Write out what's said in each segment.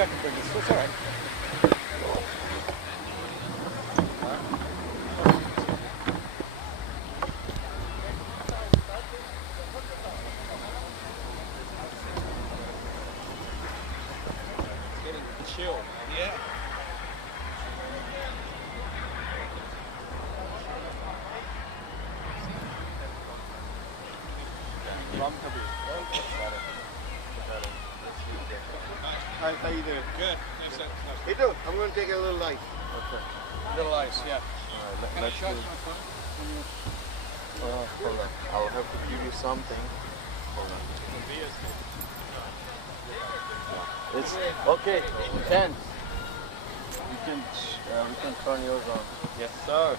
check and bring this. It's all right. It's getting chill. Yeah. Hi, how you doing? Good. Hey, dude, I'm going to take a little ice. Okay. Little ice, yeah. Alright, Can I let's shot do. my phone? Hold on. I'll have to give you something. Hold on. It's okay. Ken, we can turn yours on. Yes, sir.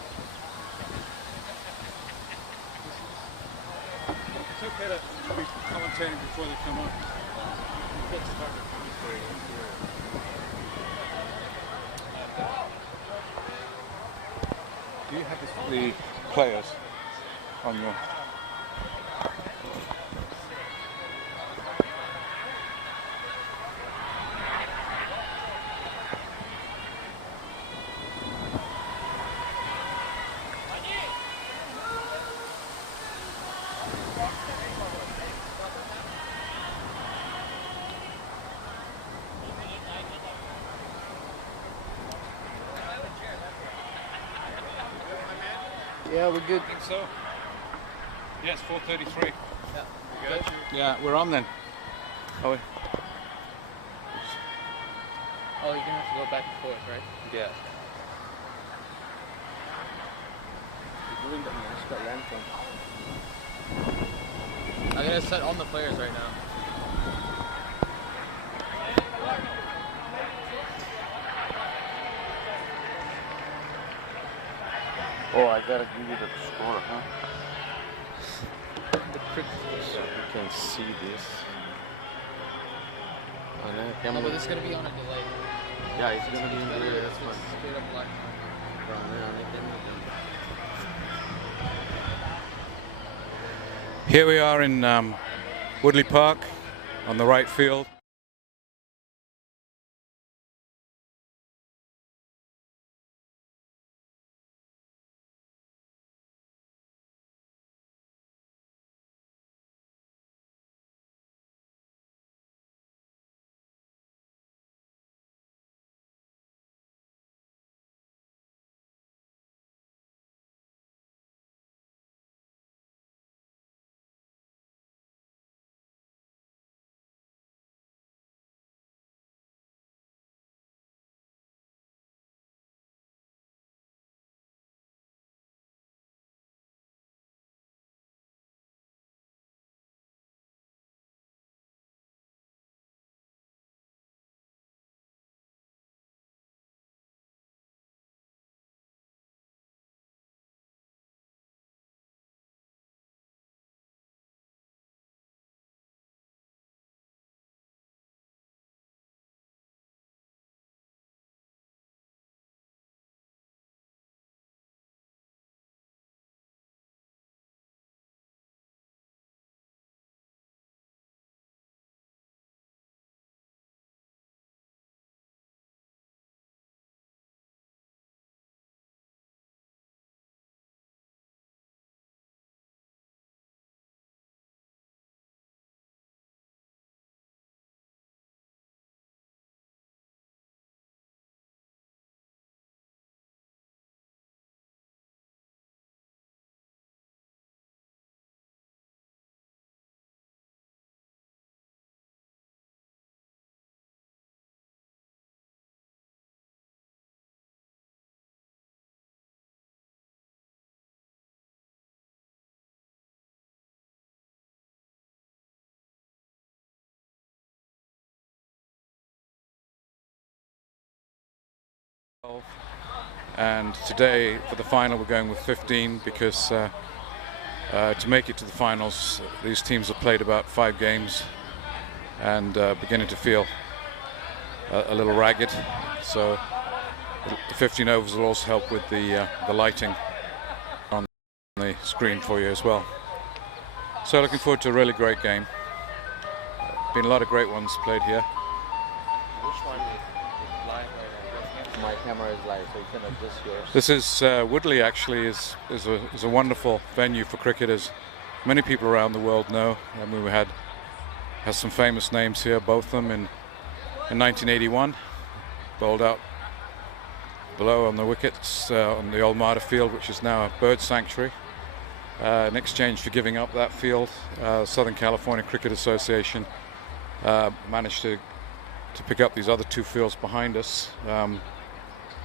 It's okay to be commentating before they come up. Do you have the players on your... Yeah, we're good. I think so. Yes, 4:33. Yeah. Good. Yeah, we're on then. Oh, Oh, you're gonna have to go back and forth, right? yeah. We're doing the Oscar lantern. I'm gonna set on the players right now. Oh, I gotta give you the score, huh? The So you can see this. No, but it's gonna be on a delay. Yeah, it's gonna be in there. That's It's fine. straight up live. Here we are in Woodley Park on the right field. And today for the final we're going with 15 because to make it to the finals these teams have played about 5 games and beginning to feel a little ragged, so the 15 overs will also help with the lighting on the screen for you as well. So looking forward to a really great game. Been a lot of great ones played here. Which one? my camera is live, so you can adjust yours. This is Woodley. Actually, is a wonderful venue for cricket, as many people around the world know. And we has some famous names here. Both of them in 1981, bowled out below on the wickets on the old Marta field, which is now a bird sanctuary. In exchange for giving up that field, Southern California Cricket Association managed to pick up these other two fields behind us,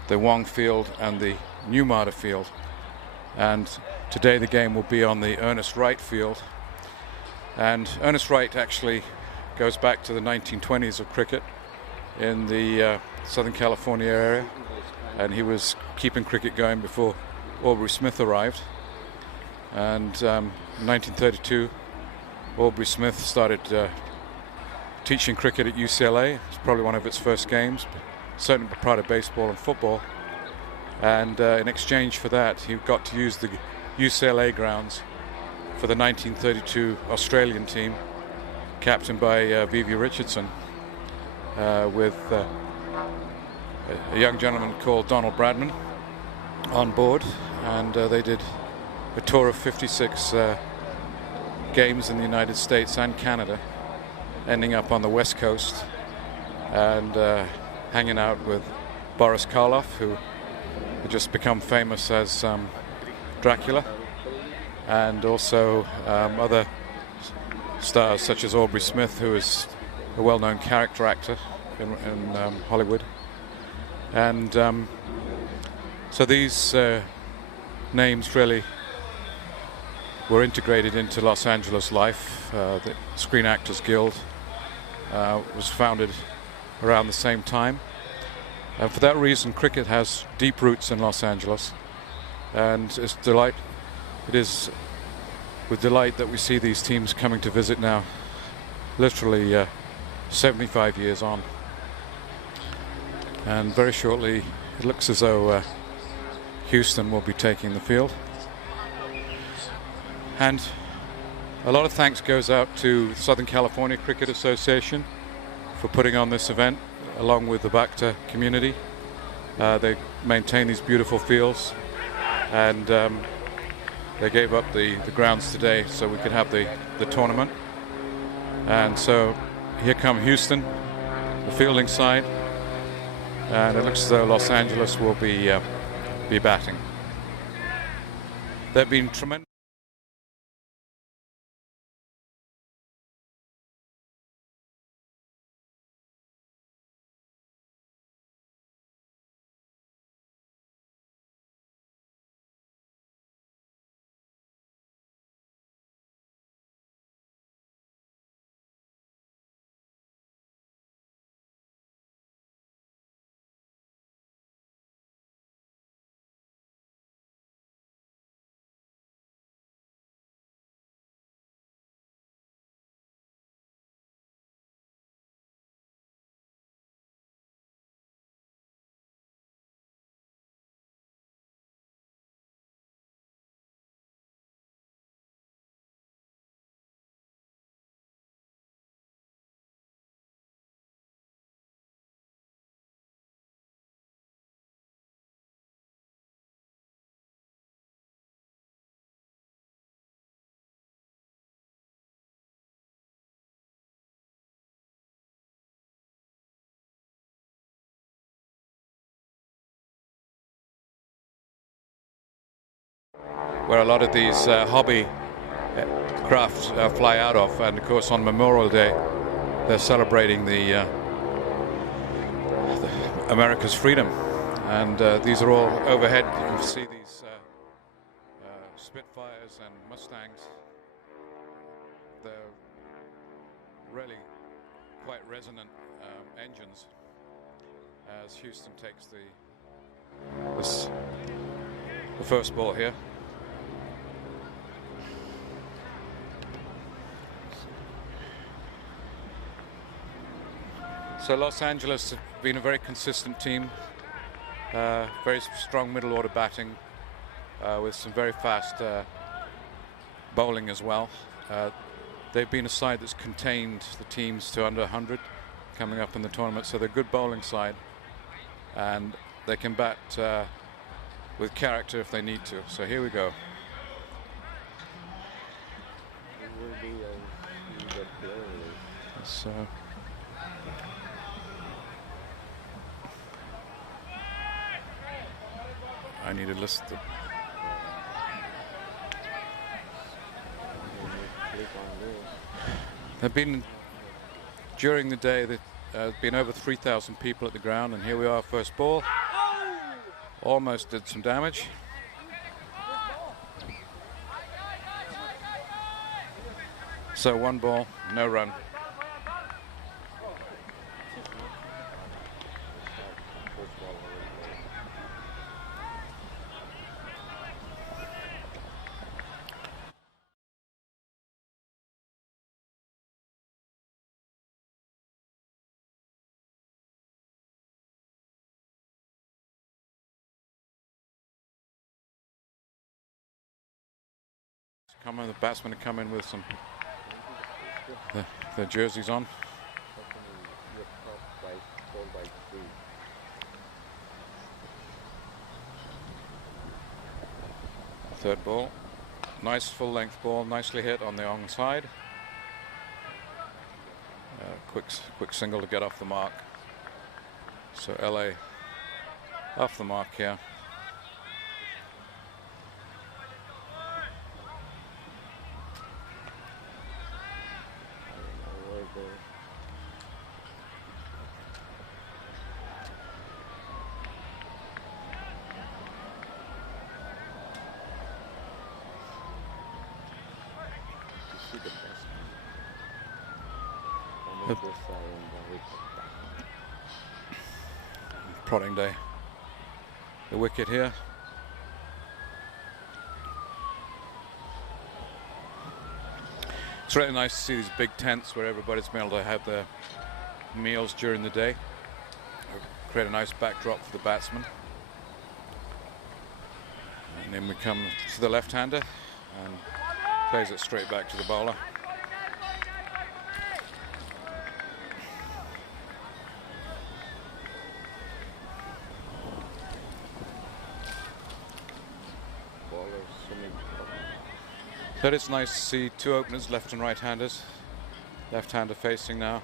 the Wong field and the new Marta field. And today the game will be on the Ernest Wright field. And Ernest Wright actually goes back to the 1920s of cricket in the Southern California area, and he was keeping cricket going before Aubrey Smith arrived. And in 1932, Aubrey Smith started teaching cricket at UCLA. It's probably one of its first games, but certainly prior to baseball and football. And in exchange for that, he got to use the UCLA grounds for the 1932 Australian team, captained by V.V. Richardson, with a young gentleman called Donald Bradman on board. And they did a tour of 56 games in the United States and Canada, ending up on the West Coast and hanging out with Boris Karloff, who had just become famous as Dracula, and also other stars such as Aubrey Smith, who is a well-known character actor in Hollywood. And so these names really were integrated into Los Angeles life. The Screen Actors Guild was founded around the same time. And for that reason, cricket has deep roots in Los Angeles. And it is with delight that we see these teams coming to visit now, literally 75 years on. And very shortly, it looks as though Houston will be taking the field. And a lot of thanks goes out to the Southern California Cricket Association for putting on this event, along with the Bhakta community. They maintain these beautiful fields, and they gave up the grounds today so we could have the tournament. And so here come Houston, the fielding side, and it looks as though Los Angeles will be batting. There have been tremendous where a lot of these hobby crafts fly out of. And of course on Memorial Day they're celebrating the America's freedom, and these are all overhead. You can see these Spitfires and Mustangs. They're really quite resonant engines as Houston takes the first ball here. So Los Angeles have been a very consistent team, very strong middle order batting, with some very fast bowling as well. They've been a side that's contained the teams to under 100 coming up in the tournament, so they're a good bowling side. And they can bat with character if they need to. So here we go. It will be the player. So I need to list the. Click on this. There've been during the day that been over 3,000 people at the ground, and here we are, first ball. Almost did some damage. So 1 ball, no run. Come on, the batsmen are coming with some their jerseys on. Third ball, nice full length ball, nicely hit on the onside. Quick single to get off the mark. So LA off the mark here. Prodding day. The wicket here. It's really nice to see these big tents where everybody's been able to have their meals during the day. Create a nice backdrop for the batsman. And then we come to the left-hander and plays it straight back to the bowler. But it's nice to see 2 openers, left and right-handers. Left-hander facing now.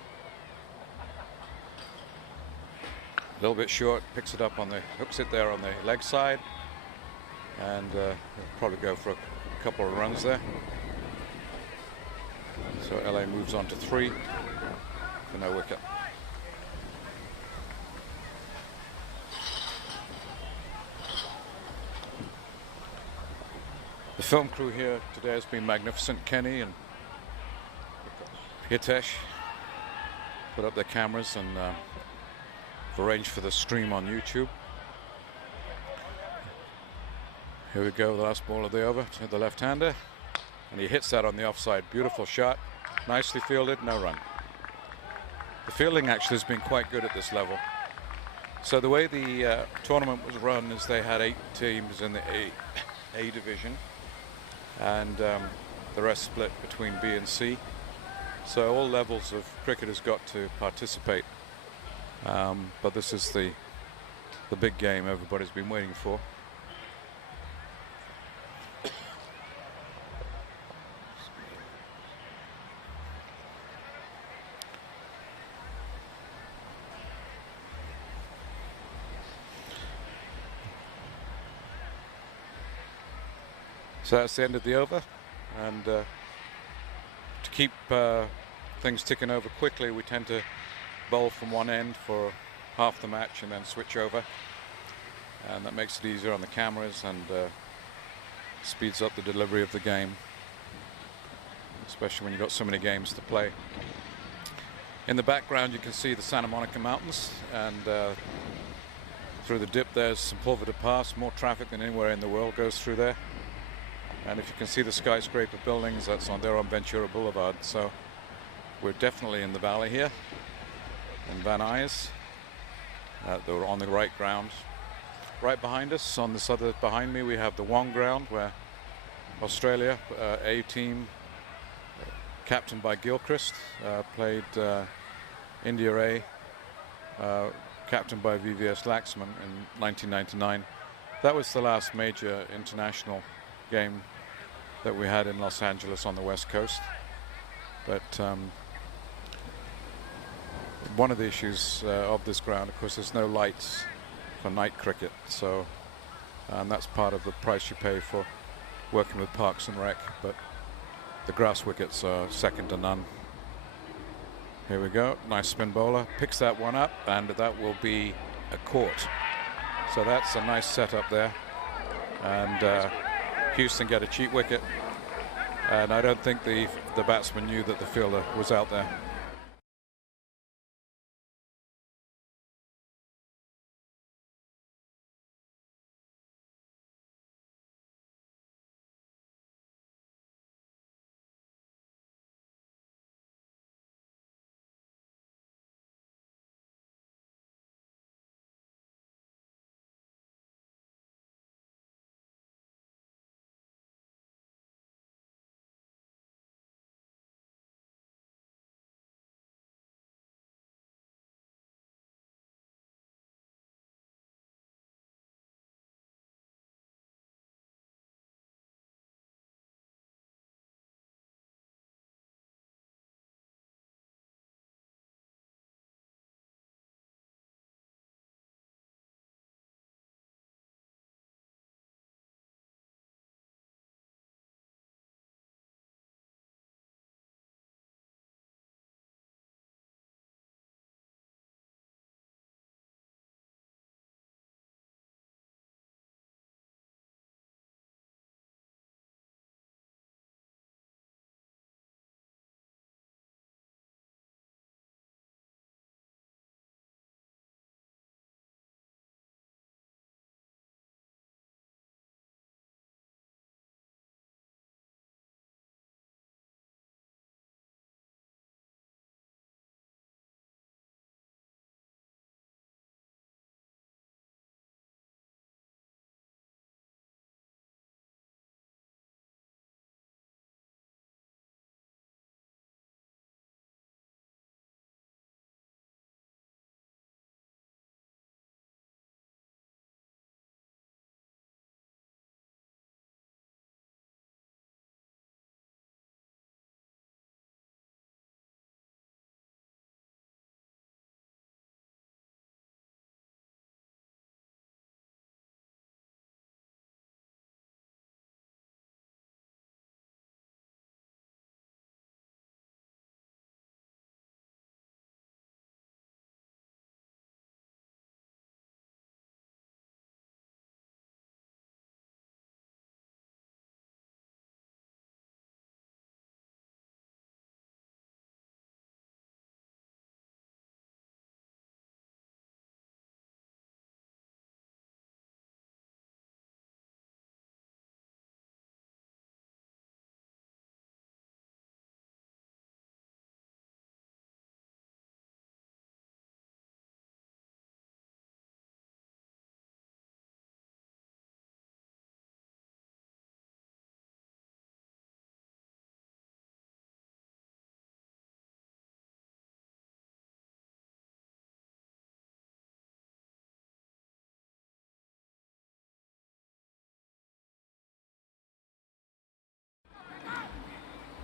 A little bit short, picks it up on the, hooks it there on the leg side. And he'll probably go for a couple of runs there. So LA moves on to 3 for no wicket. The film crew here today has been magnificent. Kenny and Hitesh put up their cameras and have arranged for the stream on YouTube. Here we go, the last ball of the over to the left-hander, and he hits that on the offside. Beautiful shot, nicely fielded, no run. The fielding actually has been quite good at this level. So the way the tournament was run is they had 8 teams in the A division, and the rest split between B and C. So all levels of cricketers got to participate. But this is the big game everybody's been waiting for. So that's the end of the over, and to keep things ticking over quickly, we tend to bowl from one end for half the match and then switch over, and that makes it easier on the cameras and speeds up the delivery of the game, especially when you've got so many games to play. In the background you can see the Santa Monica Mountains, and through the dip there's Sepulveda Pass. More traffic than anywhere in the world goes through there. And if you can see the skyscraper buildings, they're on Ventura Boulevard. So we're definitely in the valley here, in Van Nuys. They're on the right ground. Right behind us, on this other behind me, we have the Wong ground, where Australia A team, captained by Gilchrist, played India A, captained by VVS Laxman in 1999. That was the last major international game that we had in Los Angeles on the West Coast. But one of the issues of this ground, of course, there's no lights for night cricket, so and that's part of the price you pay for working with Parks and Rec. But the grass wickets are second to none. Here we go. Nice spin bowler. Picks that one up, and that will be a caught. So that's a nice setup there. And Houston get a cheap wicket. And I don't think the batsman knew that the fielder was out there.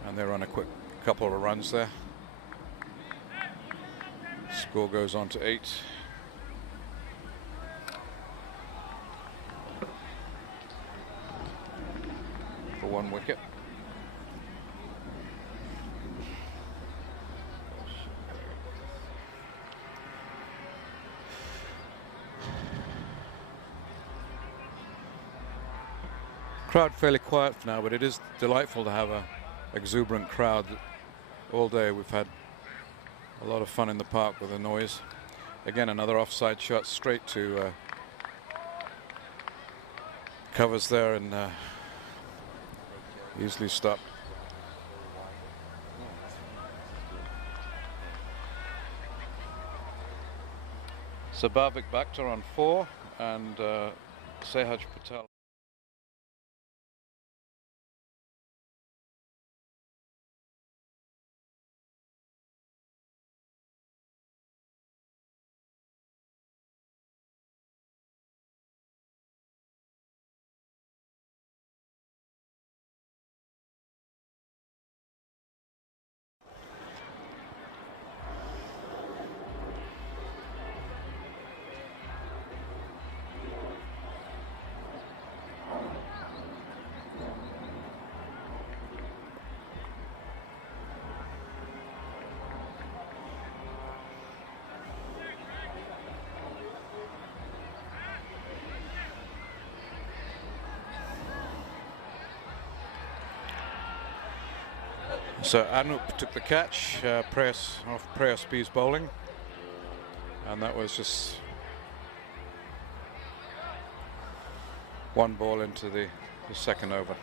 And they're on a quick couple of runs there. Score goes on to 8. For 1 wicket. Crowd fairly quiet for now, but it is delightful to have a exuberant crowd all day. We've had a lot of fun in the park with the noise. Again, another offside shot straight to covers there and easily stopped. Bhakta on 4 and Sehaj Patel. So Anup took the catch, press off Prayaspe's bowling, and that was just one ball into the second over.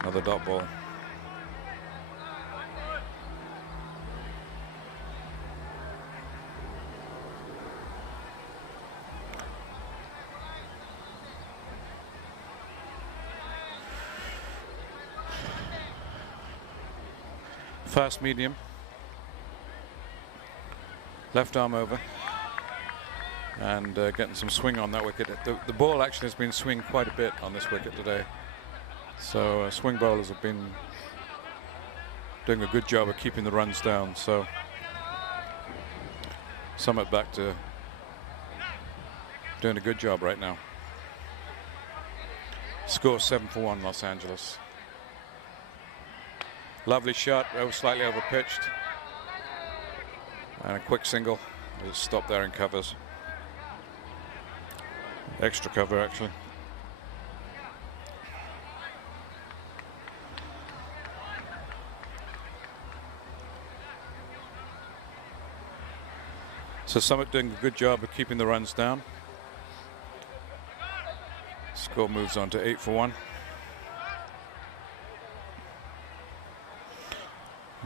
Another dot ball. Fast medium. Left arm over. And getting some swing on that wicket. The ball actually has been swinging quite a bit on this wicket today. So swing bowlers have been doing a good job of keeping the runs down. So Summit back to doing a good job right now. Score 7-1 Los Angeles. Lovely shot, slightly over pitched. And a quick single. Just stop there and covers. Extra cover actually. So Summit doing a good job of keeping the runs down. Score moves on to 8-1.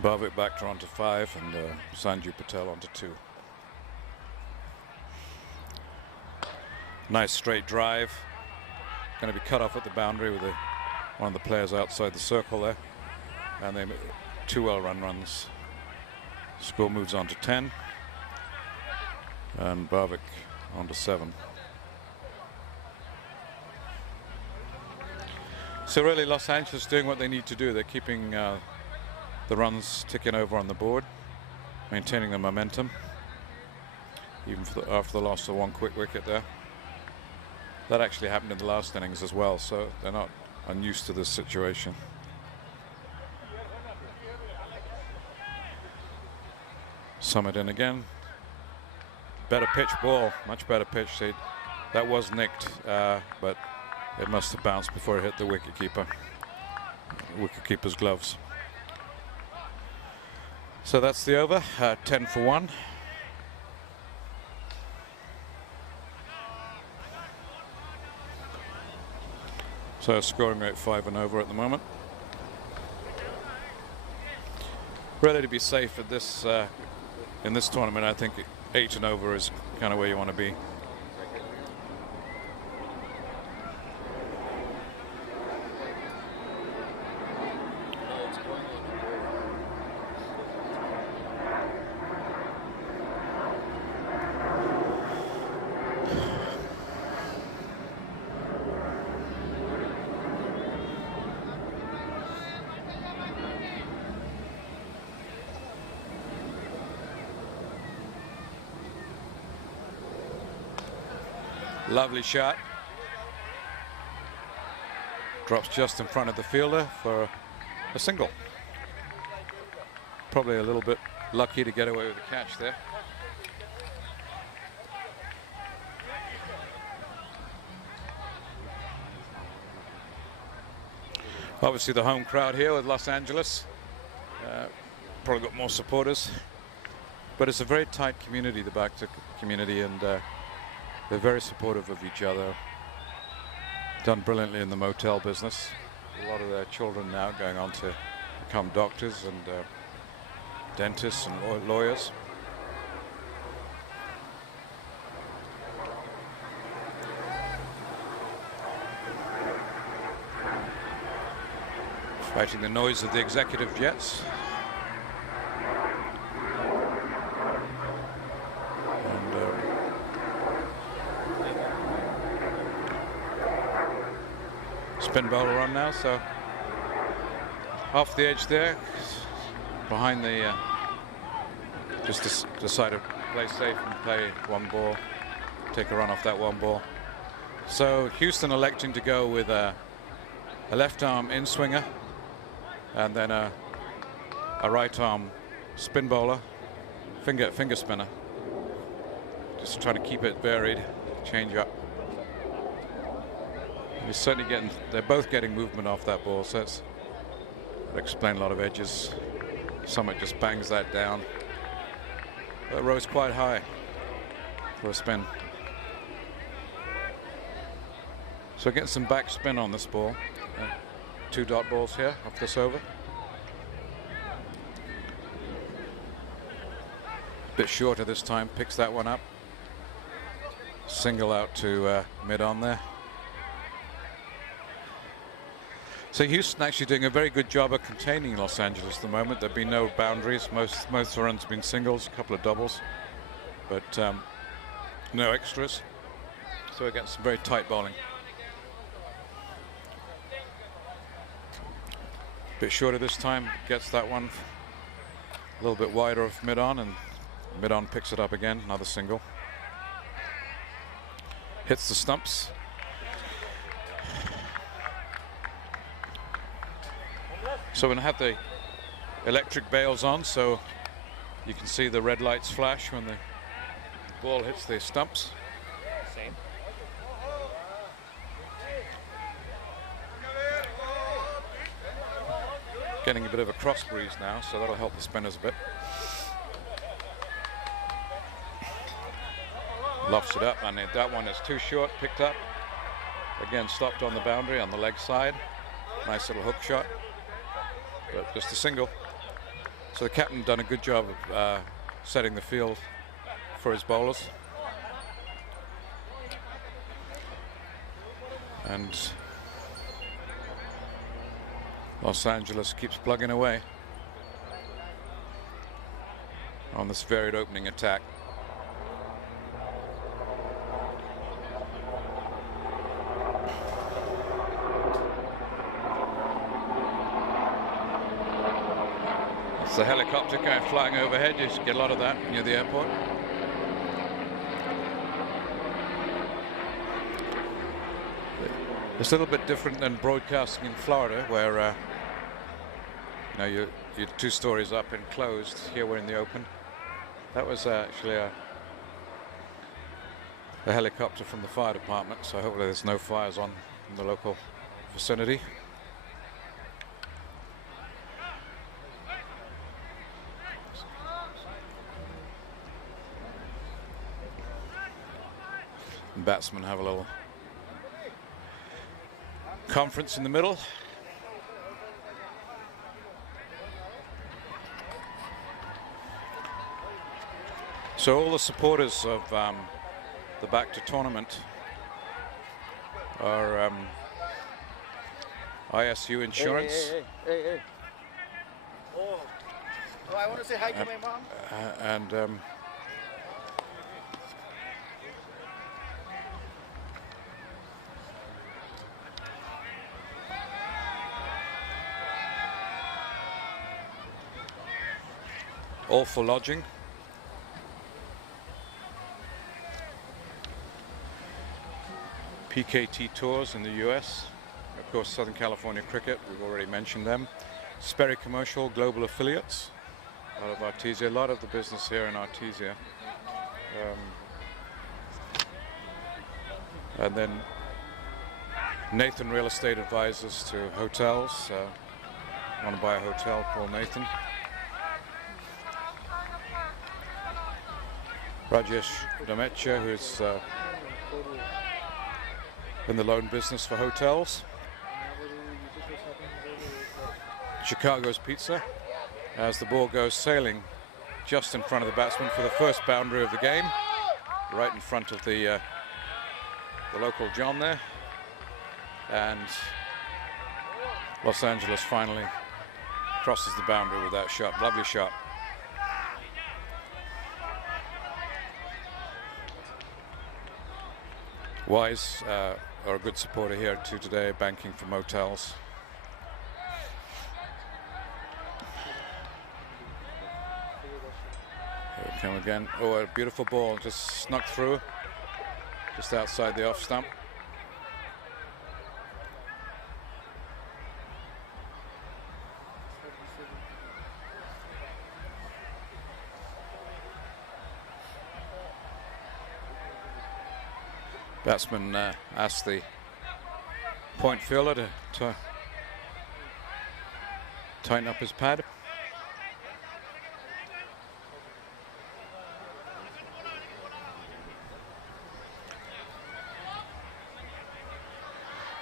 Bhavik Bhakta onto 5 and Sanju Patel onto 2. Nice straight drive. Going to be cut off at the boundary with one of the players outside the circle there. And they 2 well-run runs. Score moves on to 10. And Bhavik onto 7. So really Los Angeles doing what they need to do. They're keeping the runs ticking over on the board, maintaining the momentum, even after the loss of 1 quick wicket there. That actually happened in the last innings as well, so they're not unused to this situation. Summit in again. Better pitch ball, much better pitch. That was nicked, but it must have bounced before it hit the wicketkeeper's gloves. So that's the over, 10-1. So scoring rate 5 and over at the moment. Really to be safe at this in this tournament, I think 8 and over is kind of where you want to be. Lovely shot. Drops just in front of the fielder for a single. Probably a little bit lucky to get away with the catch there. Obviously the home crowd here with Los Angeles. Probably got more supporters. But it's a very tight community, the Bhakta community, and they're very supportive of each other. Done brilliantly in the motel business. A lot of their children now going on to become doctors and dentists and lawyers. Fighting the noise of the executive jets. Spin bowler on now, so off the edge there, behind the, just decided to play safe and play one ball, take a run off that one ball. So Houston electing to go with a left arm in swinger and then a right arm spin bowler, finger spinner, just trying to keep it varied, change up. He's certainly getting, they're both getting movement off that ball, so that'll explain a lot of edges. Summit just bangs that down. That rose quite high for a spin. So getting some back spin on this ball. 2 dot balls here off this over. Bit shorter this time, picks that one up. Single out to mid-on there. So Houston actually doing a very good job of containing Los Angeles at the moment. There have been no boundaries. Most of the runs have been singles, a couple of doubles, but no extras. So we're getting some very tight bowling. Bit shorter this time, gets that one a little bit wider of mid-on, and mid-on picks it up again, another single. Hits the stumps. So we're going to have the electric bails on, so you can see the red lights flash when the ball hits the stumps. Same. Getting a bit of a cross breeze now, so that'll help the spinners a bit. Lofts it up, and that one is too short, picked up. Again, stopped on the boundary on the leg side. Nice little hook shot, but just a single. So the captain done a good job of setting the field for his bowlers. And Los Angeles keeps plugging away on this varied opening attack. It's a helicopter going flying overhead. You get a lot of that near the airport. It's a little bit different than broadcasting in Florida, where you know, you're 2 stories up and closed. Here we're in the open. That was actually a helicopter from the fire department, so hopefully there's no fires on in the local vicinity. And batsmen have a little conference in the middle. So all the supporters of the Bhakta tournament are ISU Insurance. Hey. Oh, I want to say hi to my mom. And all for lodging. PKT Tours in the US. of course, Southern California Cricket, we've already mentioned them. Sperry Commercial, global affiliates out of Artesia, a lot of the business here in Artesia. And then Nathan Real Estate Advisors to hotels. Want to buy a hotel, call Nathan. Rajesh Damecha, who's in the loan business for hotels. Chicago's Pizza, as the ball goes sailing just in front of the batsman for the first boundary of the game, right in front of the local John there. And Los Angeles finally crosses the boundary with that shot. Lovely shot. Wise are a good supporter here too today, banking for motels. Here we come again. Oh, a beautiful ball, just snuck through, just outside the off stump. Batsman asked the point fielder to tighten up his pad.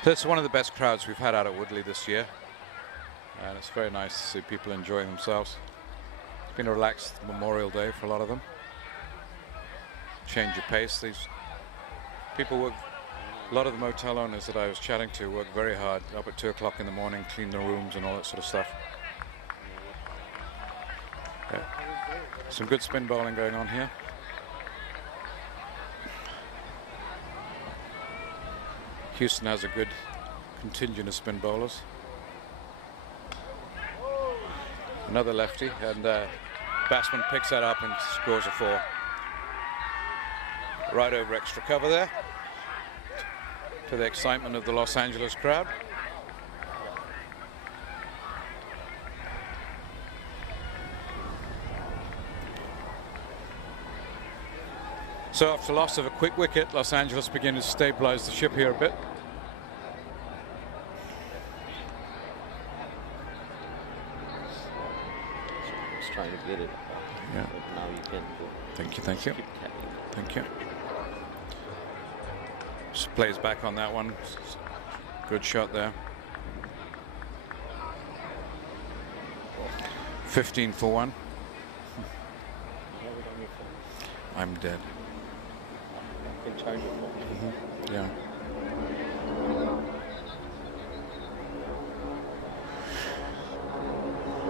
So it's one of the best crowds we've had out at Woodley this year, and it's very nice to see people enjoying themselves. It's been a relaxed Memorial Day for a lot of them. Change of pace. These people work, a lot of the motel owners that I was chatting to work very hard, up at 2 o'clock in the morning, clean the rooms and all that sort of stuff. Yeah. Some good spin bowling going on here. Houston has a good contingent of spin bowlers. Another lefty, and batsman picks that up and scores a 4. Right over extra cover there, to the excitement of the Los Angeles crowd. So after loss of a quick wicket, Los Angeles begin to stabilize the ship here a bit. Just trying to get it. Yeah. But now you can do. Thank you, thank you. Keep tapping. Thank you. Just plays back on that one. Good shot there. 15 for 1. I'm dead. You can charge your phone. Yeah.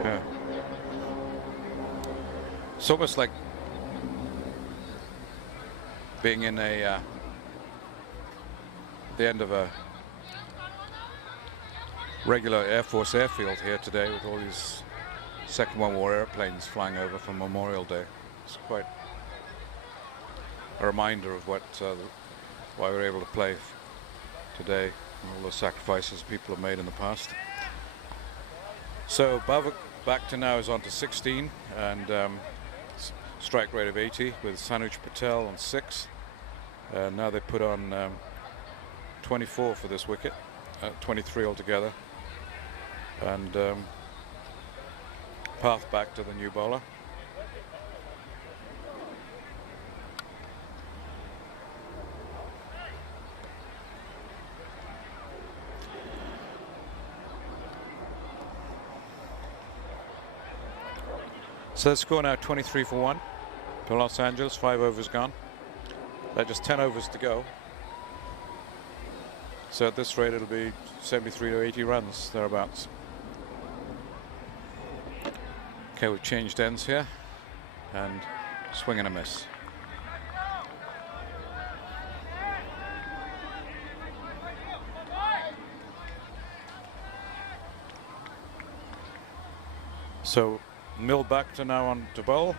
Yeah. It's almost like being in a the end of a regular Air Force airfield here today, with all these Second World War airplanes flying over for Memorial Day. It's quite a reminder of what why we're able to play today, and all the sacrifices people have made in the past. So Bhakta now is on to 16, and strike rate of 80 with Sanuj Patel on 6. Now they put on 24 for this wicket, 23 altogether, and path back to the new bowler. So the score now 23 for 1 for Los Angeles, 5 overs gone. They're just 10 overs to go. So at this rate it'll be 73 to 80 runs, thereabouts. Okay, we've changed ends here, and swing and a miss. So Mill Bhakta now on to bowl.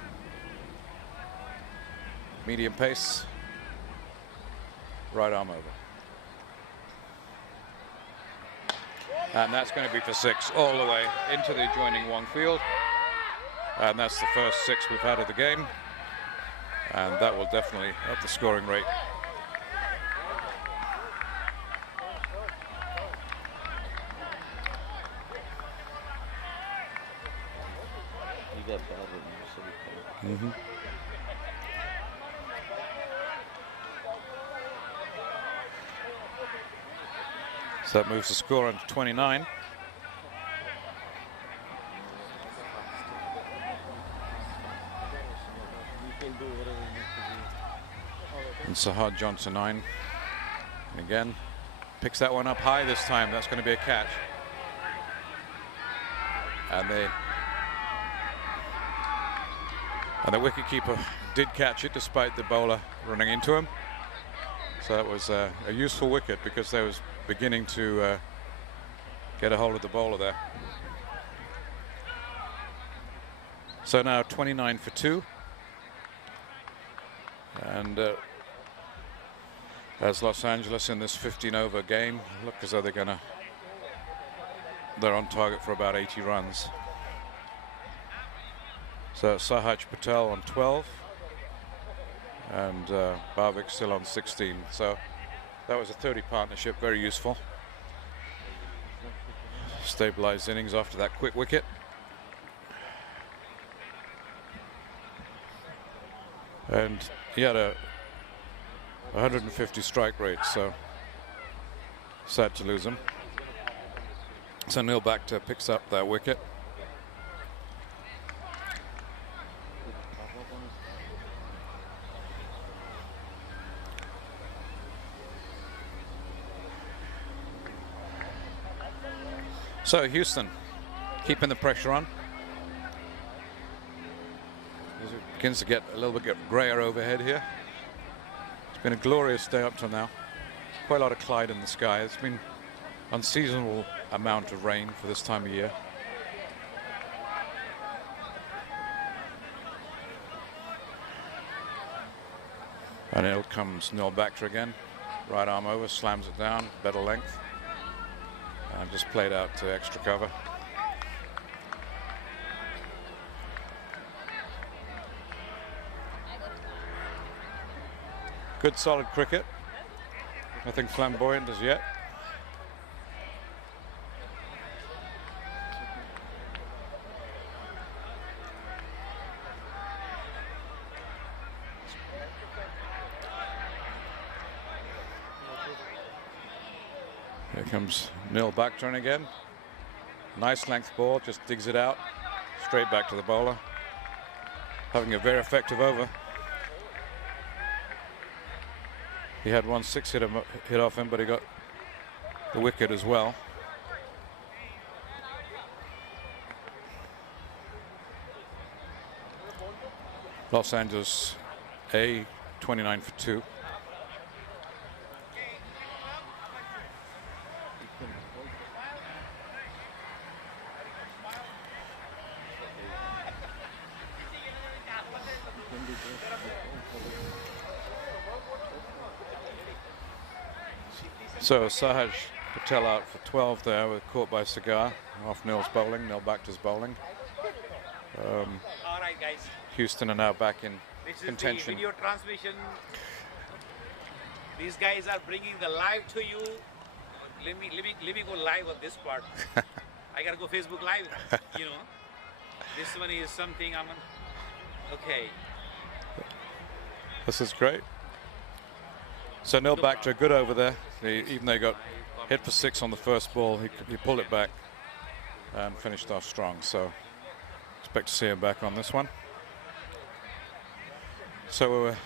Medium pace. Right arm over. And that's going to be for 6 all the way into the adjoining Wong field. And that's the first 6 we've had of the game. And that will definitely up the scoring rate. You got bad with me, so So that moves the score on to 29. you can do whatever you need to do. And Sahad Johnson 9. And again, picks that one up high this time. That's going to be a catch. And the wicketkeeper did catch it despite the bowler running into him. So that was a useful wicket because they was beginning to get a hold of the bowler there. So now 29 for 2. And as Los Angeles in this 15-over game look as though they're on target for about 80 runs. So Sahaj Patel on 12 and Bhavik still on 16. So that was a 30 partnership, very useful. Stabilized innings after that quick wicket. And he had a 150 strike rate, so sad to lose him. So Neil Bhakta picks up that wicket. So Houston keeping the pressure on. As it begins to get a little bit grayer overhead here. It's been a glorious day up till now. Quite a lot of Clyde in the sky. It's been unseasonable amount of rain for this time of year. And out comes Neil Bhakta again. Right arm over, slams it down, better length. And just played out to extra cover. Good solid cricket. Nothing flamboyant as yet. Here comes Neil Bhakta again. Nice length ball, just digs it out. Straight back to the bowler. Having a very effective over. He had 1-6 hit off him, but he got the wicket as well. Los Angeles A, 29 for 2. So Sahaj Patel out for 12 there, with caught by Cigar off Neil's bowling. Neil Bhakta's bowling. All right, guys. Houston are now back in This is contention. the video transmission. These guys are bringing the live to you. Let me go live on this part. I gotta go Facebook Live. You know, this one is something I'm on. Okay. This is great. So Neil Bhakta, good over there. Even though he got hit for 6 on the first ball, he pulled it back and finished off strong. So expect to see him back on this one. So we're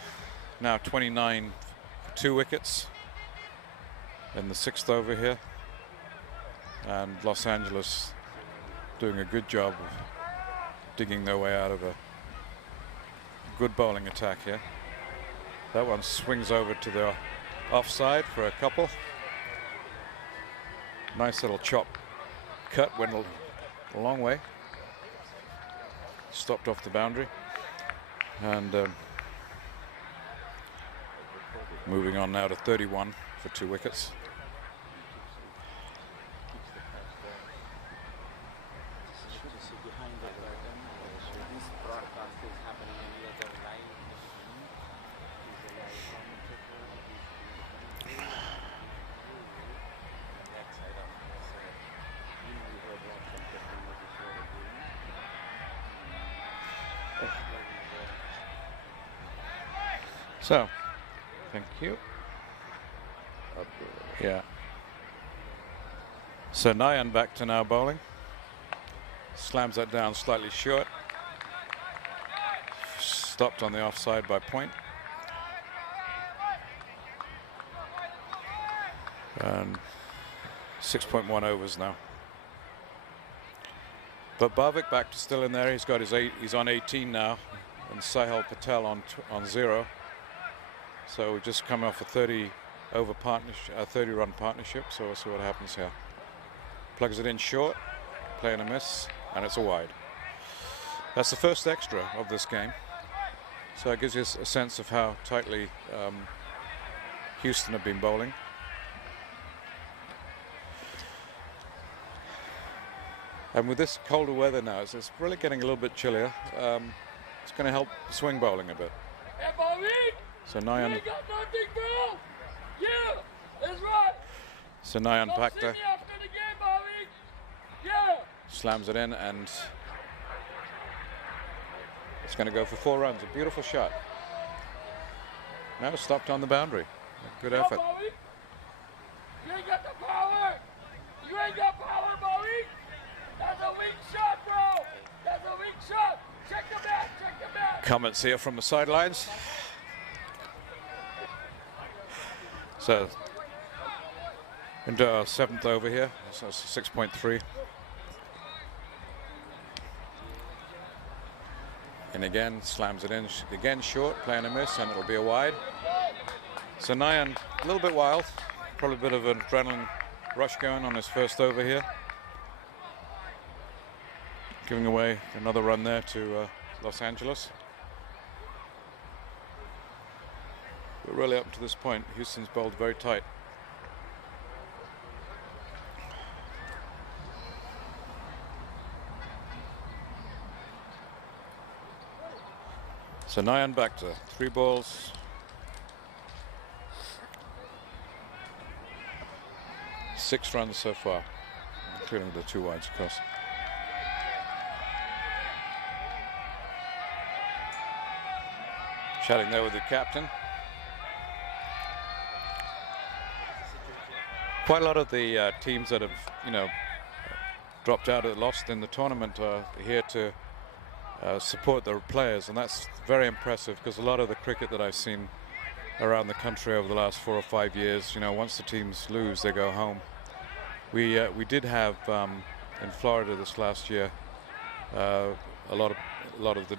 now 29 for 2 wickets in the 6th over here. And Los Angeles doing a good job of digging their way out of a good bowling attack here. That one swings over to the offside for a couple. Nice little chop cut, went a long way. Stopped off the boundary. And moving on now to 31 for 2 wickets. So, thank you. Up Yeah. So Nayan back to now bowling. Slams that down slightly short. Stopped on the offside by point. And 6.1 overs now. But Bhavik back to still in there. He's got his he's on 18 now, and Sahil Patel on 0. So we've just come off a 30-over partnership, 30-run partnership. So we'll see what happens here. Plugs it in short, playing a miss, and it's a wide. That's the first extra of this game. So it gives you a sense of how tightly Houston have been bowling. And with this colder weather now, it's really getting a little bit chillier. It's going to help swing bowling a bit. So Nayan, Bhakta slams it in, and it's going to go for 4 runs. A beautiful shot. Now stopped on the boundary. Good effort. You ain't got the power. You ain't got power, Bowie. That's a weak shot, bro. That's a weak shot. Check the bat. Check the bat. Comments here from the sidelines. So into our 7th over here. So it's 6.3. And again, slams it in. Again, short, playing a miss, and it'll be a wide. So Nayan, a little bit wild. Probably a bit of an adrenaline rush going on his first over here. Giving away another run there to Los Angeles. But really up to this point, Houston's bowled very tight. So Nayan back to 3 balls. Six runs so far, including the 2 wides, of course. Chatting there with the captain. Quite a lot of the teams that have, dropped out or lost in the tournament are here to support their players, and that's very impressive, because a lot of the cricket that I've seen around the country over the last 4 or 5 years, once the teams lose, they go home. We did have in Florida this last year a lot of the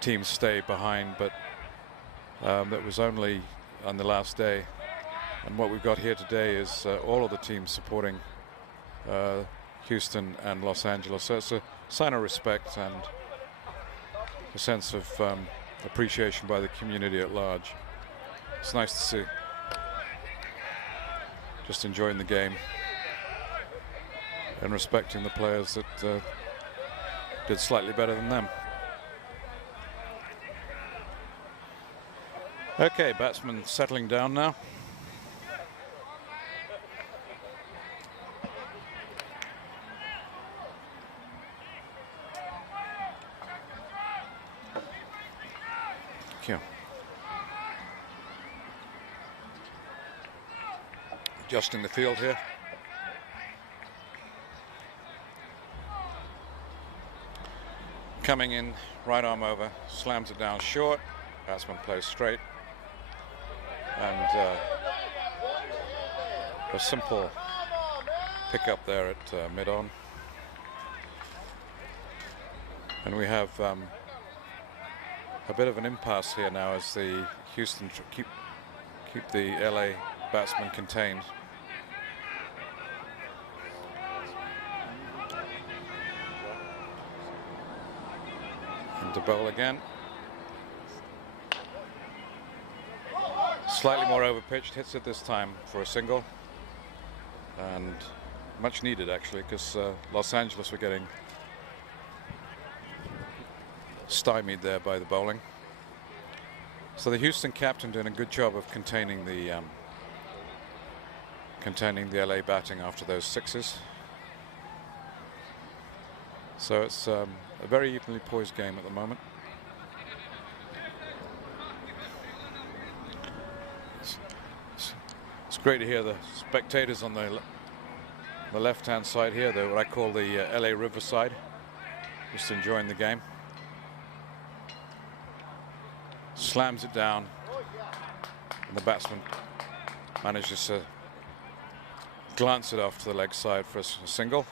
teams stay behind, but that was only on the last day. And what we've got here today is all of the teams supporting Houston and Los Angeles. So it's a sign of respect and a sense of appreciation by the community at large. It's nice to see. Just enjoying the game and respecting the players that did slightly better than them. Okay, batsman settling down now. Thank you. Adjusting the field here. Coming in, right arm over, slams it down short. Batsman plays straight. And a simple pick up there at mid-on. And we have a bit of an impasse here now as the Houston keep the LA batsmen contained. And to bowl again. Slightly more over-pitched, hits it this time for a single. And much needed, actually, because Los Angeles were getting stymied there by the bowling. So the Houston captain doing a good job of containing the LA batting after those sixes. So it's a very evenly poised game at the moment. Great to hear the spectators on the left-hand side here, what I call the LA Riverside, just enjoying the game. Slams it down, and the batsman manages to glance it off to the leg side for a single.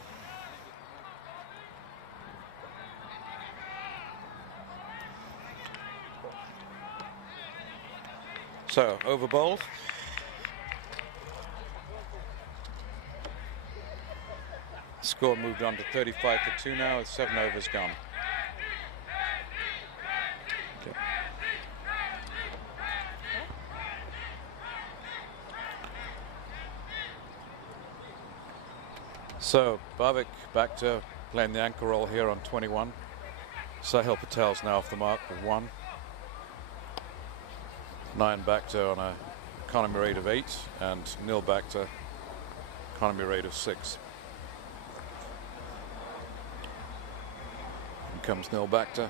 So, over bowled. Score moved on to 35 for 2 now with 7 overs gone. Okay. So Bhavik back to playing the anchor role here on 21. Sahil Patel's now off the mark with 1. 9 back to on a economy rate of 8 and nil back to economy rate of 6. Comes nil back to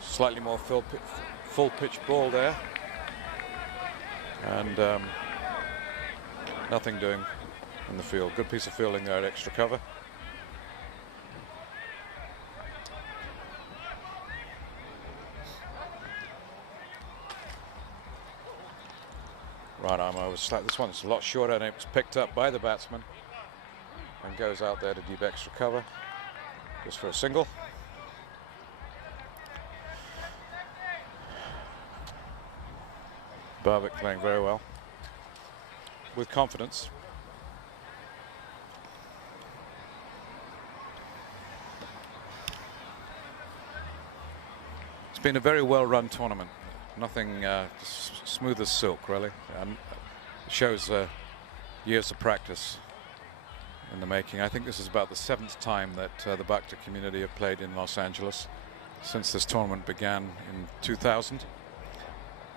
slightly more full pitch ball there, and nothing doing in the field. Good piece of fielding there at extra cover. Right arm over slap. This one's a lot shorter, and it was picked up by the batsman and goes out there to deep extra cover. Just for a single. Bhavik playing very well, with confidence. It's been a very well-run tournament. Nothing smooth as silk, really. And it shows years of practice in the making. I think this is about the 7th time that the Bhakta community have played in Los Angeles since this tournament began in 2000,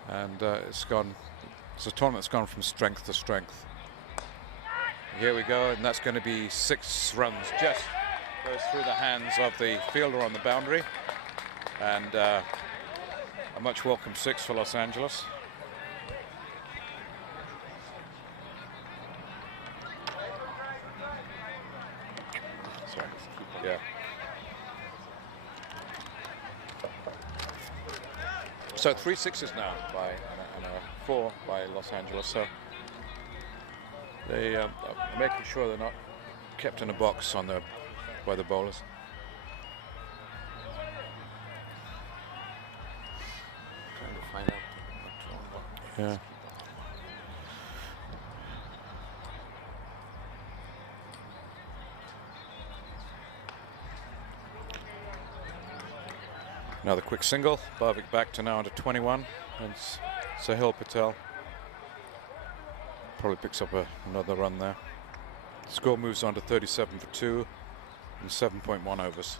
and it's a tournament that's gone from strength to strength. Here we go, and that's going to be 6 runs, just goes through the hands of the fielder on the boundary, and a much welcome 6 for Los Angeles. Yeah. So 3 6s now and a 4 by Los Angeles. So they are making sure they're not kept in a box by the bowlers. Trying to find out what's wrong. Yeah. Another quick single. Bhavik back to now under 21, and Sahil Patel probably picks up another run there. Score moves on to 37 for 2 and 7.1 overs.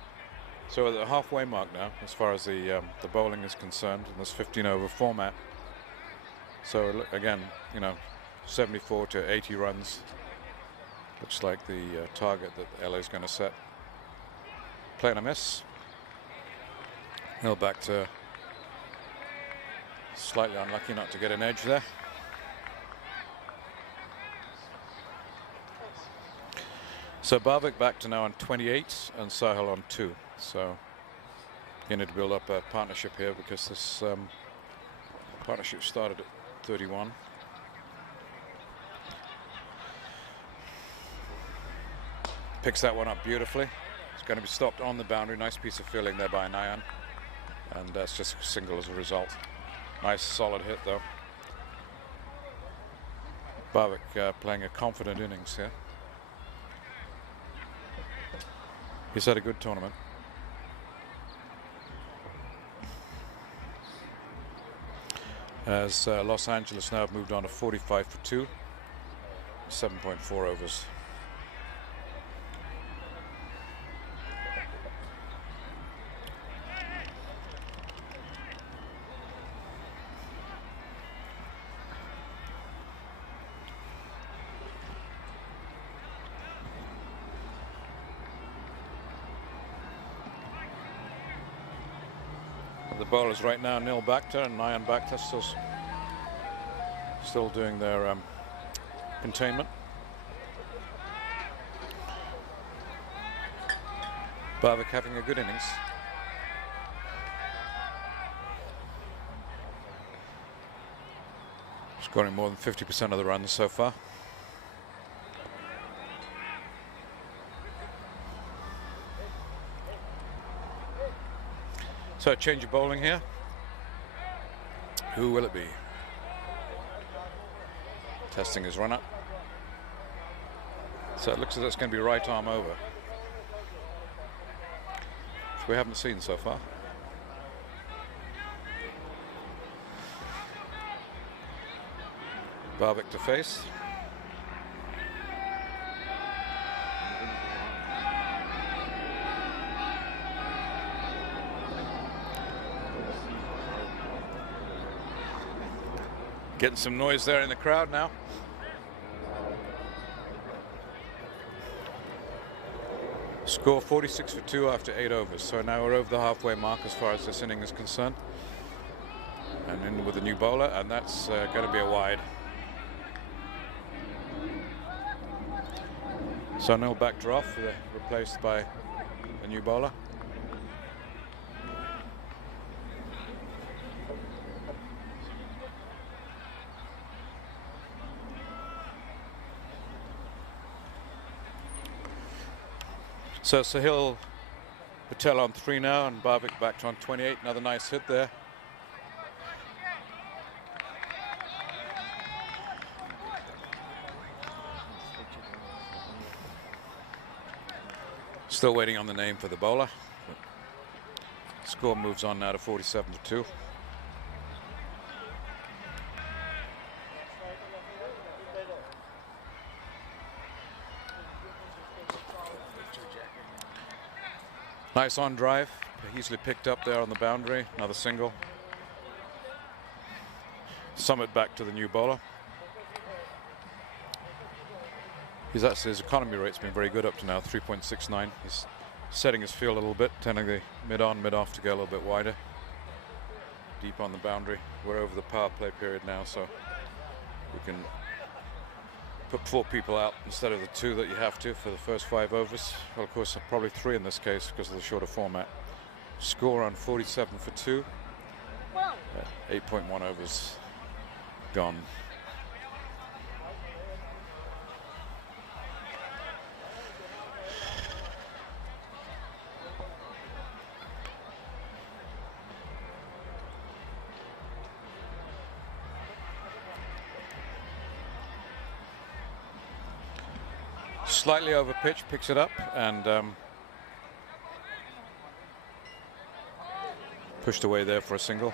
So at the halfway mark now, as far as the bowling is concerned, in this 15-over format. So again, 74 to 80 runs looks like the target that LA is going to set. Play and a miss. Nil back to slightly unlucky not to get an edge there. So Bhavik back to now on 28 and Sahil on 2. So beginning to build up a partnership here, because this partnership started at 31. Picks that one up beautifully. It's going to be stopped on the boundary. Nice piece of fielding there by Nayan. And that's just a single as a result. Nice solid hit though. Bhavik playing a confident innings here. He's had a good tournament. As Los Angeles now have moved on to 45 for 2, 7.4 overs. The bowlers right now, Neil Bhakta and Nayan Bhakta, still still doing their containment. Bhavik having a good innings. Scoring more than 50% of the runs so far. So a change of bowling here. Who will it be? Testing his run up. So it looks as though it's going to be right arm over, which we haven't seen so far. Bhavik to face. Getting some noise there in the crowd now. Score 46 for 2 after 8 overs. So now we're over the halfway mark as far as this inning is concerned. And in with a new bowler, and that's going to be a wide. So no back draw, replaced by a new bowler. So Sahil Patel on 3 now, and Bhavik back on 28. Another nice hit there. Still waiting on the name for the bowler. Score moves on now to 47 for 2. Nice on drive, easily picked up there on the boundary. Another single. Summit back to the new bowler. His economy rate's been very good up to now, 3.69. He's setting his field a little bit, tending the mid-on, mid-off to go a little bit wider. Deep on the boundary. We're over the power play period now, so we can put 4 people out instead of the 2 that you have to for the first 5 overs. Well, of course, probably 3 in this case because of the shorter format. Score on 47 for 2. 8.1 overs gone. Slightly over pitch, picks it up and pushed away there for a single.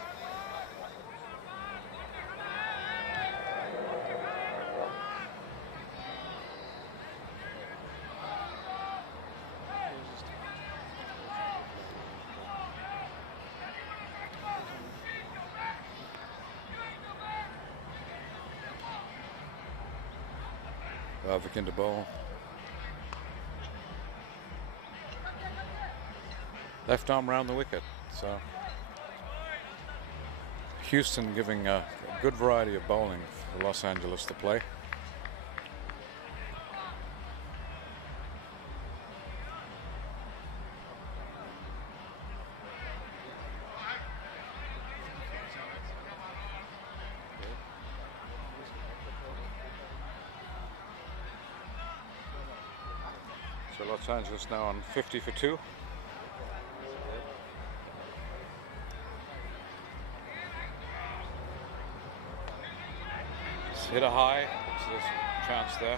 Bhavik into bowl. Left arm round the wicket. So Houston giving a good variety of bowling for Los Angeles to play. So Los Angeles now on 50 for 2. Hit a high, so there's a chance there.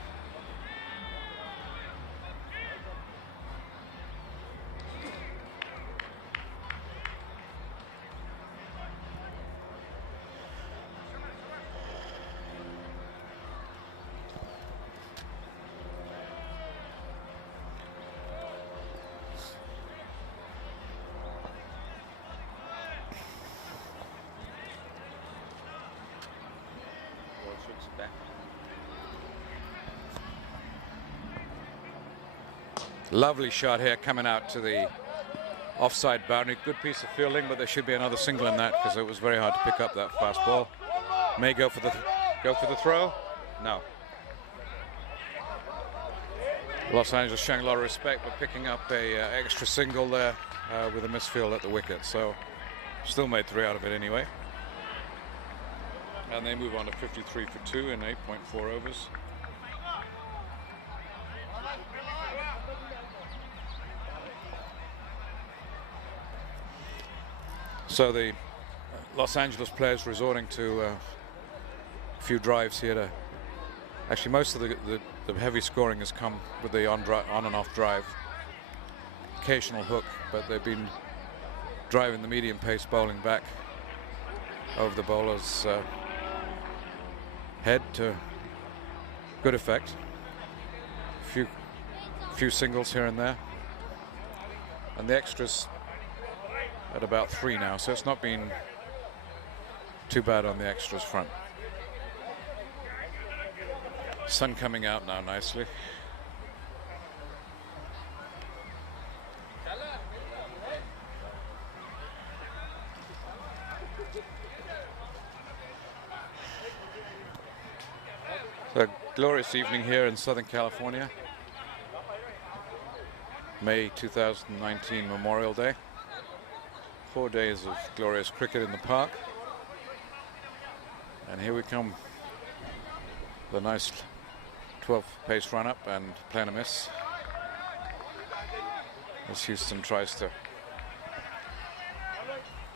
Lovely shot here coming out to the offside boundary. Good piece of fielding, but there should be another single in that because it was very hard to pick up that fast ball. May go for the Go for the throw? No. Los Angeles showing a lot of respect, but picking up a extra single there with a misfield at the wicket. So still made 3 out of it anyway. And they move on to 53 for 2 in 8.4 overs. So the Los Angeles players resorting to a few drives here to actually most of the heavy scoring has come with the on and off drive. Occasional hook, but they've been driving the medium pace bowling back over the bowler's head to good effect. Few singles here and there, and the extras at about 3 now, so it's not been too bad on the extras front. Sun coming out now nicely. So glorious evening here in Southern California. May 2019 Memorial Day. 4 days of glorious cricket in the park. And here we come. The nice 12 pace run up and plan a miss. As Houston tries to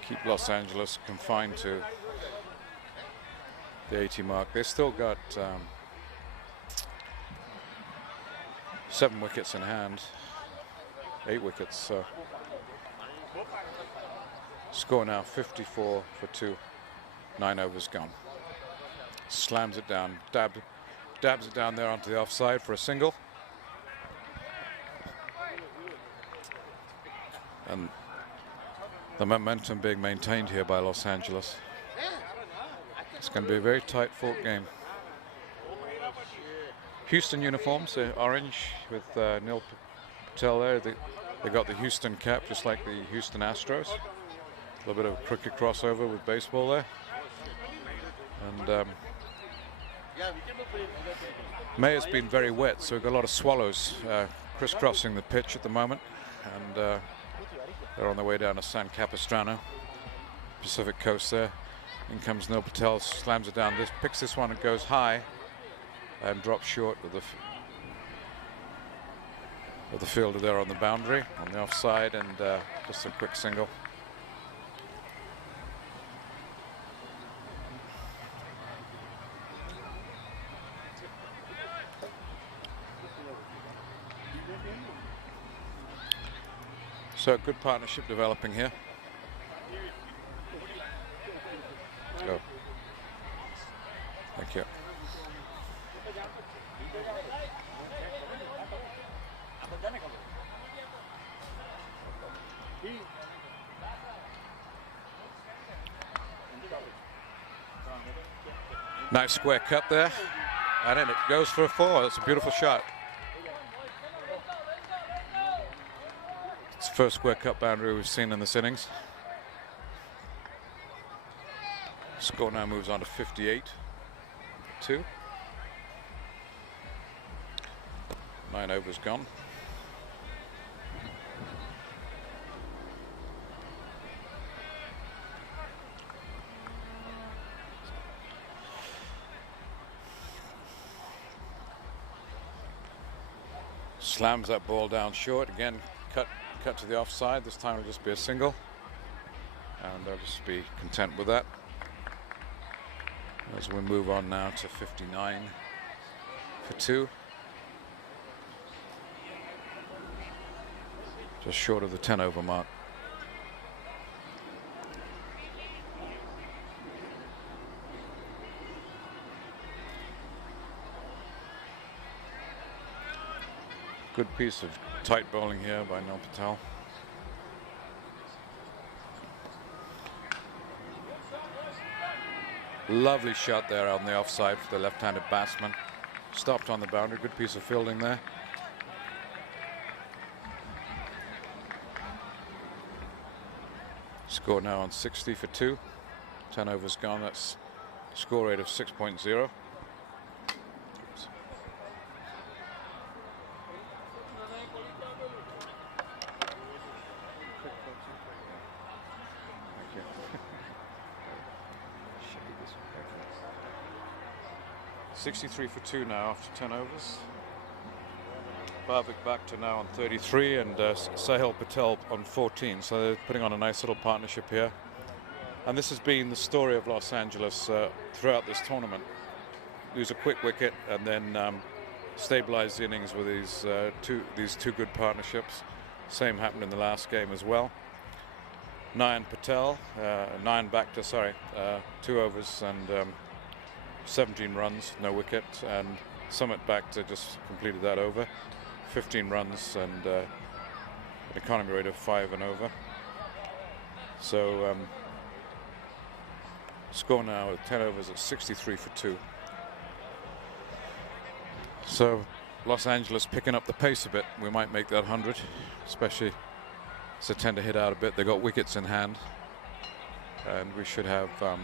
keep Los Angeles confined to the 80 mark. They've still got 7 wickets in hand, 8 wickets. So score now 54 for 2, 9 overs gone. Slams it down, dabs it down there onto the offside for a single. And the momentum being maintained here by Los Angeles. It's going to be a very tight fought game. Houston uniforms, orange with Neil Patel there. They got the Houston cap just like the Houston Astros. A little bit of cricket crossover with baseball there. And May has been very wet, so we've got a lot of swallows crisscrossing the pitch at the moment. And they're on their way down to San Capistrano, Pacific coast there. In comes Neil Patel, slams it down, picks this one, it goes high and drops short of the fielder there on the boundary, on the offside, and just a quick single. So good partnership developing here. Oh. Thank you. Nice square cut there. And then it goes for a 4. It's a beautiful shot. It's the first square cut boundary we've seen in this innings. Score now moves on to 58-2. 9 overs gone. Slams that ball down short. Again, cut to the offside. This time it'll just be a single. And they'll just be content with that. As we move on now to 59 for 2. Just short of the 10 over mark. Good piece of tight bowling here by Neil Patel. Lovely shot there on the offside for the left-handed batsman. Stopped on the boundary. Good piece of fielding there. Score now on 60 for 2. 10 overs gone. That's Score rate of 6.0. Thank you. 63 for 2 now after 10 overs. Bhakta now on 33 and Sahil Patel on 14. So they're putting on a nice little partnership here. And this has been the story of Los Angeles throughout this tournament. Lose a quick wicket and then stabilize the innings with these two good partnerships. Same happened in the last game as well. Bhakta, 2 overs and 17 runs, no wicket, and Bhakta just completed that over. 15 runs and an economy rate of 5 and over. So score now with 10 overs at 63 for 2. So Los Angeles picking up the pace a bit. We might make that 100, especially as they tend to hit out a bit. They got wickets in hand, and we should have a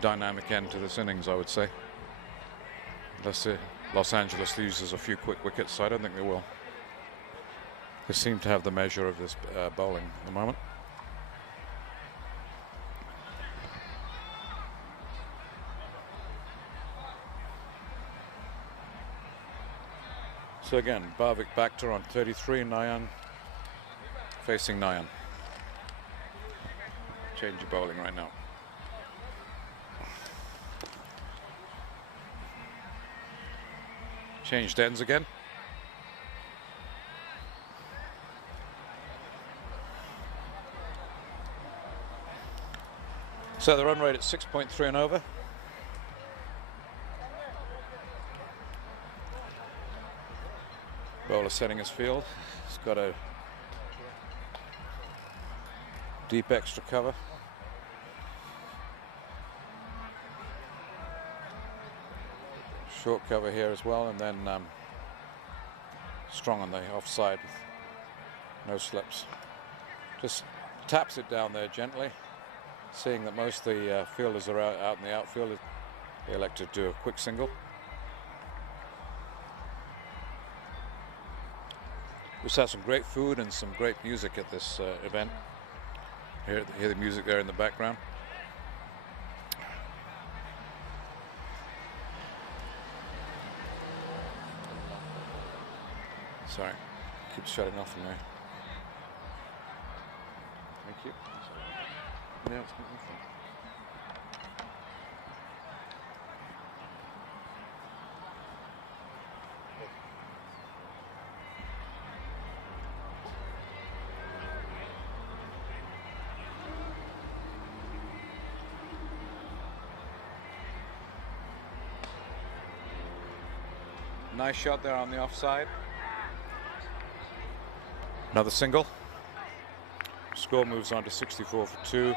dynamic end to this innings, I would say. Unless Los Angeles loses a few quick wickets, so I don't think they will. They seem to have the measure of this bowling at the moment. So again, Bhakta on 33, Nayan facing Nayan. Change of bowling right now. Changed ends again. So the run rate at 6.3 and over. Bowler setting his field. He's got a deep extra cover. Short cover here as well, and then strong on the offside with no slips. Just taps it down there gently, seeing that most of the fielders are out in the outfield. They elect to do a quick single. We just had some great food and some great music at this event. Hear the music there in the background. Sorry, keeps shutting off in there. Thank you. Yeah, it's good. Nice shot there on the offside. Another single. Score moves on to 64 for 2.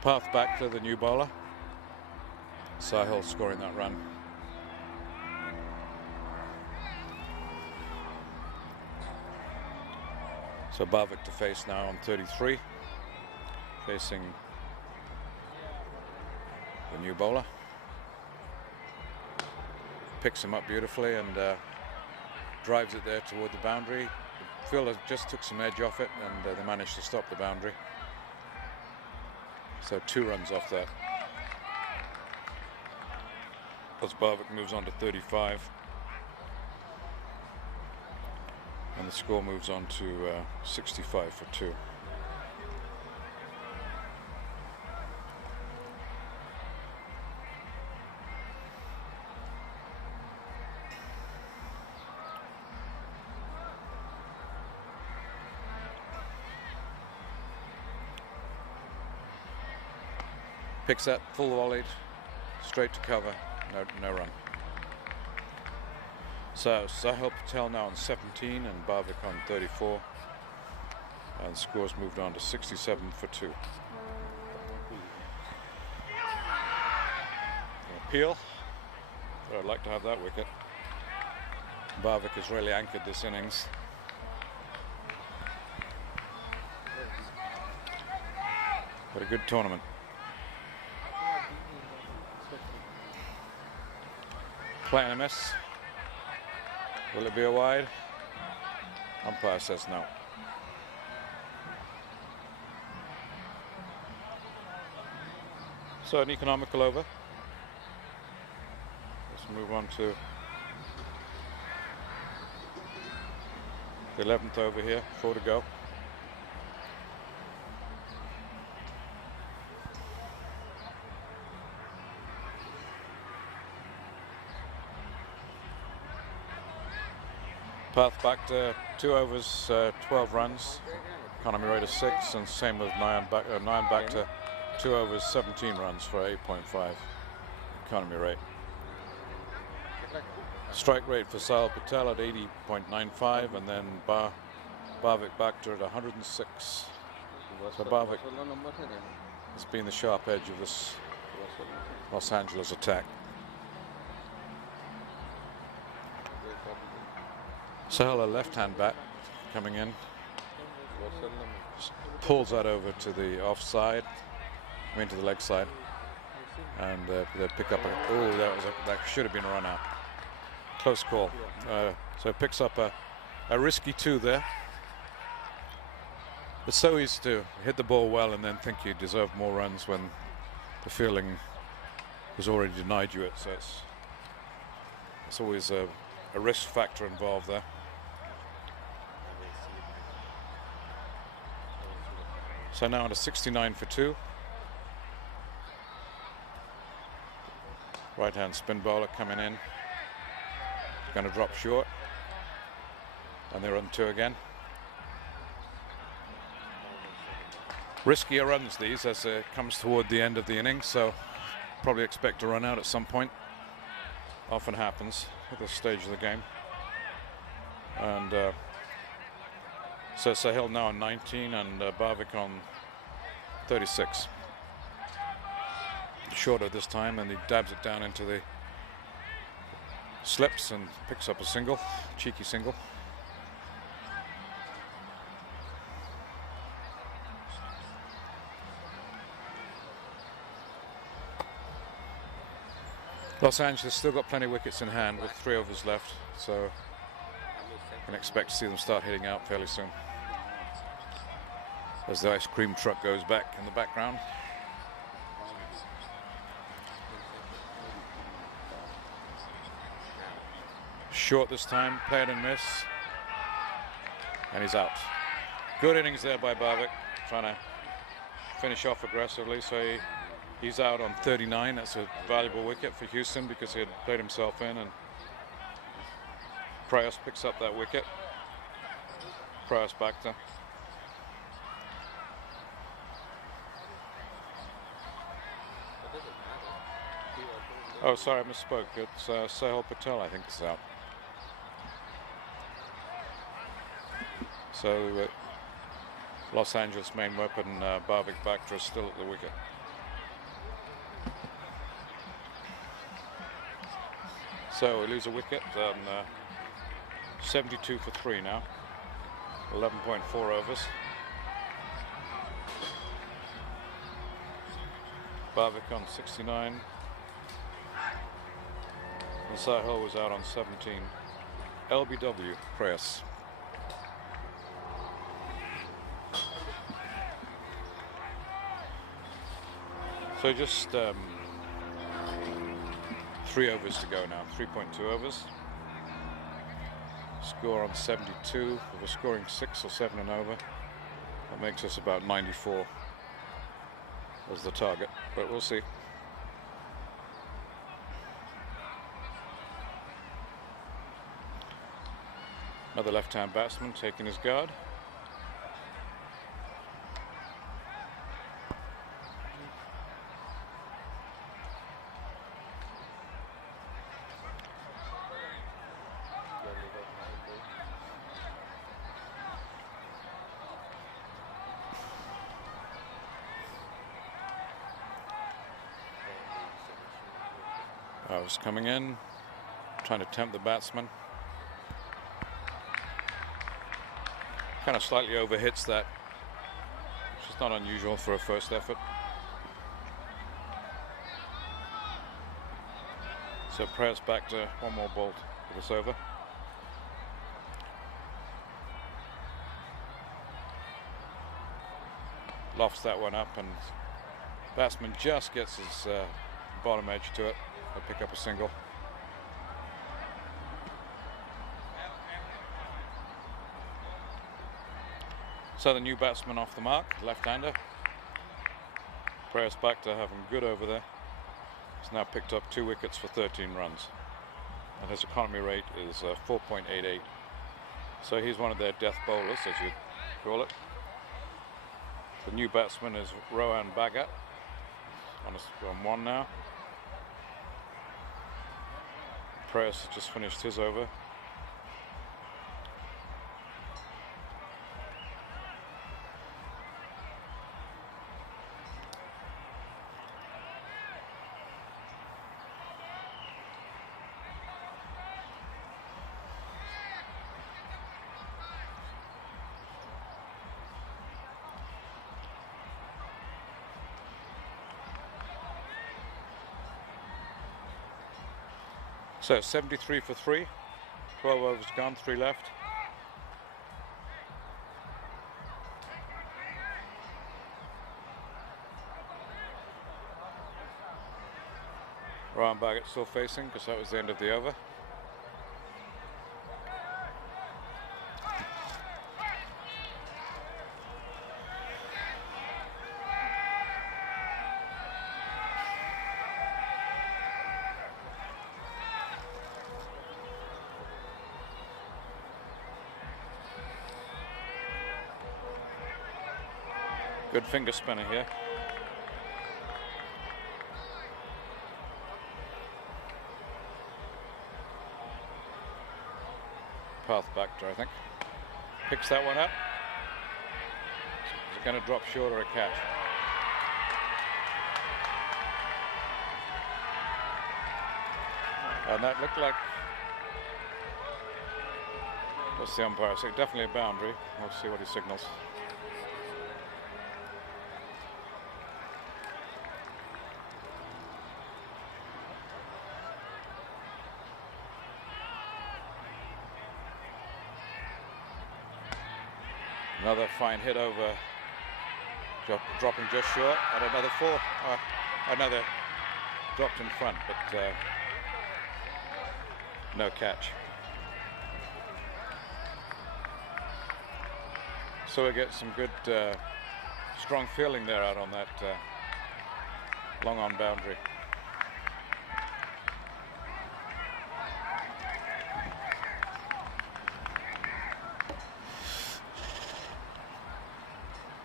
Path back to the new bowler. Sahil scoring that run. So Bhavik to face now on 33, facing the new bowler. Picks him up beautifully and drives it there toward the boundary. The fielder just took some edge off it and they managed to stop the boundary. So 2 runs off that. As Bhavik moves on to 35. And the score moves on to 65 for 2. Picks that, full volleyed, straight to cover, no run. So Sahil Patel now on 17 and Bhavik on 34. And the score's moved on to 67 for 2. Appeal. I'd like to have that wicket. Bhavik has really anchored this innings. But a good tournament. Play and a miss. Will it be a wide? Umpire says no. So an economical over. Let's move on to the 11th over here, 4 to go. Path back to 2 overs, 12 runs. Economy rate of 6, and same with 9 back to 2 overs, 17 runs for 8.5 economy rate. Strike rate for Sahil Patel at 80.95, and then Bhavik Bhakta at 106. So Bhavik has been the sharp edge of this Los Angeles attack. Sahil, a left-hand bat coming in, pulls that over to the offside, to the leg side, and they pick up a, oh, that should have been a run out. Close call. So it picks up a risky 2 there. It's so easy to hit the ball well and then think you deserve more runs when the feeling has already denied you it. So it's always a risk factor involved there. So now on a 69 for 2. Right-hand spin bowler coming in. Going to drop short. And they're on 2 again. Riskier runs these as it comes toward the end of the inning, so probably expect a run out at some point. Often happens at this stage of the game. And so Sahil now on 19 and Bhavik on 36. Shorter this time, and he dabs it down into the slips and picks up a single, cheeky single. Los Angeles still got plenty of wickets in hand with 3 overs left, so can expect to see them start hitting out fairly soon as the ice cream truck goes back in the background. Short this time, play it and miss, and he's out. Good innings there by Bhavik, trying to finish off aggressively. So he's out on 39. That's a valuable wicket for Houston because he had played himself in, and Prayas picks up that wicket. Prayas Bhakta. Oh, sorry, I misspoke. It's Sahil Patel, I think, is out. So Los Angeles main weapon, Bhavik Bhakta, is still at the wicket. So we lose a wicket, 72 for 3 now, 11.4 overs. Bhavik on 69. And Sahil was out on 17. LBW, Prayas. So just 3 overs to go now, 3.2 overs. Score on 72. If we're scoring 6 or 7 and over, that makes us about 94 as the target, but we'll see. Another left-hand batsman taking his guard. I was coming in, trying to tempt the batsman. Kind of slightly overhits that, which is not unusual for a first effort. So Prayers back to one more ball for this over. Lofts that one up, and batsman just gets his bottom edge to it. He'll pick up a single. So the new batsman off the mark, left-hander. Prayers back to having good over there. He's now picked up 2 wickets for 13 runs. And his economy rate is 4.88. So he's one of their death bowlers, as you'd call it. The new batsman is Rohan Bhagat on 1 now. Prayers has just finished his over. So 73 for 3, 12 overs gone, 3 left. Rohan Bhagat still facing because that was the end of the over. Good finger spinner here. Path Bhakta, I think. Picks that one up. Is it going to drop short or a catch? And that looked like, what's the umpire say? Definitely a boundary. We'll see what he signals. Another fine hit over, dropping just short, and another 4. Another dropped in front, but no catch. So we get some good, strong feeling there out on that long on boundary.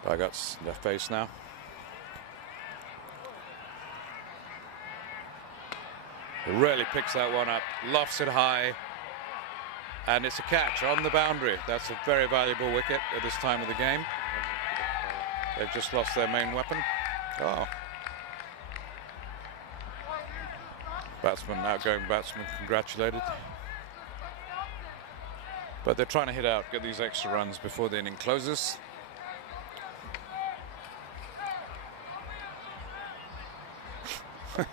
Bhagat's left face now. He really picks that one up, lofts it high, and it's a catch on the boundary. That's a very valuable wicket at this time of the game. They've just lost their main weapon. Oh. Batsman, outgoing batsman, congratulated. But they're trying to hit out, get these extra runs before the inning closes. Thank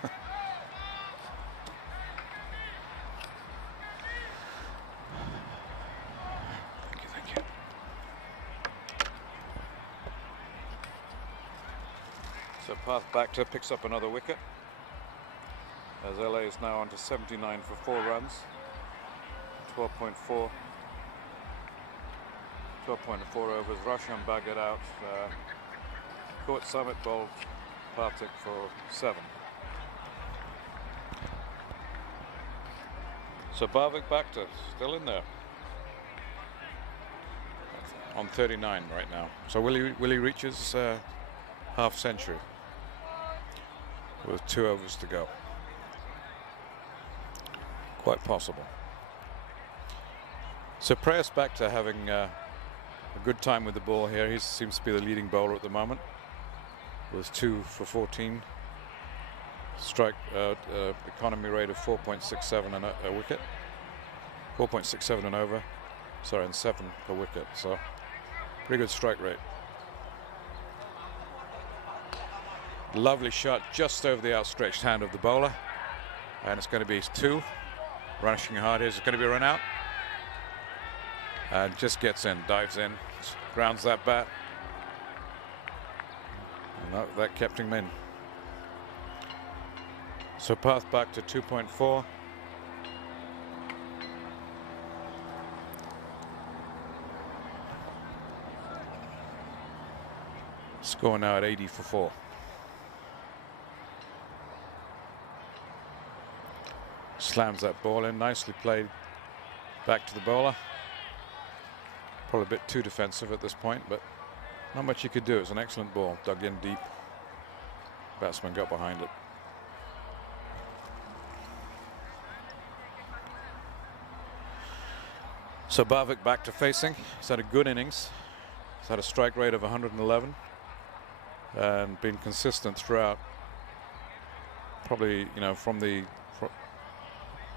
you. So Path Bhakta picks up another wicket, as LA is now on to 79 for 4 runs. 12.4 overs. Roshan Bhagat out. Court Summit bowled Partik for 7. So Bhavik Bhakta still in there on 39 right now. So will he reach his half century with 2 overs to go? Quite possible. So Prayers Bhakta having a good time with the ball here. He seems to be the leading bowler at the moment with 2 for 14. Strike economy rate of 4.67 and a wicket. 4.67 and over. Sorry, and 7 per wicket. So pretty good strike rate. Lovely shot just over the outstretched hand of the bowler. And it's going to be 2. Rushing hard. Here's going to be a run out. And just gets in, dives in, grounds that bat. And that kept him in. So path back to 2.4. Score now at 80 for 4. Slams that ball in, nicely played back to the bowler. Probably a bit too defensive at this point, but not much you could do. It's an excellent ball, dug in deep. Batsman got behind it. So Bhavik back to facing. He's had a good innings. He's had a strike rate of 111 and been consistent throughout. Probably, you know,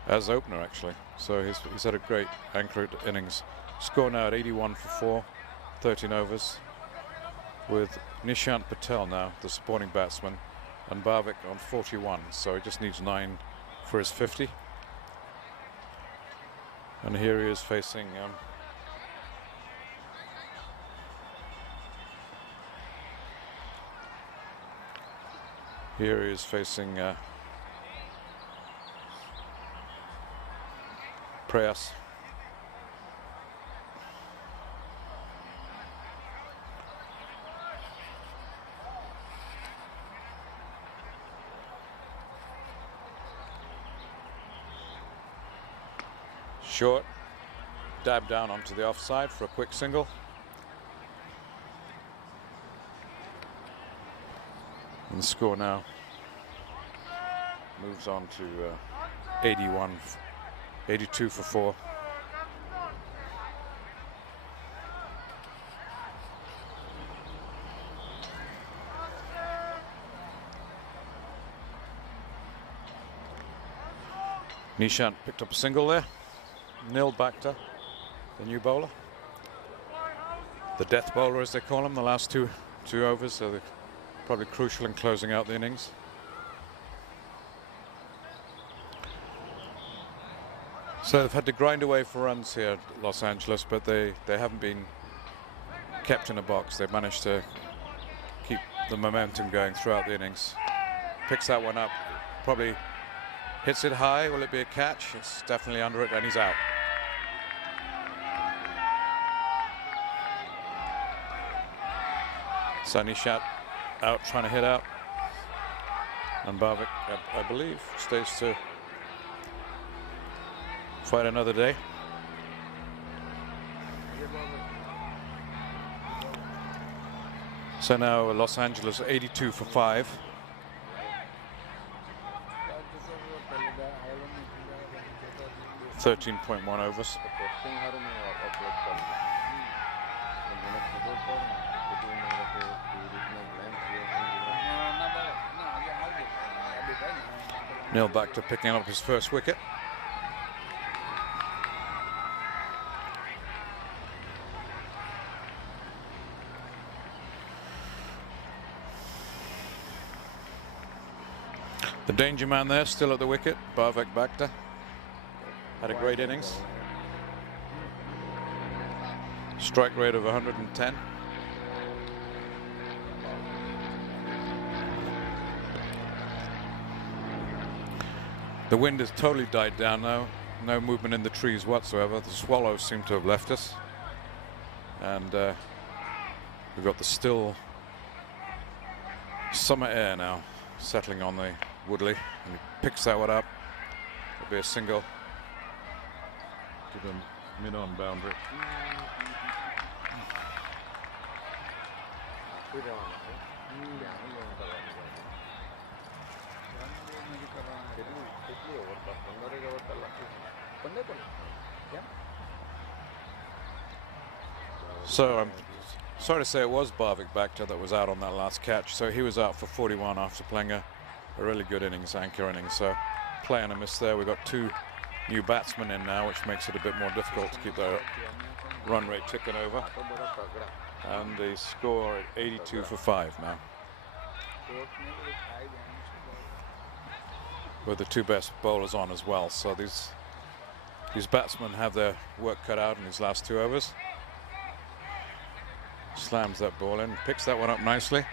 as opener actually. So he's had a great anchored innings. Score now at 81 for 4, 13 overs. With Nishant Patel now, the supporting batsman, and Bhavik on 41. So he just needs 9 for his 50. And here he is facing Prayas. Short, dab down onto the offside for a quick single. And the score now moves on to 82 for 4. Nishant picked up a single there. Nil Bhakta, the new bowler. The death bowler, as they call him, the last two overs, so they're probably crucial in closing out the innings. So they've had to grind away for runs here at Los Angeles, but they haven't been kept in a box. They've managed to keep the momentum going throughout the innings. Picks that one up, probably hits it high. Will it be a catch? It's definitely under it, and he's out. Sunny shot out, trying to hit out. And Bhavik, I believe, stays to fight another day. So now Los Angeles 82 for 5. .1 overs. Neil Bhakta picking up his first wicket. The danger man there, still at the wicket, Bhavik Bhakta. Had a great innings. Strike rate of 110. The wind has totally died down now. No movement in the trees whatsoever. The swallows seem to have left us. And we've got the still summer air now settling on the Woodley. And he picks that one up. It'll be a single. Give him mid-on boundary. So I'm sorry to say it was Bhavik Bhakta that was out on that last catch. So he was out for 41 after playing a really good innings, anchor innings. So play and a miss there. We've got 2 new batsmen in now, which makes it a bit more difficult to keep their run rate ticking over. And the score at 82 for 5 now. with the two best bowlers on as well. So these batsmen have their work cut out in these last 2 overs. Slams that ball in, picks that one up nicely,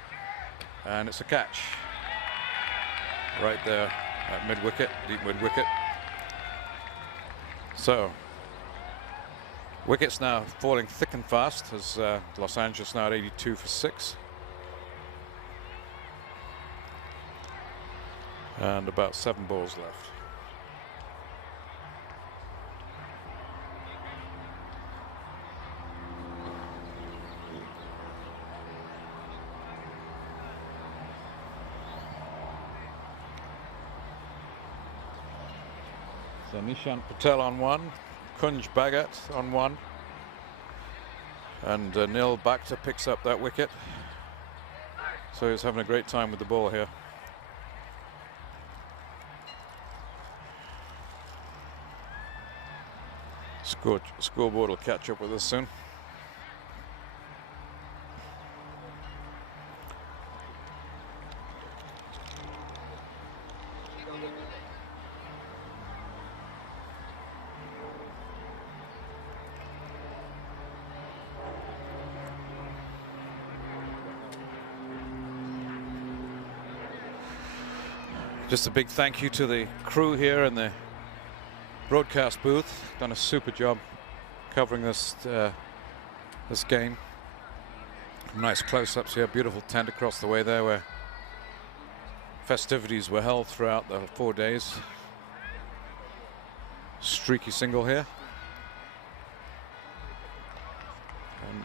and it's a catch right there at mid-wicket, deep mid-wicket. So wickets now falling thick and fast as Los Angeles now at 82 for 6. And about 7 balls left. So Nishant Patel on 1, Kunj Bhagat on 1, and Nil Bhakta picks up that wicket. So he's having a great time with the ball here. Scoreboard will catch up with us soon. Just a big thank you to the crew here in the broadcast booth. Done a super job covering this this game. Nice close-ups here, beautiful tent across the way there where festivities were held throughout the 4 days. Streaky single here. And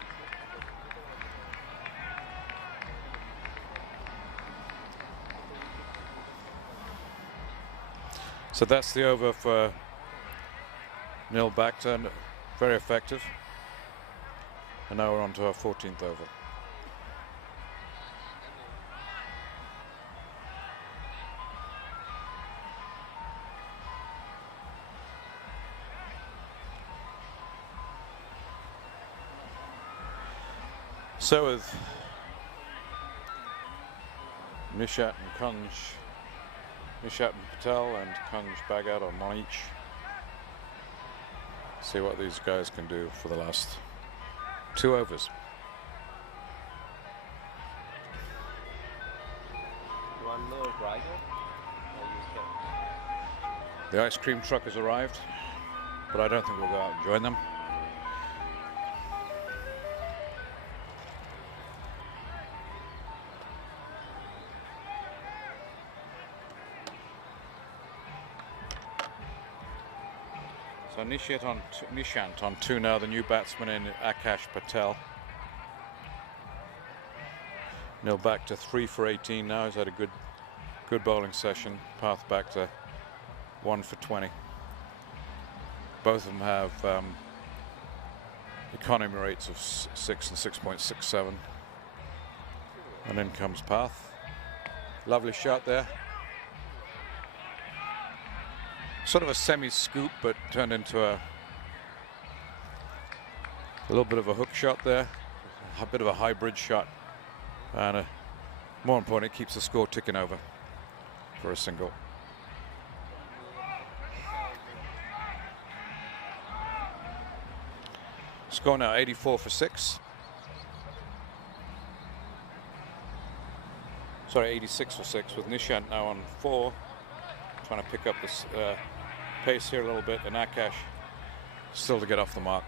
so that's the over for Nil Bhakta, very effective. And now we're on to our 14th over. So with Nishat and Patel and Kunj Bhagat on 1 each. See what these guys can do for the last 2 overs. One more driver. The ice cream truck has arrived, but I don't think we'll go out and join them. So Nishant on 2 now, the new batsman in Akash Patel. Nil back to 3 for 18 now. He's had a good bowling session. Path back to 1 for 20. Both of them have economy rates of 6 and 6.67. And in comes Path. Lovely shot there. Sort of a semi-scoop, but turned into a little bit of a hook shot there, a bit of a hybrid shot, and more important, it keeps the score ticking over for a single. Score now 84 for 6. Sorry, 86 for 6, with Nishant now on 4, trying to pick up this pace here a little bit, and Akash still to get off the mark.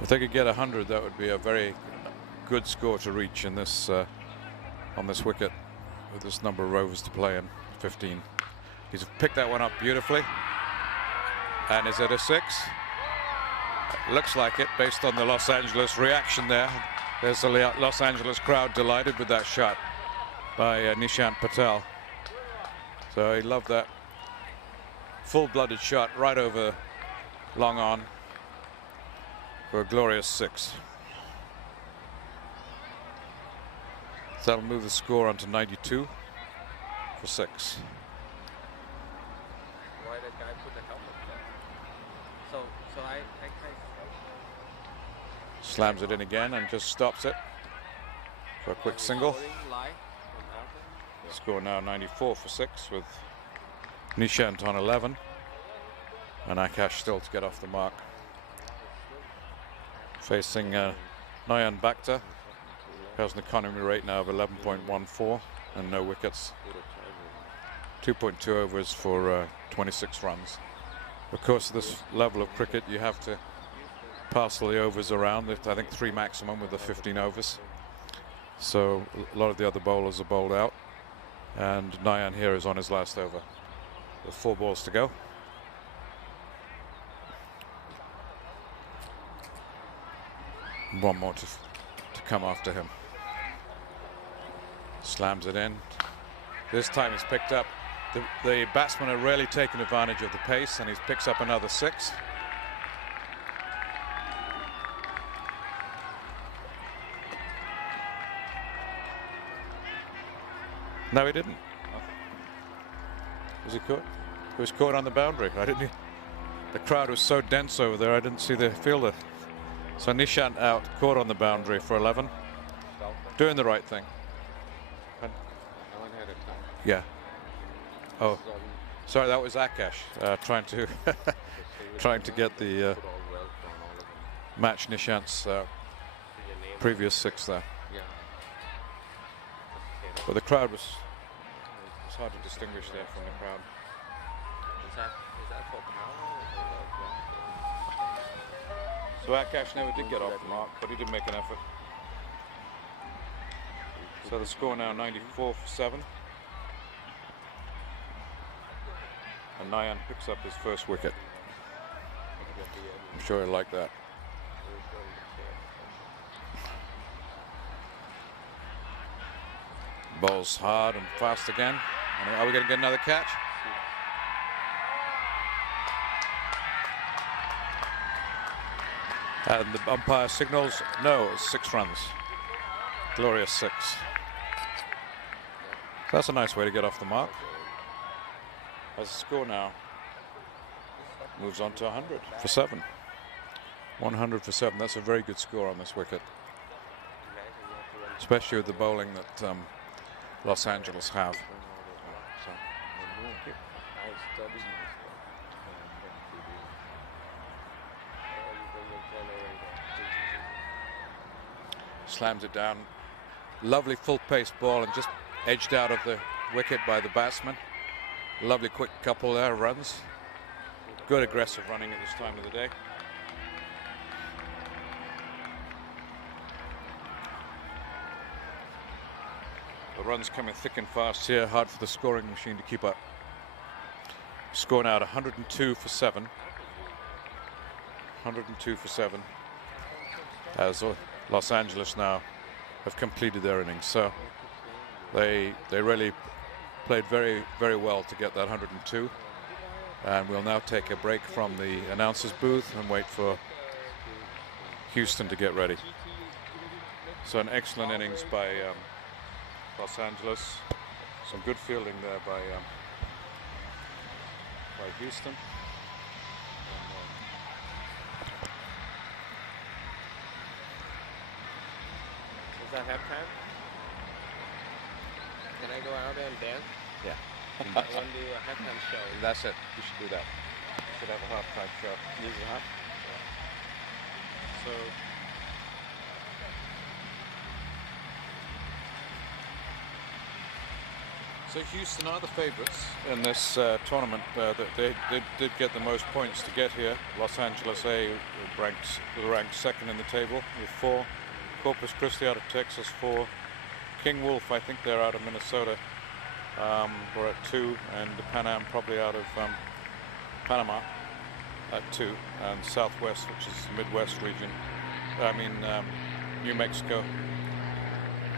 If they could get 100, that would be a very good score to reach in this on this wicket with this number of overs to play in, 15. He's picked that one up beautifully, and is it a 6? Looks like it based on the Los Angeles reaction there. There's the Los Angeles crowd delighted with that shot by Nishant Patel. So he loved that full-blooded shot right over long on for a glorious 6. So that'll move the score onto 92 for 6. Why that guy put the helmet there? So Slams it in again and just stops it for a quick single. Score now 94 for 6 with Nishant on 11 and Akash still to get off the mark. Facing Nayan Bhakta, who has an economy rate now of 11.14 and no wickets. 2.2 overs for 26 runs. Of course, this level of cricket, you have to parcel the overs around. I think 3 maximum with the 15 overs. So a lot of the other bowlers are bowled out. And Nayan here is on his last over with 4 balls to go. One more to come after him. Slams it in. This time he's picked up. The batsmen are really taking advantage of the pace, and he picks up another 6. No, he didn't. Was he caught? He was caught on the boundary. I didn't. The crowd was so dense over there, I didn't see the fielder. So Nishant out, caught on the boundary for 11. Doing the right thing. Yeah. Oh, sorry, that was Akash trying to trying to get the match Nishant's previous 6 there. But the crowd was hard to distinguish there from the crowd. Is that for power? So Akash never did get off the mark, but he did make an effort. So the score now 94 for 7. And Nayan picks up his first wicket. I'm sure he'll like that. Bowls hard and fast again. And are we going to get another catch? And the umpire signals no, it's 6 runs. Glorious 6. So that's a nice way to get off the mark. As the score now moves on to 100 for 7. 100 for 7. That's a very good score on this wicket, especially with the bowling that Los Angeles have. Slams it down. Lovely full-pace ball and just edged out of the wicket by the batsman. Lovely quick couple there, runs. Good aggressive running at this time of the day. The runs coming thick and fast here, hard for the scoring machine to keep up. Score now at 102 for 7. 102 for 7. As Los Angeles now have completed their innings. So they really played very, very well to get that 102. And we'll now take a break from the announcer's booth and wait for Houston to get ready. So an excellent innings by Los Angeles. Some good fielding there by Houston. Is that halftime? Can I go out and dance? Yeah. I want to do a halftime show. That's it. You should do that. You should have a halftime show. This is half. So Houston are the favourites in this tournament. They did get the most points to get here. Los Angeles ranked second in the table with 4. Corpus Christi out of Texas 4. King Wolf, I think they're out of Minnesota. We're at 2, and the Pan Am probably out of Panama at 2, and Southwest, which is the Midwest region. New Mexico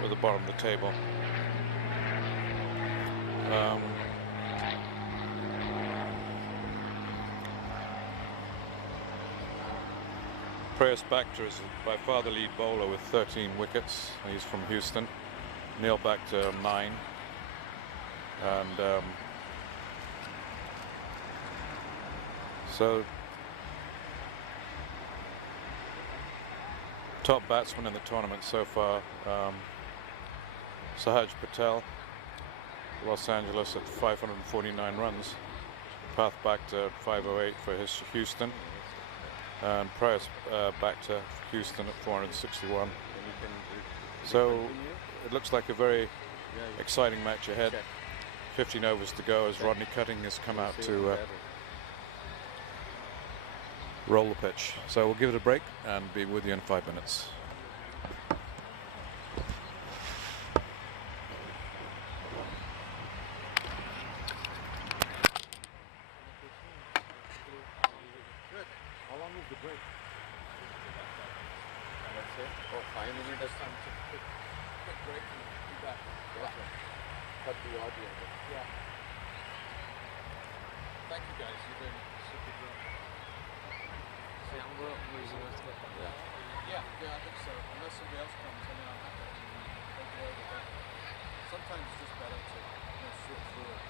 at the bottom of the table. Prayas Bhakta is by far the lead bowler with 13 wickets. He's from Houston. Neil Bhakta 9. And so top batsman in the tournament so far, Sahaj Patel, Los Angeles at 549 runs. Path back to 508 for his Houston, and Price back to Houston at 461. So it looks like a very exciting match ahead. 15 overs to go as Rodney Cutting has come out to roll the pitch. So we'll give it a break and be with you in 5 minutes. How long is the break? Let's say, 5 minutes. Quick break and be back. Cut the audio. Yeah. Thank you guys. You've been super good. See, I'm going to lose the rest of it. Yeah, I think so. Unless somebody else comes, I mean, I'll have to take it over. But sometimes it's just better to sort through it.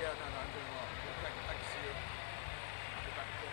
Yeah, no, I'm doing well. Thank you. See you. I'll be back to you.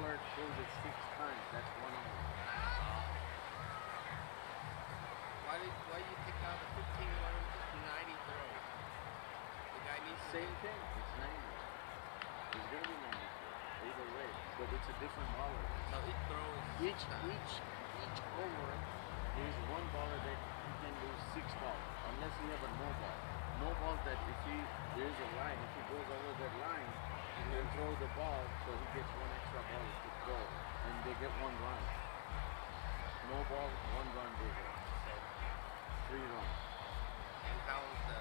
baller throws it 6 times, that's 1 hour. Why you take out the 15 run, 90 throw? The guy needs to Same thing, it's 90. It's gonna be 90 either way, but it's a different baller. So each throw is Each over, there is one baller that he can lose 6 balls, unless you have a no ball. No ball that if there is a line, if he goes over that line, he can throw the ball, so he gets 1 extra ball to throw, and they get 1 run. No ball, 1 run they get. 3 runs. And how's the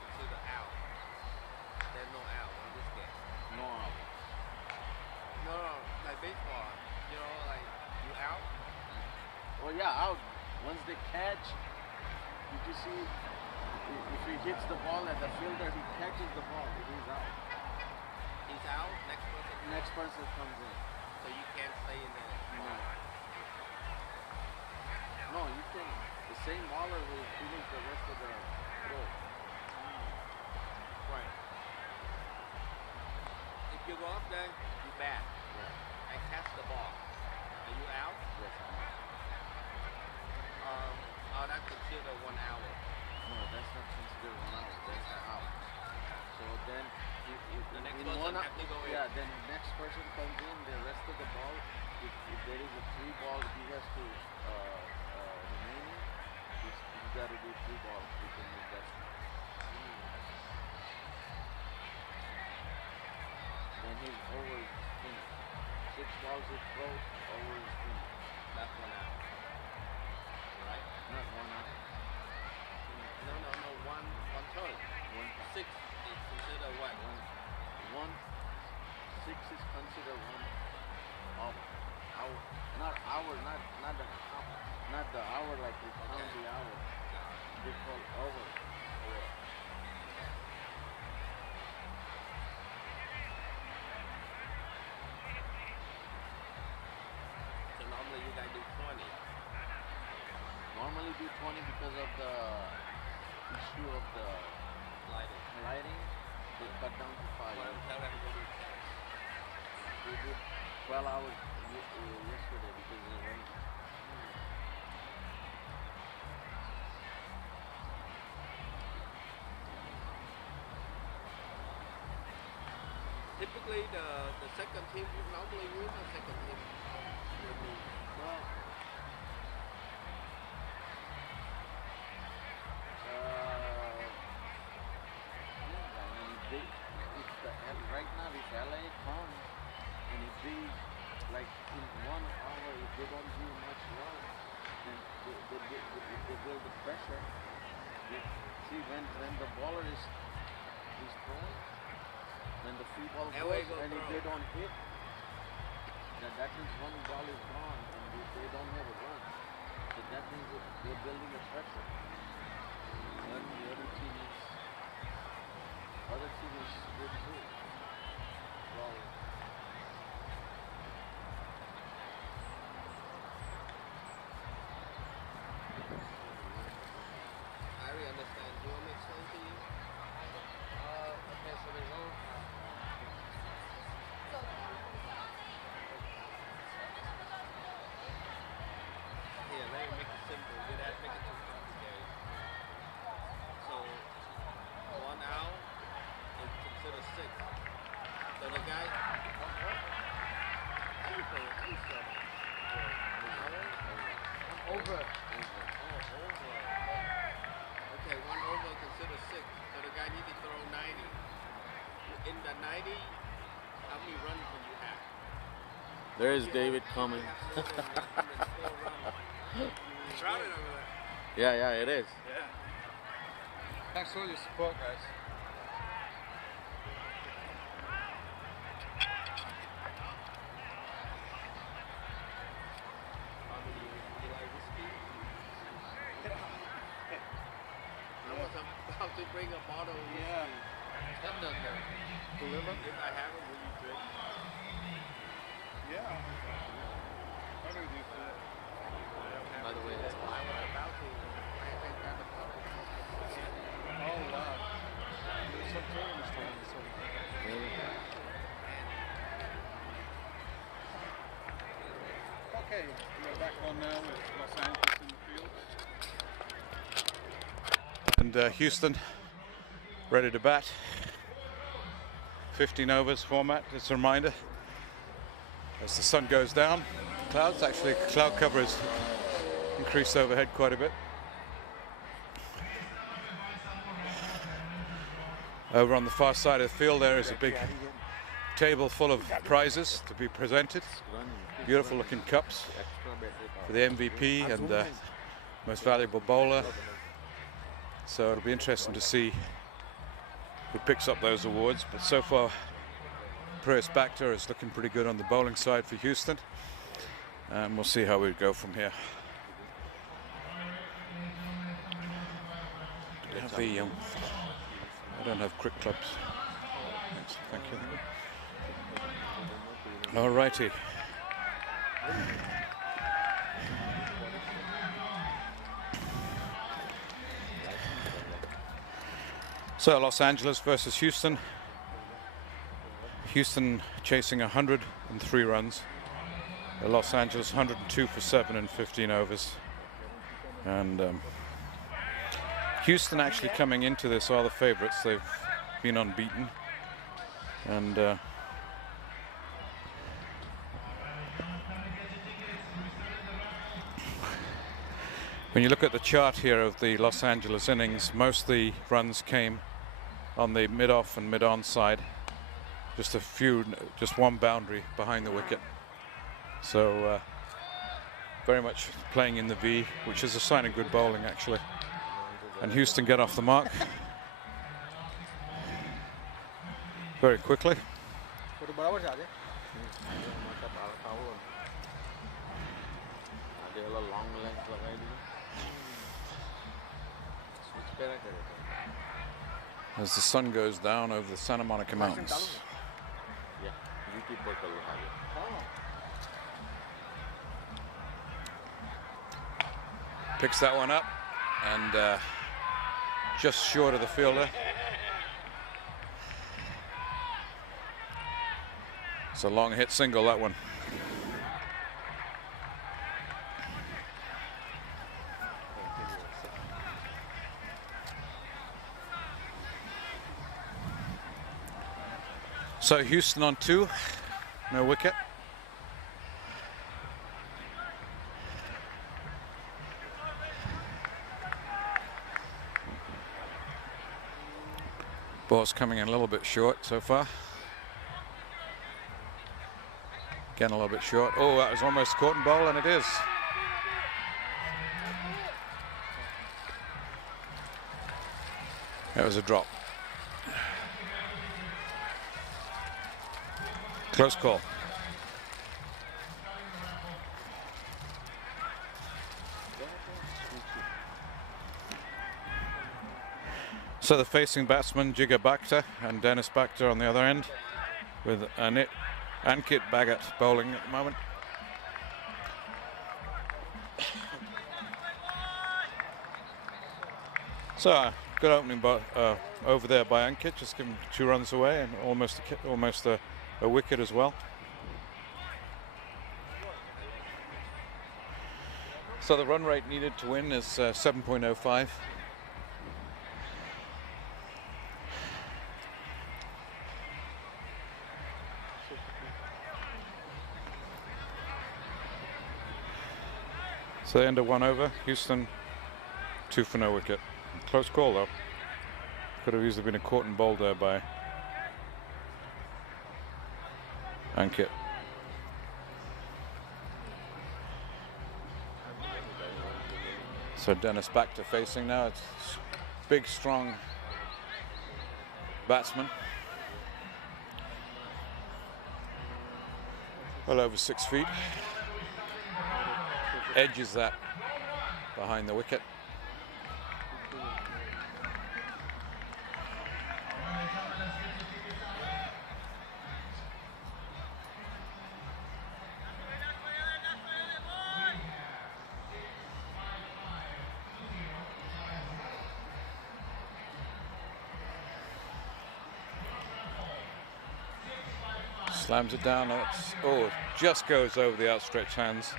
consider out? There's no out in this game. No out. No, like baseball. You know, like you out. Well, yeah, out. Once they catch, did you see? If he hits the ball at the fielder, he catches the ball. He's out. He's out. Next person comes in. So you can't stay in there. No, you can. The same baller will finish the rest of the throw. Right. If you go up there, you bat. Yeah. And catch the ball. Are you out? Yes, I'm out. That's considered 1 hour. No, that's not considered 1 hour. That's an out. So then, The next in person 1 have to go in. Yeah, then next person comes in. The rest of the ball, if there is a 3 ball, he has to remaining. He's got to do 3 balls to make that. Then his over is finished. 6 balls is throw, over is finished. That's 1 hour. Right? Not 1 hour. No, 1 turn. 6 is considered what? 6 is considered 1 hour. Not hour, not the hour. Not the hour like we count the hour. They call over. So normally you guys do 20. Normally do 20 because of the issue of the lighting. They cut down to 5. Well, tell them to do 10. We did 12 hours yesterday because of the rain. Typically, the second team would normally win, the second team would lose. Well, right now if LA comes and if they like in 1 hour if they don't do much run, then they build the pressure. See when the baller is throwing, when the free ball goes and if they don't hit, then that means 1 ball is gone and they don't have a run. So that means they're building a pressure. Then the other team is good too. Well, I really understand. Do you want me to explain to you? Okay, so there's all. Here, let me make it simple. You didn't have to make it too complicated. So, 1 hour is considered 6. So the guy, how you play? How you start? 1 hour? Over. Oh, over. Okay, 1 over considered 6. So the guy needs to throw 90. In the 90, how many runs will you have? there is David coming. You have more than 104 runs. It's crowded over there. Yeah, it is. Yeah. Thanks for all your support, guys. You like whiskey? I was about to bring a bottle of whiskey. Deliver? If I have it, will you drink? Yeah. I do do that. By the way, that's why I was about to. I haven't got the bottle. Oh, wow. There's some tournaments doing this over there. Really? And We're back on now with Los Angeles in the field. And Houston ready to bat. 15 overs format, just a reminder. As the sun goes down, clouds, actually cloud cover has increased overhead quite a bit. Over on the far side of the field there is a big table full of prizes to be presented. Beautiful looking cups for the MVP and most valuable bowler. So it'll be interesting to see who picks up those awards. But so far, Bhakta is looking pretty good on the bowling side for Houston. And we'll see how we go from here. I don't have cricket clubs. Thanks, thank you. All righty. So Los Angeles versus Houston. Houston chasing 103 runs. Los Angeles 102 for 7 in 15 overs. And Houston actually coming into this are the favorites. They've been unbeaten. And when you look at the chart here of the Los Angeles innings, most of the runs came on the mid-off and mid-on side. Just a few, just one boundary behind the wicket. So very much playing in the V, which is a sign of good bowling actually. And Houston get off the mark very quickly. As the sun goes down over the Santa Monica Mountains. Picks that one up and just short of the fielder. It's a long hit single, that one. So Houston on 2, no wicket. Ball's coming in a little bit short so far. Again a little bit short. Oh, that was almost caught in bowl, and it is. That was a drop. Close call. So the facing batsman, Bhakta and Dennis Bhakta on the other end, with Ankit Bhagat bowling at the moment. So good opening over there by Ankit, just giving 2 runs away and almost a wicket as well. So the run rate needed to win is 7.05. So they end at 1 over. Houston 2 for no wicket. Close call though. Could have easily been a caught and bowled there by Ankit. So Dennis Bhakta facing now. It's big, strong batsman. Well over 6 feet. Edges that behind the wicket. Slams it down. Oh, it just goes over the outstretched hands.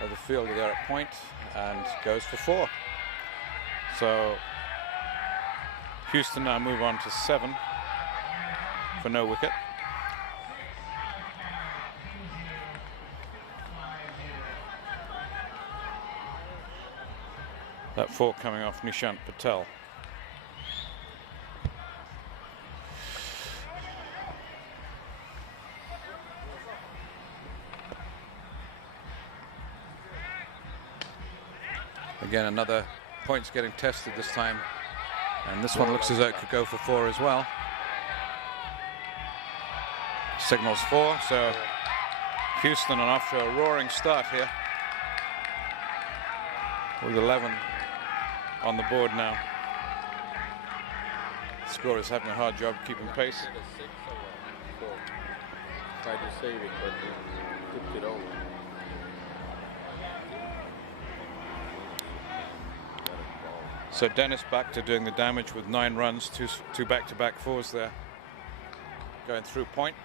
of the fielder there at point and goes for 4. So Houston now move on to 7 for no wicket. That 4 coming off Nishant Patel. Again, another points getting tested this time. And this one looks as though it could go for 4 as well. Signals 4, so Houston are off to a roaring start here. With 11 on the board now. Scorer is having a hard job keeping pace. Is it a 6 or a 4? Tried to save it, but tipped it over. So Dennis Bhakta doing the damage with 9 runs, two back-to-back 4s there. Going through point.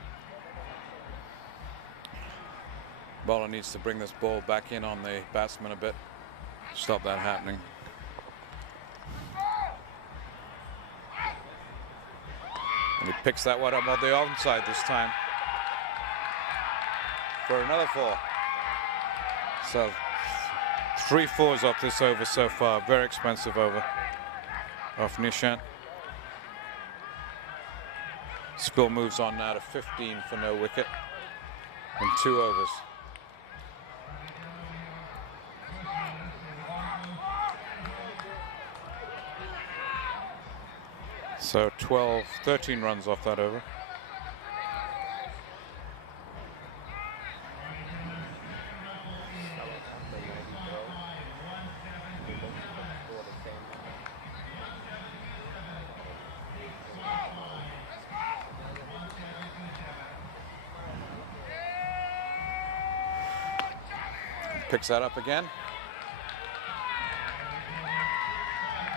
Bowler needs to bring this ball back in on the batsman a bit. Stop that happening. And he picks that one up on the onside this time. For another 4. So 3 4s off this over so far. Very expensive over off Nishant. Score moves on now to 15 for no wicket in 2 overs. So 13 runs off that over. Picks that up again.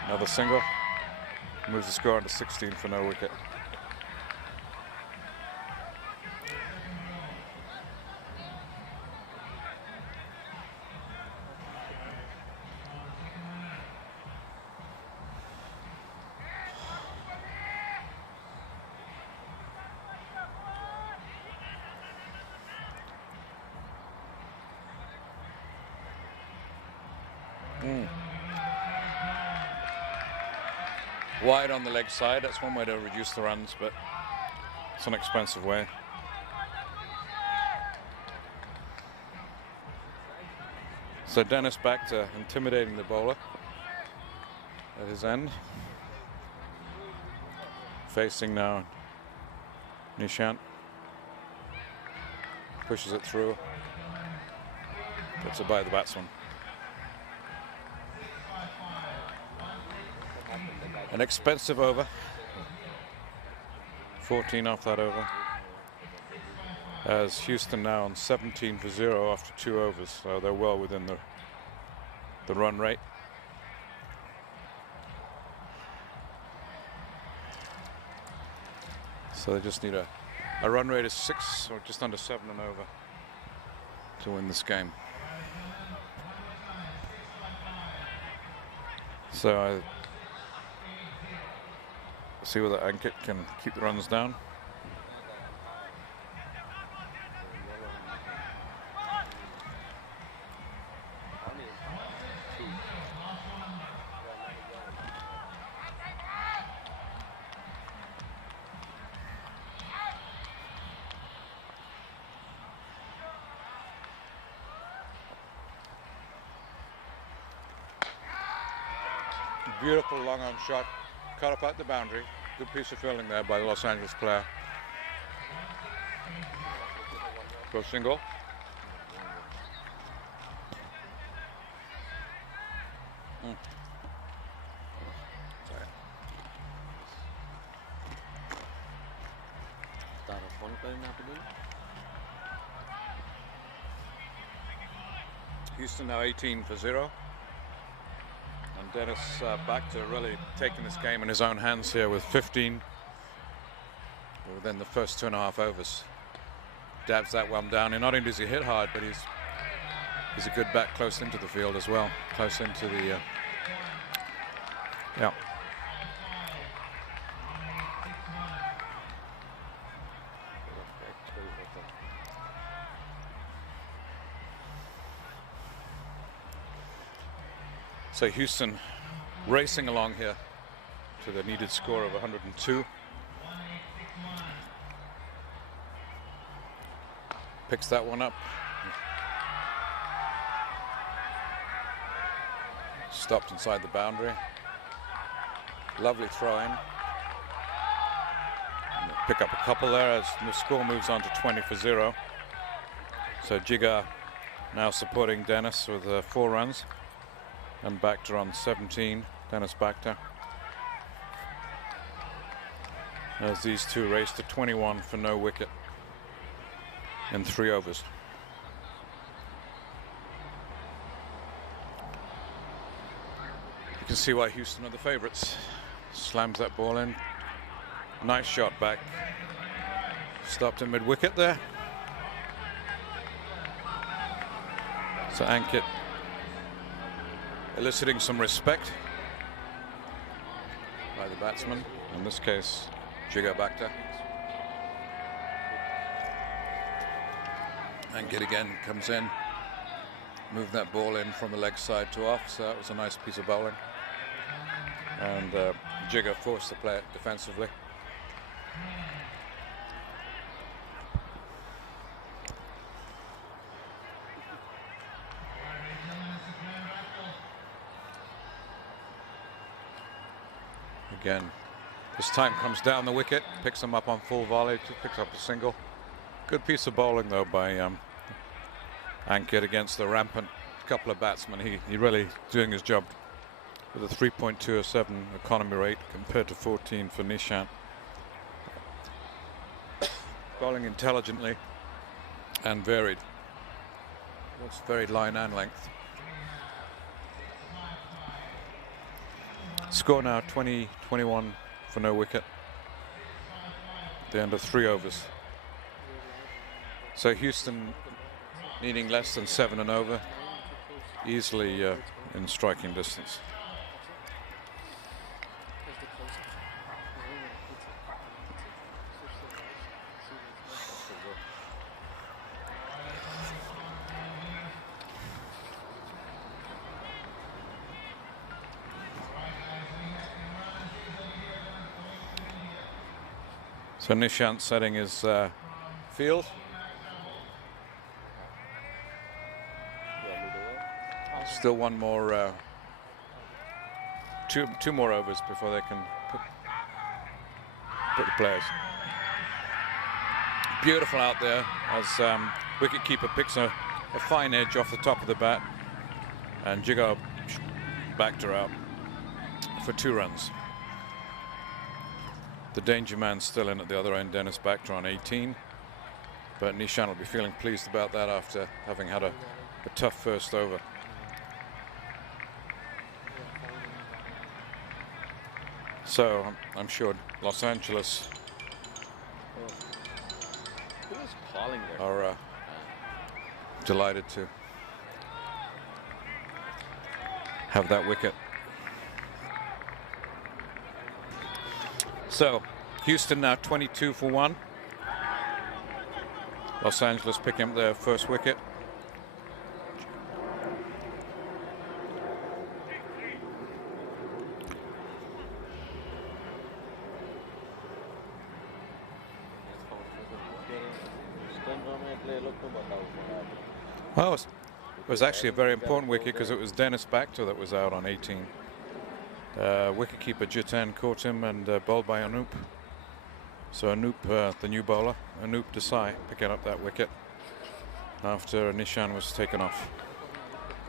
Another single. Moves the score on to 16 for no wicket. Wide on the leg side, that's one way to reduce the runs, but it's an expensive way. So Dennis Bhakta intimidating the bowler at his end. Facing now Nishant. Pushes it through. Gets it by the batsman. An expensive over. 14 off that over. As Houston now on 17 for 0 after 2 overs, so they're well within the run rate. So they just need a run rate of 6 or just under 7 and over to win this game. So I see whether Ankit can keep the runs down. Beautiful long on shot, cut up at the boundary. Good piece of fielding there by the Los Angeles player. Go single. Houston now 18 for 0. And Dennis Bhakta really taking this game in his own hands here with 15 within the first 2.5 overs. Dabs that one down, and not only does he hit hard, but he's He's a good bat close into the field as well, close into the yeah. So Houston racing along here to the needed score of 102. Picks that one up. Stopped inside the boundary. Lovely throw in. And pick up a couple there as the score moves on to 20-0. So Jigar now supporting Dennis with 4 runs. And Bhakta on 17, Dennis Bhakta. As these two race to 21 for no wicket in 3 overs. You can see why Houston are the favourites. Slams that ball in. Nice shot back. Stopped at mid-wicket there. So Ankit eliciting some respect by the batsman, in this case Jigar Bhakta. Ankit again comes in, moved that ball in from the leg side to off, so that was a nice piece of bowling. And Jigar forced the play defensively. Again, this time comes down the wicket, picks him up on full volley, picks up a single. Good piece of bowling though by Ankit against the rampant couple of batsmen. He really doing his job with a 3.207 economy rate compared to 14 for Nishant. Bowling intelligently and varied. Looks varied line and length. Score now 20-21 for no wicket. The end of 3 overs. So Houston needing less than 7 and over, easily in striking distance. So Nishant setting his field. Still one more, two more overs before they can put the players. Beautiful out there as wicketkeeper picks a fine edge off the top of the bat, and Jigar Bhakta out for 2 runs. The danger man still in at the other end, Dennis Bhakta on 18, but Nishant will be feeling pleased about that after having had a tough first over. So I'm sure Los Angeles Who was calling there? are delighted to have that wicket. So Houston now 22 for 1. Los Angeles picking up their first wicket. Well, it was actually a very important wicket because it was Dennis Bhakta that was out on 18. Wicketkeeper Jiten caught him and bowled by Anup. So Anup, the new bowler, Anup Desai, picking up that wicket after Nishant was taken off.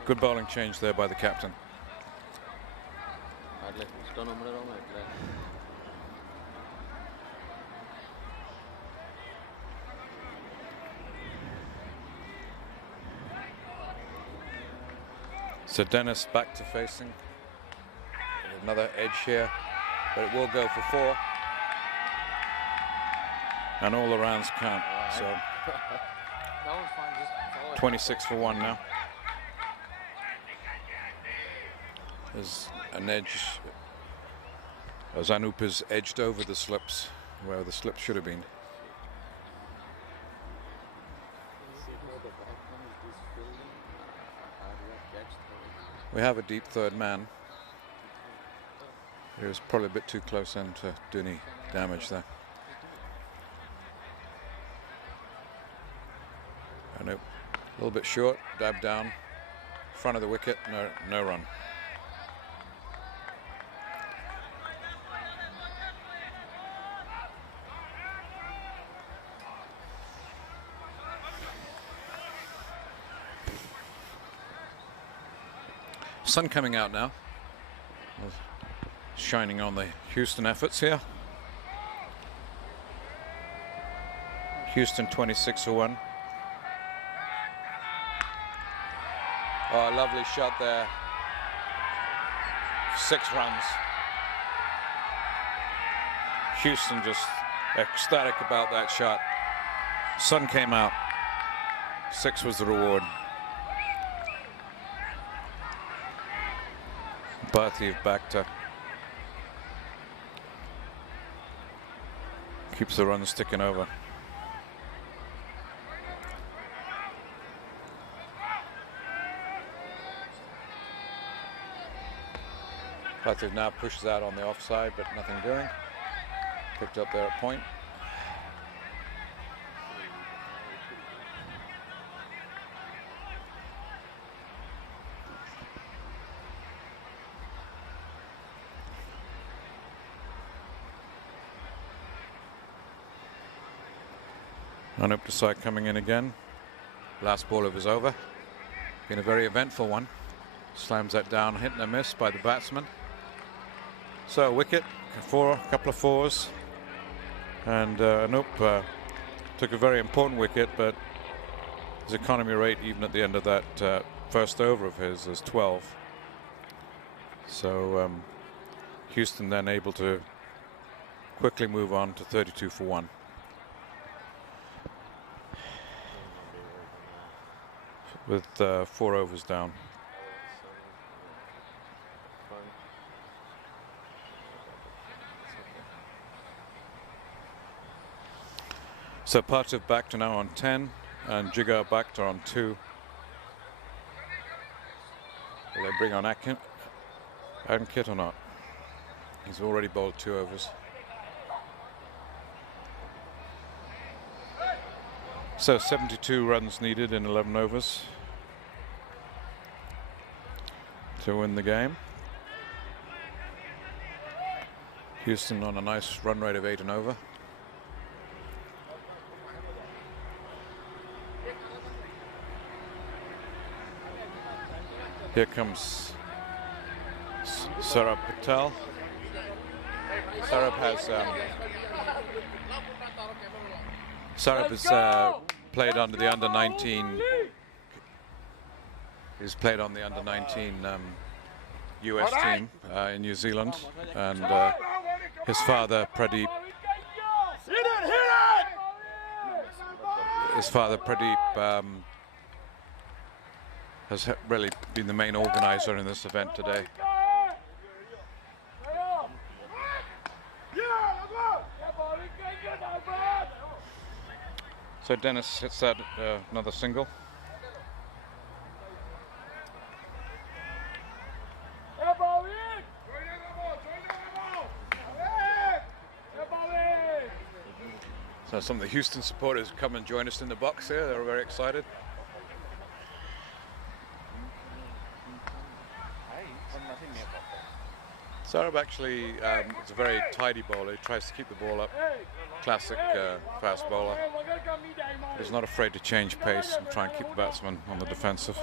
Good bowling change there by the captain. So Dennis back to facing. Another edge here, but it will go for 4. And all the rounds count. So 26 for 1 now. There's an edge. As Anup is edged over the slips where the slip should have been. We have a deep third man. He was probably a bit too close in to do any damage there. Anup, a little bit short, dab down, front of the wicket, no run. Sun coming out now, shining on the Houston efforts here. Houston 26 for 1. Oh, a lovely shot there. 6 runs. Houston just ecstatic about that shot. Sun came out. 6 was the reward. Bhakta keeps the runs ticking over. Bhakta now pushes out on the offside, but nothing doing. Picked up there at point. Anup Desai coming in again. Last ball of his over. Been a very eventful one. Slams that down, hit and a miss by the batsman. So wicket, a couple of 4s. And Anup took a very important wicket, but his economy rate even at the end of that first over of his is 12. So Houston then able to quickly move on to 32 for 1. With 4 overs down. So Parthiv Bhakta now on 10 and Jigar Bhakta on 2. Will they bring on Ankit or not? He's already bowled 2 overs. So 72 runs needed in 11 overs to win the game. Houston on a nice run rate of 8 and over. Here comes Saurabh Patel. Saurabh has played under the under-19. He's played on the under-19 US team in New Zealand, and his father Pradeep. Has really been the main organizer in this event today. So Dennis hits that another single. So some of the Houston supporters come and join us in the box here. They're very excited. Saurabh actually is a very tidy bowler. He tries to keep the ball up. Classic fast bowler. He's not afraid to change pace and try and keep the batsman on the defensive.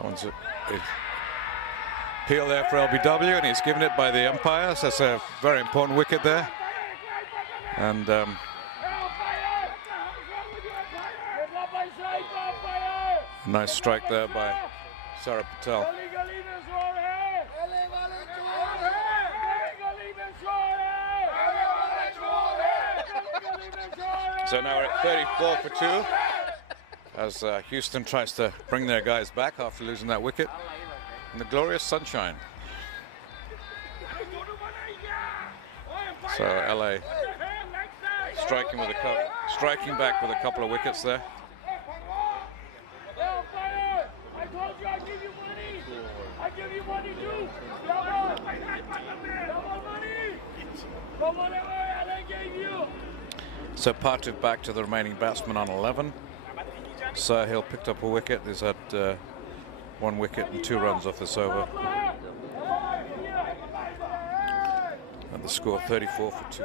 One's a appeal there for LBW, and he's given it by the umpire. So that's a very important wicket there. And nice strike there by Saurabh Patel. So now we're at 34 for 2 as Houston tries to bring their guys back after losing that wicket in the glorious sunshine. So LA striking back with a couple of wickets there. I told you I'd give you money. I give you money too. Double money. For whatever I gave you. So Partov back to the remaining batsman on 11. Sahil picked up a wicket. He's had 1 wicket and 2 runs off this over. And the score 34 for 2.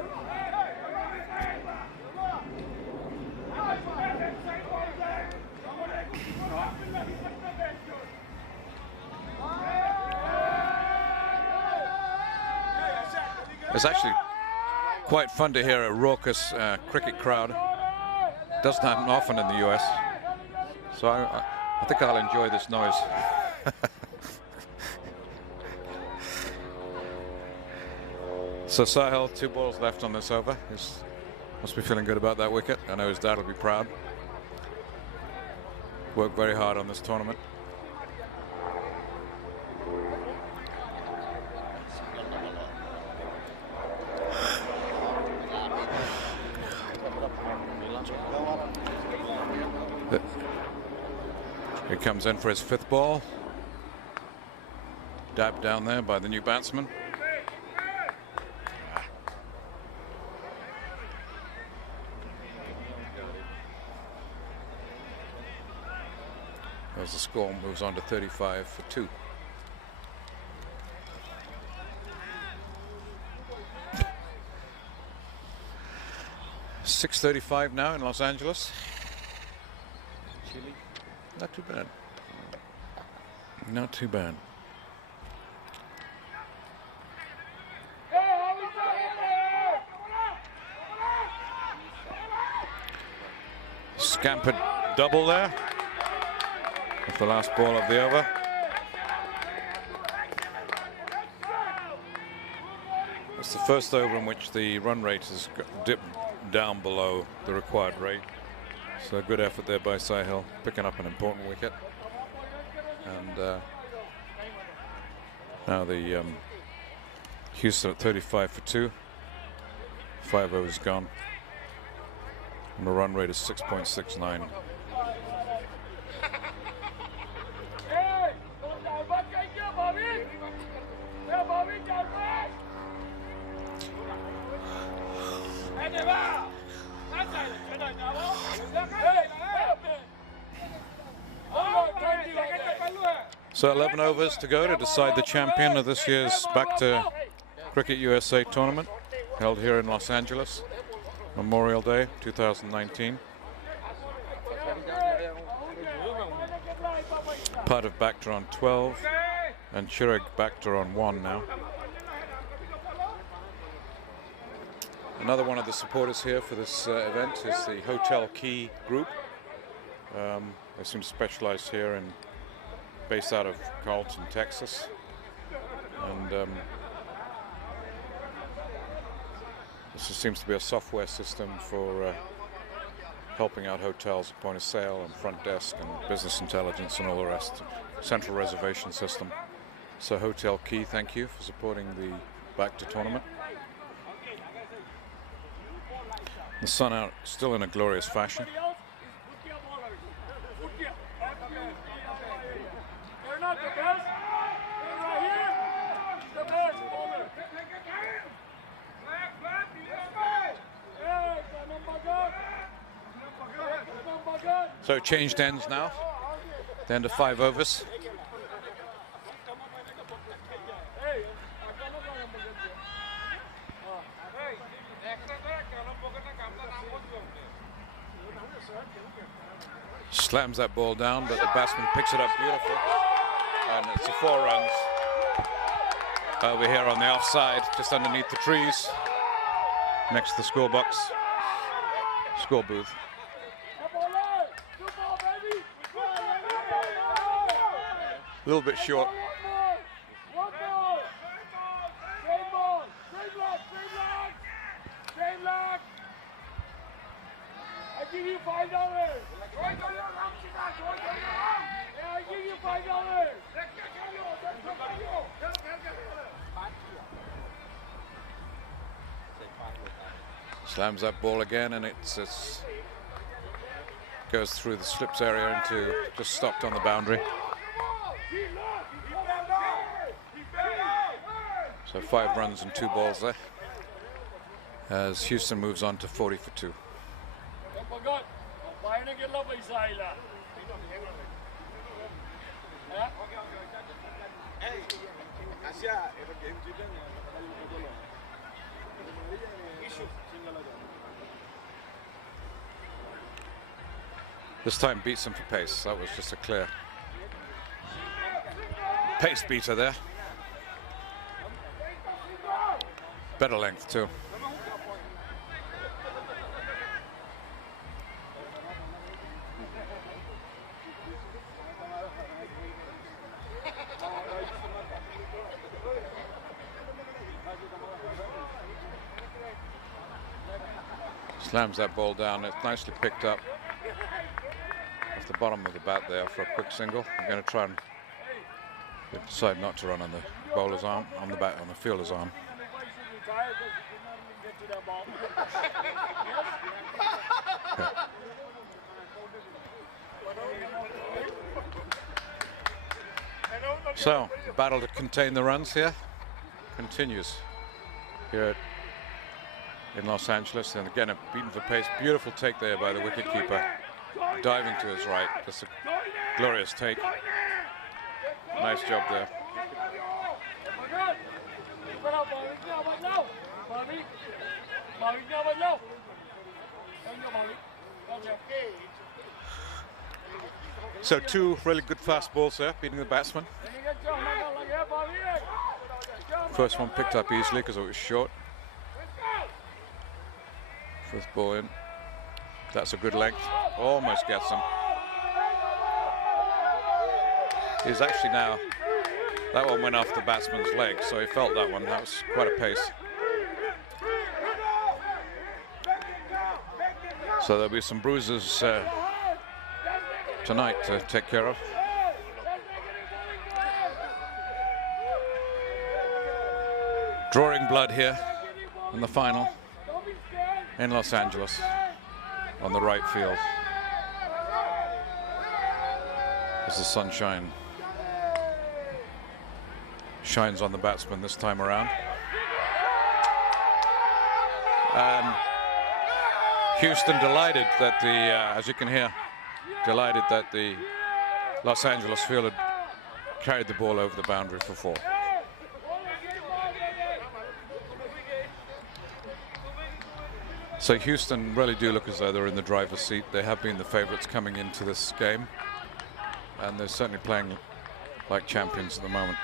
It's actually quite fun to hear a raucous cricket crowd. Doesn't happen often in the US, so I think I'll enjoy this noise. So Sahil, 2 balls left on this over. He must be feeling good about that wicket. I know his dad will be proud. Worked very hard on this tournament. He comes in for his 5th ball. Dabbed down there by the new batsman. As the score moves on to 35 for 2. .635 now in Los Angeles. Not too bad. Not too bad. Scampered double there. That's the last ball of the over. It's the first over in which the run rate has dipped down below the required rate. So good effort there by Sahil, picking up an important wicket. And now the Houston at 35 for 2. 5 overs gone. And the run rate is 6.69. So 11 overs to go to decide the champion of this year's Bhakta Cricket USA tournament, held here in Los Angeles, Memorial Day 2019. Part of Bhakta on 12 and Chirag Bhakta on 1 now. Another one of the supporters here for this event is the Hotel Key group. They seem to specialize here in based out of Carlton, Texas, and this seems to be a software system for helping out hotels at point of sale and front desk and business intelligence and all the rest. Central reservation system. So Hotel Key, thank you for supporting the Bhakta tournament. The sun out still in a glorious fashion. So changed ends now. The end of 5 overs. Slams that ball down, but the batsman picks it up beautifully. And it's a 4 runs. Over here on the offside, just underneath the trees, next to the score box, score booth. A little bit short. give you $5. And I give you $5. Slams that ball again, and it's goes through the slips area into just stopped on the boundary. So 5 runs and 2 balls there, as Houston moves on to 40 for 2. This time beats him for pace. That was just a clear pace beater there. Better length too. Slams that ball down. It's nicely picked up off the bottom of the bat there for a quick single. I'm going to try and decide not to run on the bowler's arm, on the bat, on the fielder's arm. So, the battle to contain the runs here continues here in Los Angeles, and again a beaten for pace. Beautiful take there by the wicketkeeper, diving to his right. Just a glorious take. Nice job there. So 2 really good fast balls there, beating the batsman. First one picked up easily because it was short. First ball in. That's a good length. Almost gets him. He's actually now, that one went off the batsman's leg, so he felt that one. That was quite a pace. So there'll be some bruises tonight to take care of. Drawing blood here in the final in Los Angeles on the right field as the sunshine shines on the batsman this time around. And Houston delighted that the, as you can hear, delighted that the Los Angeles fielder carried the ball over the boundary for 4. So Houston really do look as though they're in the driver's seat. They have been the favorites coming into this game, and they're certainly playing like champions at the moment.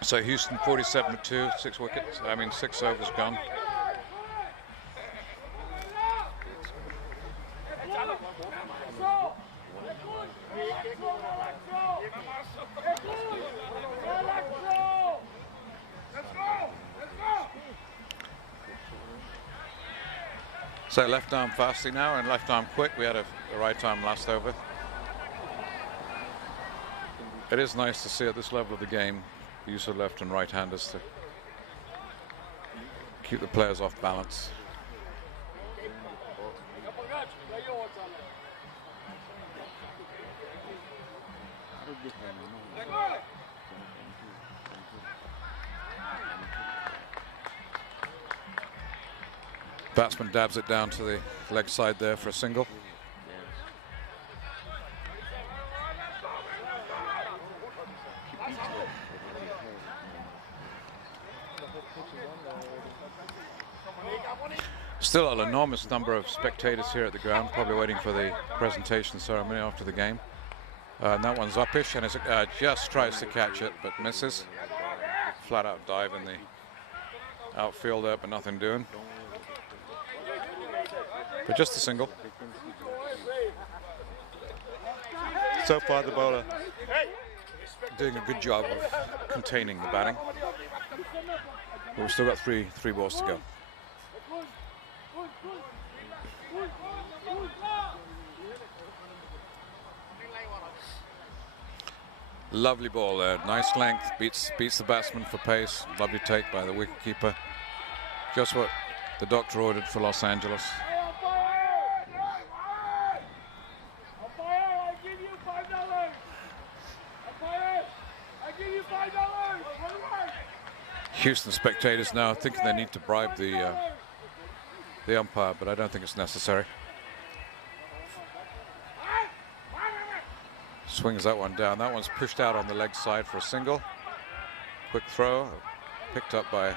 So Houston 47 for 2, 6 wickets. I mean 6 overs gone. So left arm fasting now and left arm quick. We had a right arm last over. It is nice to see at this level of the game the use of left and right handers to keep the players off balance. Batsman dabs it down to the leg side there for a single. Still an enormous number of spectators here at the ground, probably waiting for the presentation ceremony after the game. And that one's uppish, and it just tries to catch it, but misses. Flat out dive in the outfield there, but nothing doing. But just a single. So far the bowler doing a good job of containing the batting. But we've still got three balls to go. Lovely ball there, nice length, beats the batsman for pace. Lovely take by the wicketkeeper. Just what the doctor ordered for Los Angeles. Houston spectators now thinking they need to bribe the umpire, but I don't think it's necessary. Swings that one down. That one's pushed out on the leg side for a single. Quick throw, picked up by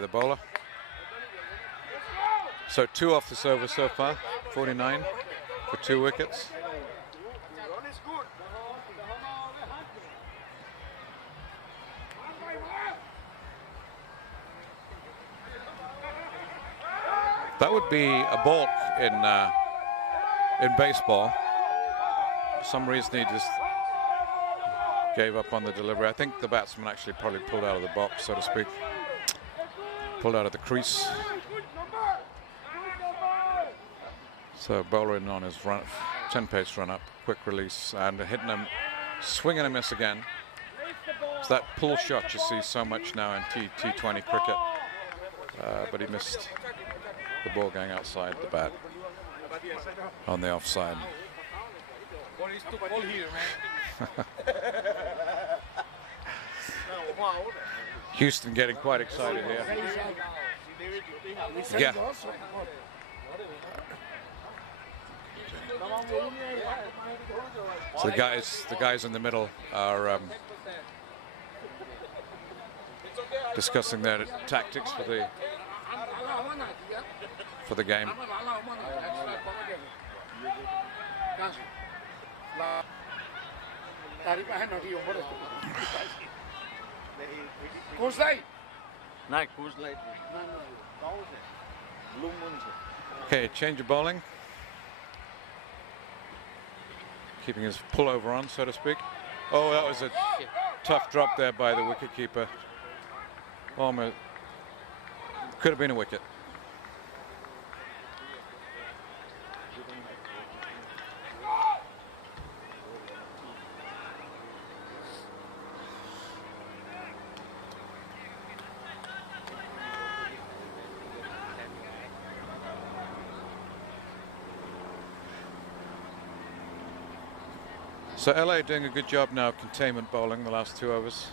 the bowler. So 2 off this over so far, 49 for 2 wickets. That would be a balk in baseball. For some reason he just gave up on the delivery. I think the batsman actually probably pulled out of the box, so to speak. Pulled out of the crease. So bowler in on his 10-pace run up, quick release, and hitting him, swing and a miss again. It's that pull shot you see so much now in T20 cricket, but he missed the ball going outside the bat on the offside. What is to call here, man? Houston getting quite excited here. Yeah. So the guys in the middle are discussing their tactics for the game. Okay, change of bowling. Keeping his pullover on, so to speak. Oh, that was a tough drop there by the wicketkeeper. Almost could have been a wicket. So LA doing a good job now of containment bowling the last 2 overs.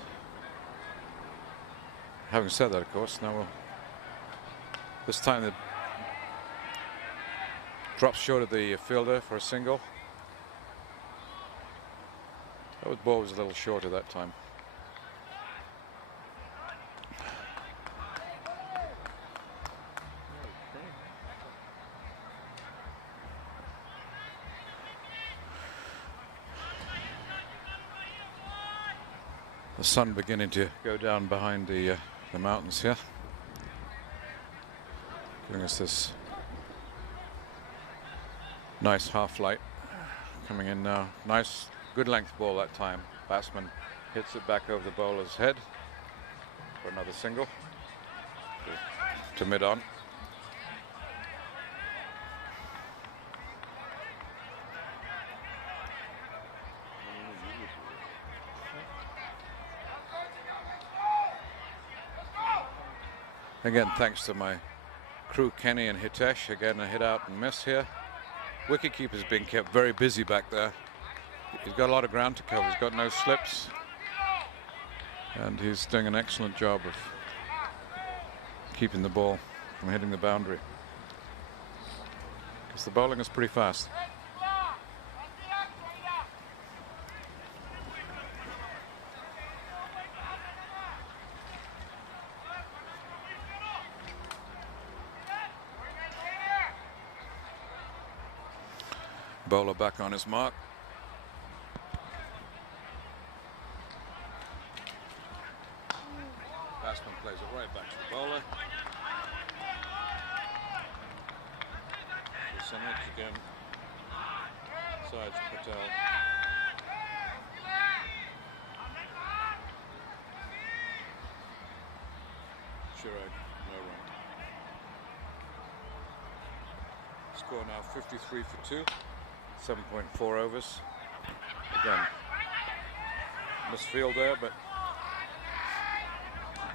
Having said that, of course, now this time the drops short of the fielder for a single. That ball was a little shorter that time. The sun beginning to go down behind the mountains here, giving us this nice half light coming in now. Nice, good length ball that time. Batsman hits it back over the bowler's head for another single to mid-on. Again, thanks to my crew, Kenny and Hitesh. Again, a hit out and miss here. Wicketkeeper's being kept very busy back there. He's got a lot of ground to cover. He's got no slips. And he's doing an excellent job of keeping the ball from hitting the boundary, because the bowling is pretty fast. Bowler back on his mark. Batsman plays it right back to the bowler. Sandwich again. Sides Patel. Chirag, no run. Score now 53 for 2. 7.4 overs. Again, misfield there, but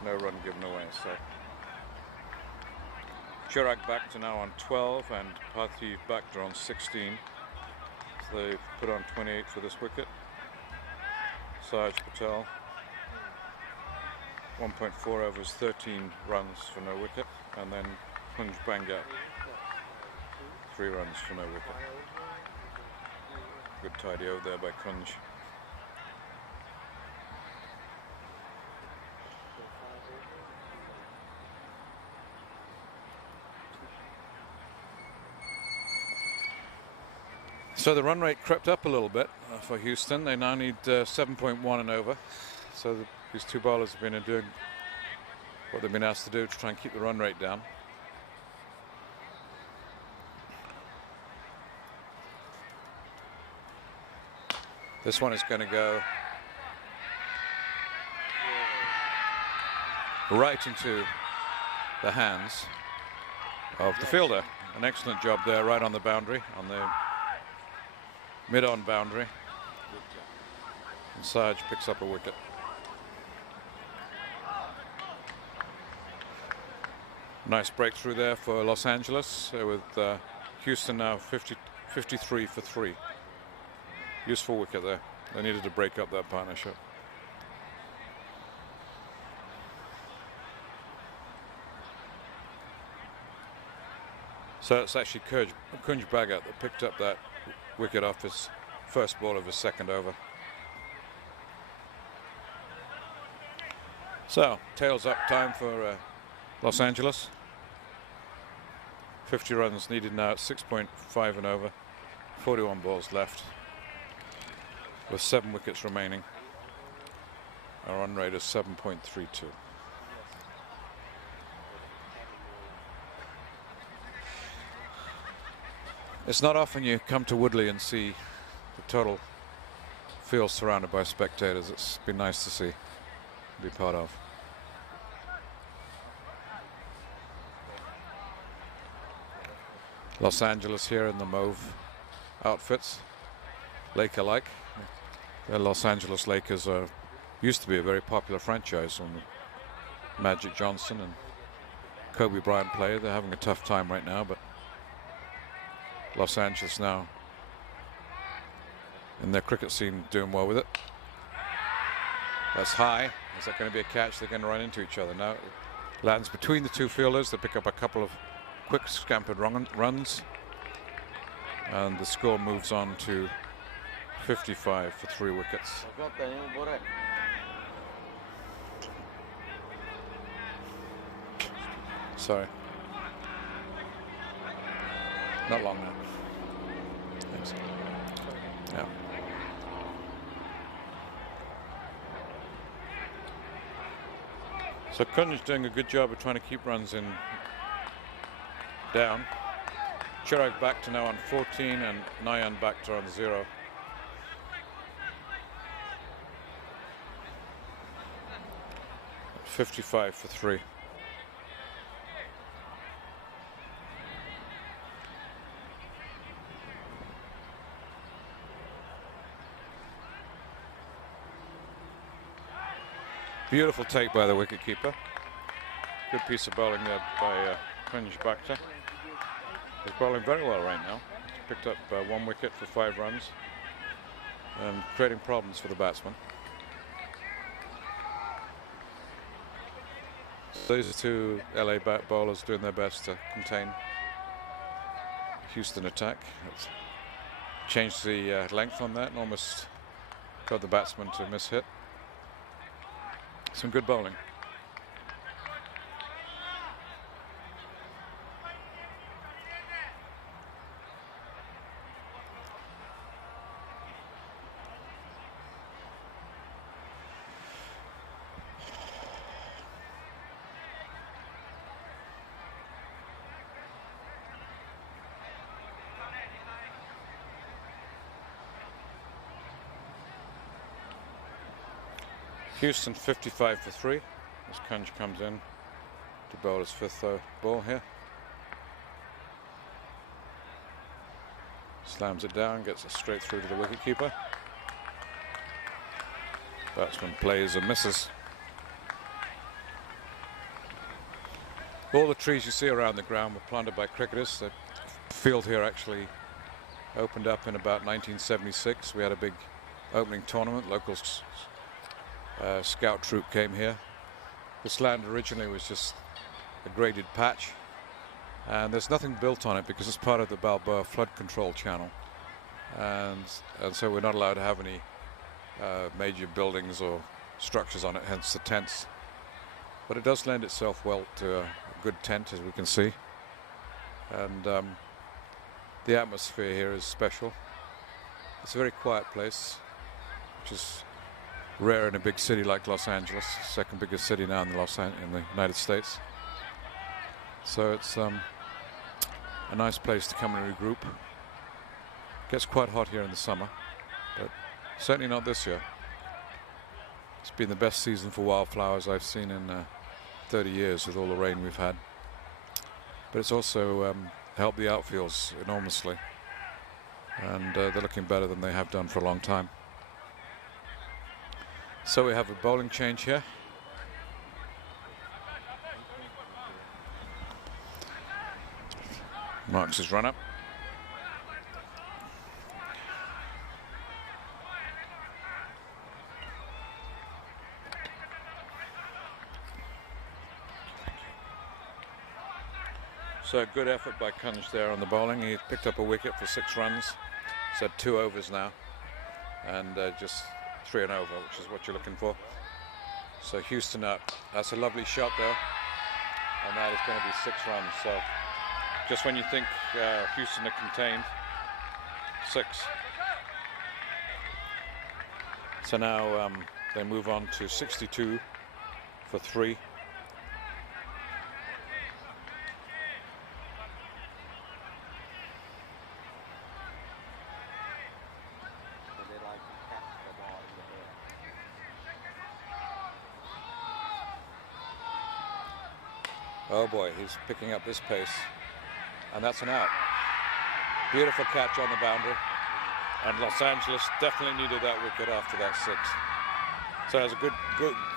no run given away. So Chirag Bhakta now on 12 and Parthiv Bhakta on 16. So they put on 28 for this wicket. Saj Patel, 1.4 overs, 13 runs for no wicket. And then Kunj Bangat, 3 runs for no wicket. Good tidy over there by Kunj. So the run rate crept up a little bit for Houston. They now need 7.1 and over. So these two bowlers have been doing what they've been asked to do to try and keep the run rate down. This one is going to go right into the hands of the fielder. An excellent job there, right on the boundary, on the mid-on boundary. And Saj picks up a wicket. Nice breakthrough there for Los Angeles, with Houston now 53 for 3. Useful wicket there. They needed to break up that partnership. So it's actually Kunj Bhagat that picked up that wicket off his first ball of his second over. So tails up time for Los Angeles. 50 runs needed now at 6.5 and over. 41 balls left, with 7 wickets remaining. Our run rate is 7.32. It's not often you come to Woodley and see the total field surrounded by spectators. It's been nice to see, be part of. Los Angeles here in the mauve outfits, Laker-like. The Los Angeles Lakers used to be a very popular franchise when Magic Johnson and Kobe Bryant played. They're having a tough time right now, but Los Angeles now in their cricket scene doing well with it. That's high. Is that going to be a catch? They're going to run into each other now. It lands between the two fielders. They pick up a couple of quick scampered runs, and the score moves on to 55 for 3 wickets. Sorry. Not long now. Thanks. Yeah. So Kunj doing a good job of trying to keep runs in down. Chirag Bhakta now on 14 and Nayan Bhakta on 0. .55 for 3. Beautiful take by the wicketkeeper. Good piece of bowling there by Kunj Bhakta. He's bowling very well right now. He's picked up 1 wicket for 5 runs, creating problems for the batsman. These are 2 LA bowlers doing their best to contain Houston attack. It's changed the length on that and almost got the batsman to miss hit. Some good bowling. Houston 55 for 3 as Kunj comes in to bowl his 5th ball here. Slams it down, gets it straight through to the wicketkeeper. Batsman plays and misses. All the trees you see around the ground were planted by cricketers. The field here actually opened up in about 1976. We had a big opening tournament. Local scout troop came here. This land originally was just a graded patch, and there's nothing built on it because it's part of the Balboa flood control channel, and so we're not allowed to have any major buildings or structures on it, hence the tents. But it does lend itself well to a good tent, as we can see, and the atmosphere here is special. It's a very quiet place, which is rare in a big city like Los Angeles, second biggest city now in the United States. So it's a nice place to come and regroup. Gets quite hot here in the summer, but certainly not this year. It's been the best season for wildflowers I've seen in 30 years with all the rain we've had. But it's also helped the outfields enormously, and they're looking better than they have done for a long time. So we have a bowling change here. Marks his run up. So good effort by Kunj there on the bowling. He picked up a wicket for 6 runs. He's had 2 overs now, and just 3 and over, which is what you're looking for. So Houston up. That's a lovely shot there, and that is going to be 6 runs. So just when you think Houston are contained, 6. So now they move on to 62 for 3. Oh boy, he's picking up this pace, and that's an out. Beautiful catch on the boundary, and Los Angeles definitely needed that wicket after that 6. So it was a good,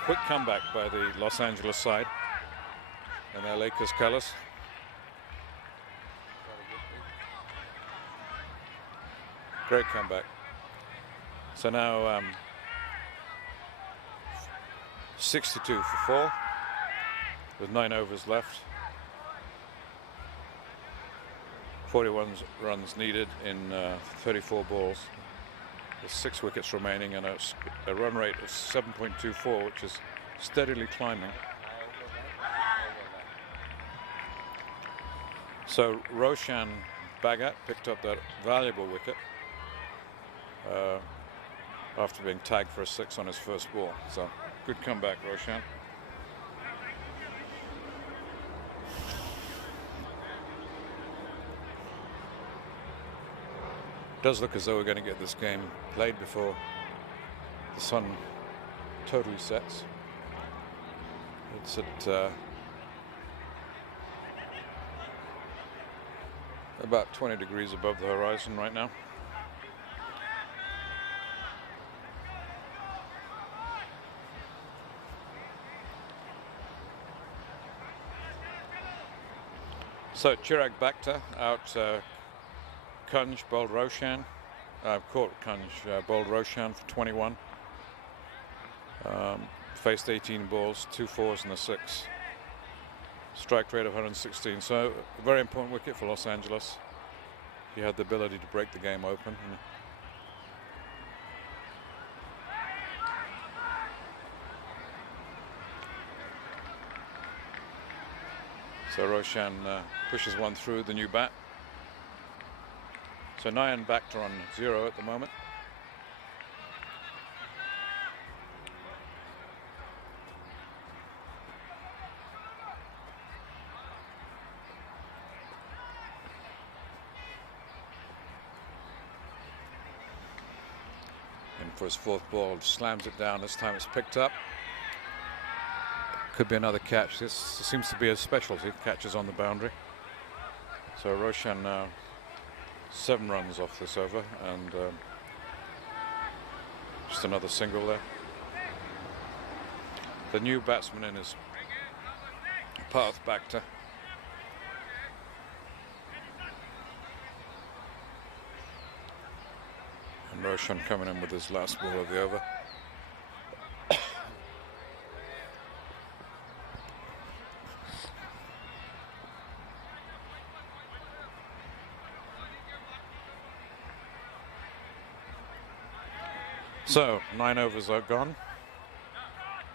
quick comeback by the Los Angeles side in their Lakers colors. Great comeback. So now 62 for 4. With 9 overs left. 41 runs needed in 34 balls. With 6 wickets remaining and a run rate of 7.24, which is steadily climbing. So Roshan Bhagat picked up that valuable wicket after being tagged for a 6 on his first ball. So good comeback, Roshan. Does look as though we're going to get this game played before the sun totally sets. It's at about 20 degrees above the horizon right now. So Chirag Bhakta out. Kunj bowled Roshan. Caught Kunj bowled Roshan for 21. Faced 18 balls, 2 4s and a 6. Strike rate of 116. So a very important wicket for Los Angeles. He had the ability to break the game open. So Roshan pushes one through the new bat. So Nayan Bhakta on 0 at the moment. And for his 4th ball, slams it down. This time it's picked up. Could be another catch. This seems to be a specialty, catches on the boundary. So Roshan now 7 runs off this over, and just another single there. The new batsman in is Bhakta. And Roshan coming in with his last ball of the over. So 9 overs are gone,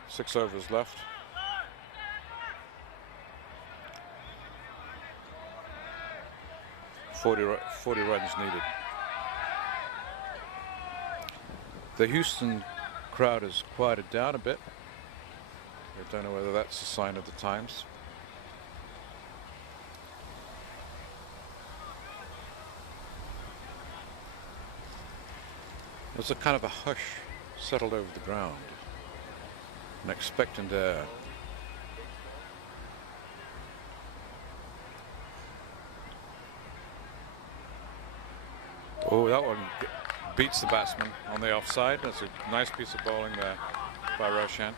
6 overs left. Forty runs needed. The Houston crowd has quieted down a bit. I don't know whether that's a sign of the times. There's a kind of a hush settled over the ground, an expectant air. Oh, that one beats the batsman on the offside. That's a nice piece of bowling there by Roshan.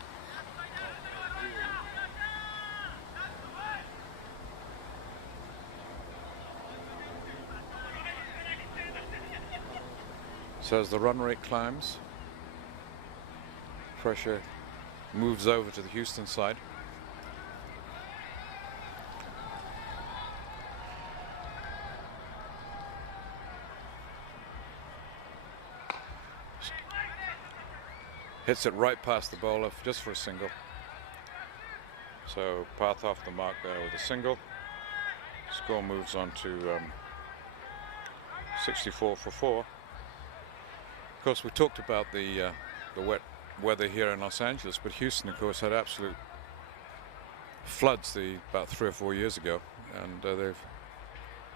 So as the run rate climbs, pressure moves over to the Houston side. Hits it right past the bowler just for a single. So path off the mark there with a single. Score moves on to 64 for 4. Of course, we talked about the wet weather here in Los Angeles, but Houston, of course, had absolute floods about 3 or 4 years ago, and they've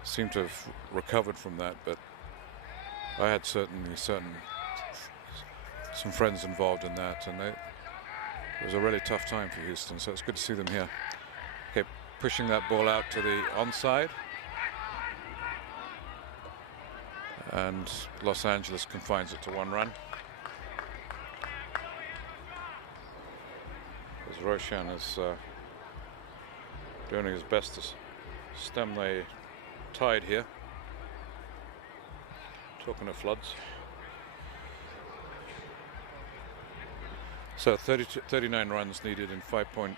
seemed to have recovered from that. But I had some friends involved in that, and it was a really tough time for Houston. So it's good to see them here. Okay, pushing that ball out to the onside. And Los Angeles confines it to 1 run. As Roshan is doing his best to stem the tide here. Talking of floods. So 39 runs needed in 5.2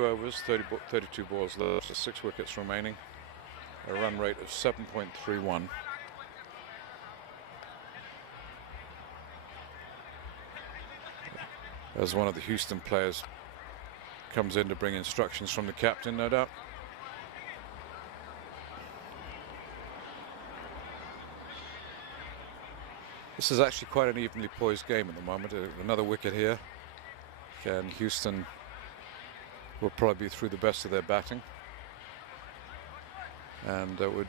overs, 32 balls left, 6 wickets remaining. A run rate of 7.31. As one of the Houston players comes in to bring instructions from the captain, no doubt. This is actually quite an evenly poised game at the moment. Another wicket here, and Houston will probably be through the best of their batting, and would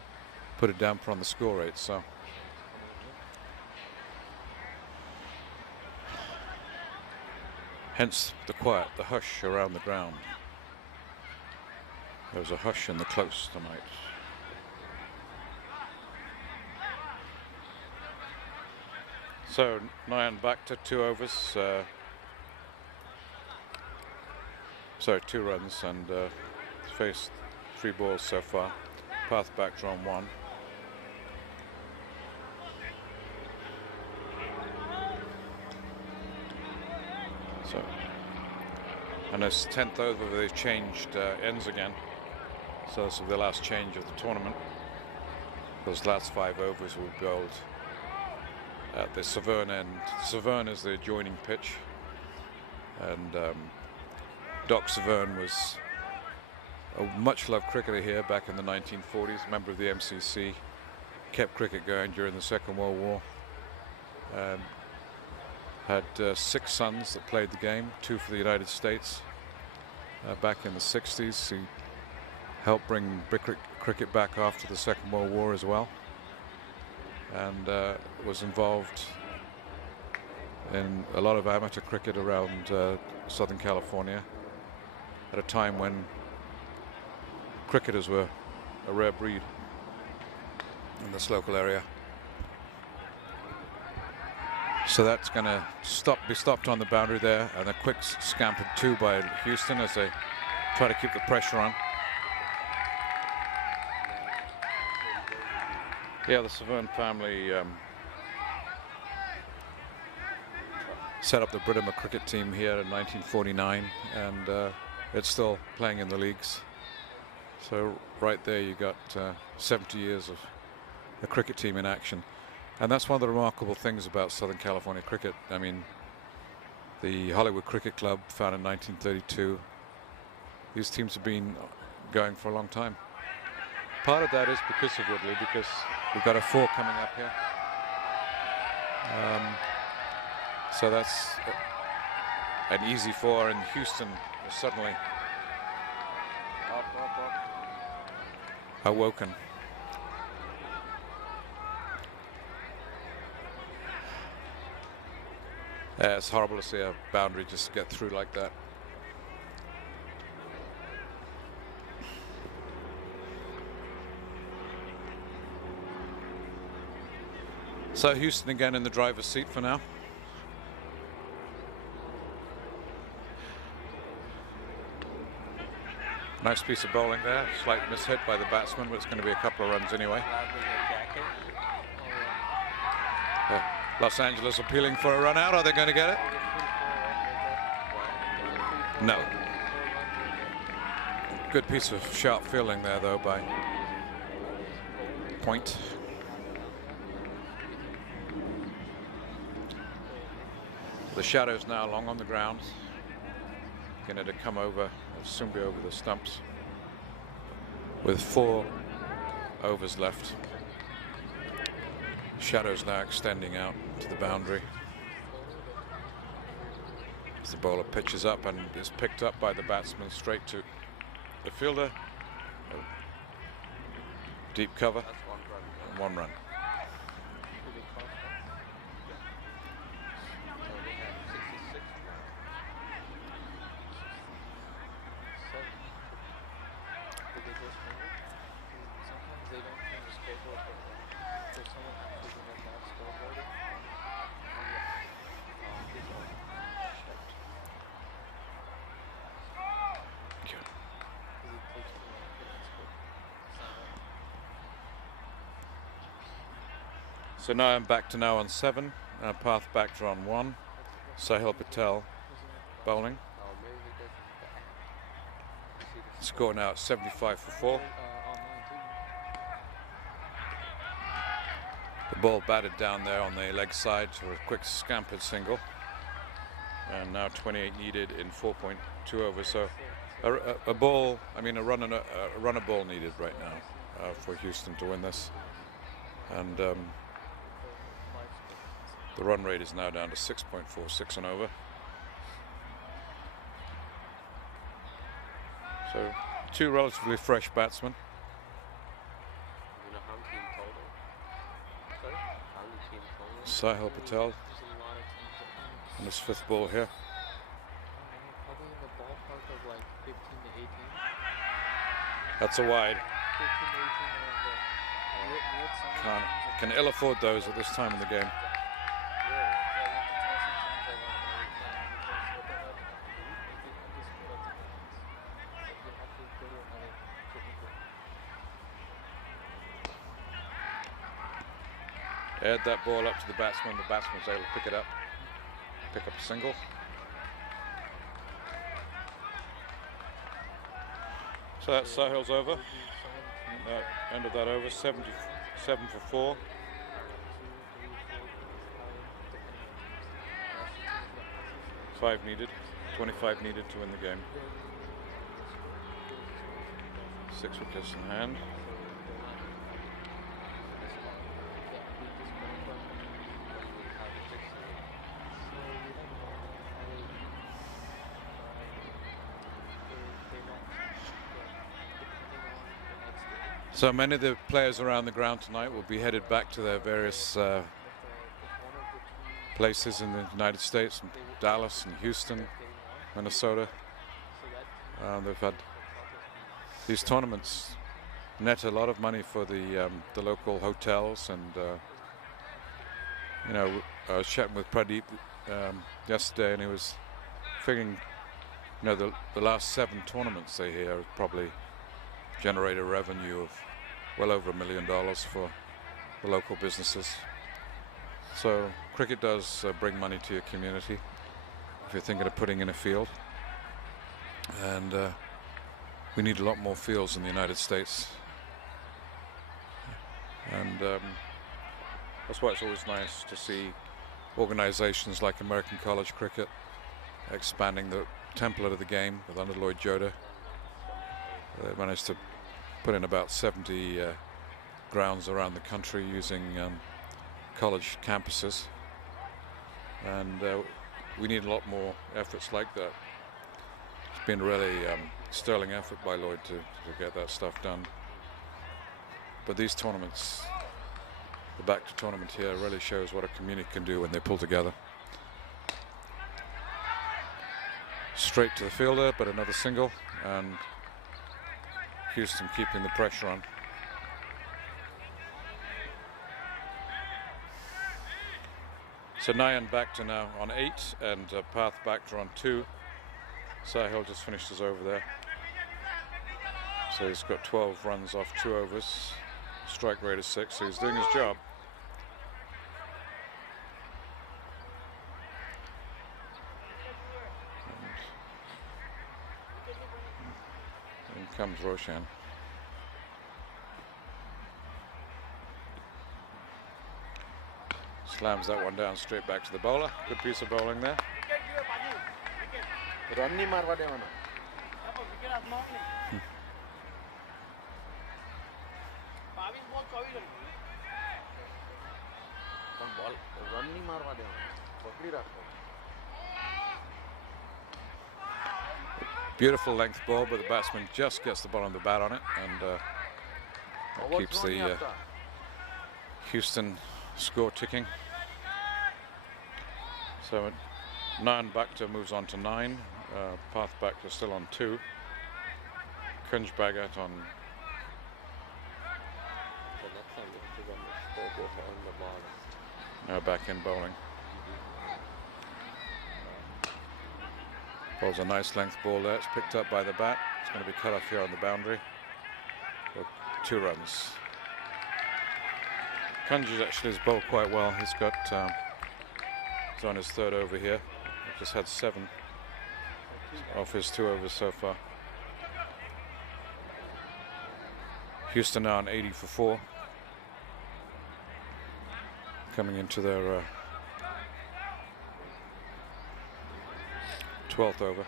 put a damper on the score rate. So hence the quiet, the hush around the ground. There's a hush in the close tonight. So Nyan Bhakta, 2 overs, sorry, 2 runs, and faced 3 balls so far. Path back drawn 1. So, and this 10th over, they've changed ends again. So this is the last change of the tournament. Those last 5 overs will be bowled at the Severn end. Severn is the adjoining pitch, and Doc Severn was a much-loved cricketer here back in the 1940s, member of the MCC, kept cricket going during the Second World War. Had 6 sons that played the game, 2 for the United States. Back in the 60s, he helped bring cricket back after the Second World War as well, and was involved in a lot of amateur cricket around Southern California, at a time when cricketers were a rare breed in this local area. So that's going to be stopped on the boundary there, and a quick scampered 2 by Houston as they try to keep the pressure on. Yeah, the Severn family set up the Britomar cricket team here in 1949, and it's still playing in the leagues. So right there you got 70 years of a cricket team in action. And that's one of the remarkable things about Southern California cricket. I mean, the Hollywood Cricket Club, founded in 1932, these teams have been going for a long time. Part of that is because of Woodley, because we've got a 4 coming up here. So that's an easy 4, and Houston is suddenly awoken. It's horrible to see a boundary just get through like that. So Houston again in the driver's seat for now. Nice piece of bowling there. Slight mishit by the batsman, but it's going to be a couple of runs anyway. Los Angeles appealing for a run out. Are they going to get it? No. Good piece of sharp fielding there, though, by Point. The shadow's now long on the ground. Going to come over, will soon be over the stumps. With 4 overs left. Shadow's now extending out to the boundary. As the bowler pitches up and is picked up by the batsman straight to the fielder. Deep cover. And 1 run. So now I'm back to now on 7, path back to on 1. Sahil Patel bowling. Score now at 75 for 4. The ball batted down there on the leg side for a quick scampered single. And now 28 needed in 4.2 overs. So a ball, I mean a run and a ball needed right now for Houston to win this. And the run rate is now down to 6.46 and over. So 2 relatively fresh batsmen. You know how many team total? Sorry? How many team total? Sahil Patel on his 5th ball here. Probably in the ballpark of like 15 to 18. That's a wide. 15 to 18 Can ill afford those at this time in the game. Aired that ball up to the batsman was able to pick it up, pick up a single. So that's Sahil's over. End of that over, 77 for 4. Five needed, 25 needed to win the game. 6 wickets in hand. So many of the players around the ground tonight will be headed back to their various places in the United States, Dallas and Houston, Minnesota, They've had these tournaments net a lot of money for the local hotels, and you know, I was chatting with Pradeep yesterday, and he was figuring, you know, the last 7 tournaments they here have probably generated a revenue of well over $1 million for the local businesses. So cricket does bring money to your community if you're thinking of putting in a field, and we need a lot more fields in the United States, and that's why it's always nice to see organizations like American College Cricket expanding the template of the game with under Lloyd Joda. They managed to put in about 70 grounds around the country using college campuses, and we need a lot more efforts like that. It's been really sterling effort by Lloyd to get that stuff done. But these tournaments, the Bhakta tournament here, really shows what a community can do when they pull together. Straight to the fielder, but another single, and Houston keeping the pressure on. So Nayan Bhakta now on 8, and Path Bhakta on 2. Sahil just finished his over there. So he's got 12 runs off 2 overs. Strike rate is 6, so he's doing his job. And in comes Roshan. Slams that one down straight back to the bowler. Good piece of bowling there. Run nahi marwa devana. Ball run nahi marwa devana. Pakdi rakho. Beautiful length ball, but the batsman just gets the bottom of the bat on it, and that keeps the Houston score ticking. So Nayan Bhakta moves on to 9. Path Bhakta still on 2. Kunj Bhagat on. Now back in bowling. Bowls a nice length ball there. It's picked up by the bat. It's going to be cut off here on the boundary. For 2 runs. Kunj actually has bowled quite well. He's got. He's on his 3rd over here. He's just had 7 off his 2 overs so far. Houston now on 80 for 4. Coming into their 12th over.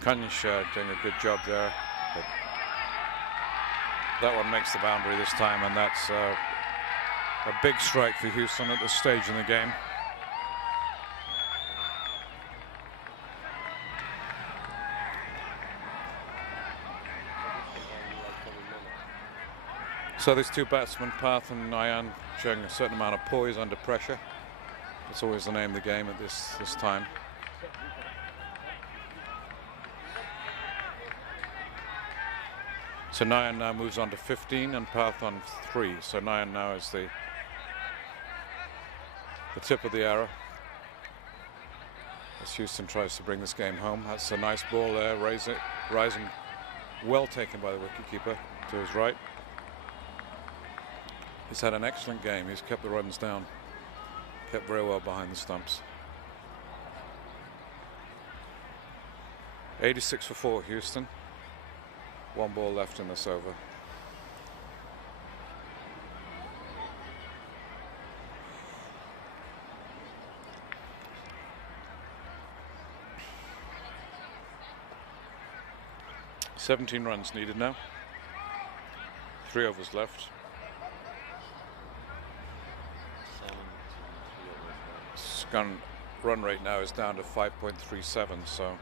Kunj doing a good job there, but that one makes the boundary this time, and that's a big strike for Houston at this stage in the game. So these 2 batsmen, Path and Nayan, showing a certain amount of poise under pressure. That's always the name of the game at this time. So Nayan now moves on to 15 and Path on 3. So Nayan now is the tip of the arrow as Houston tries to bring this game home. That's a nice ball there, rising well taken by the wicketkeeper to his right. He's had an excellent game. He's kept the runs down, kept very well behind the stumps. 86 for 4 Houston. 1 ball left in this over. "17 runs needed now. 3 overs left. Run rate now is down to 5.37. So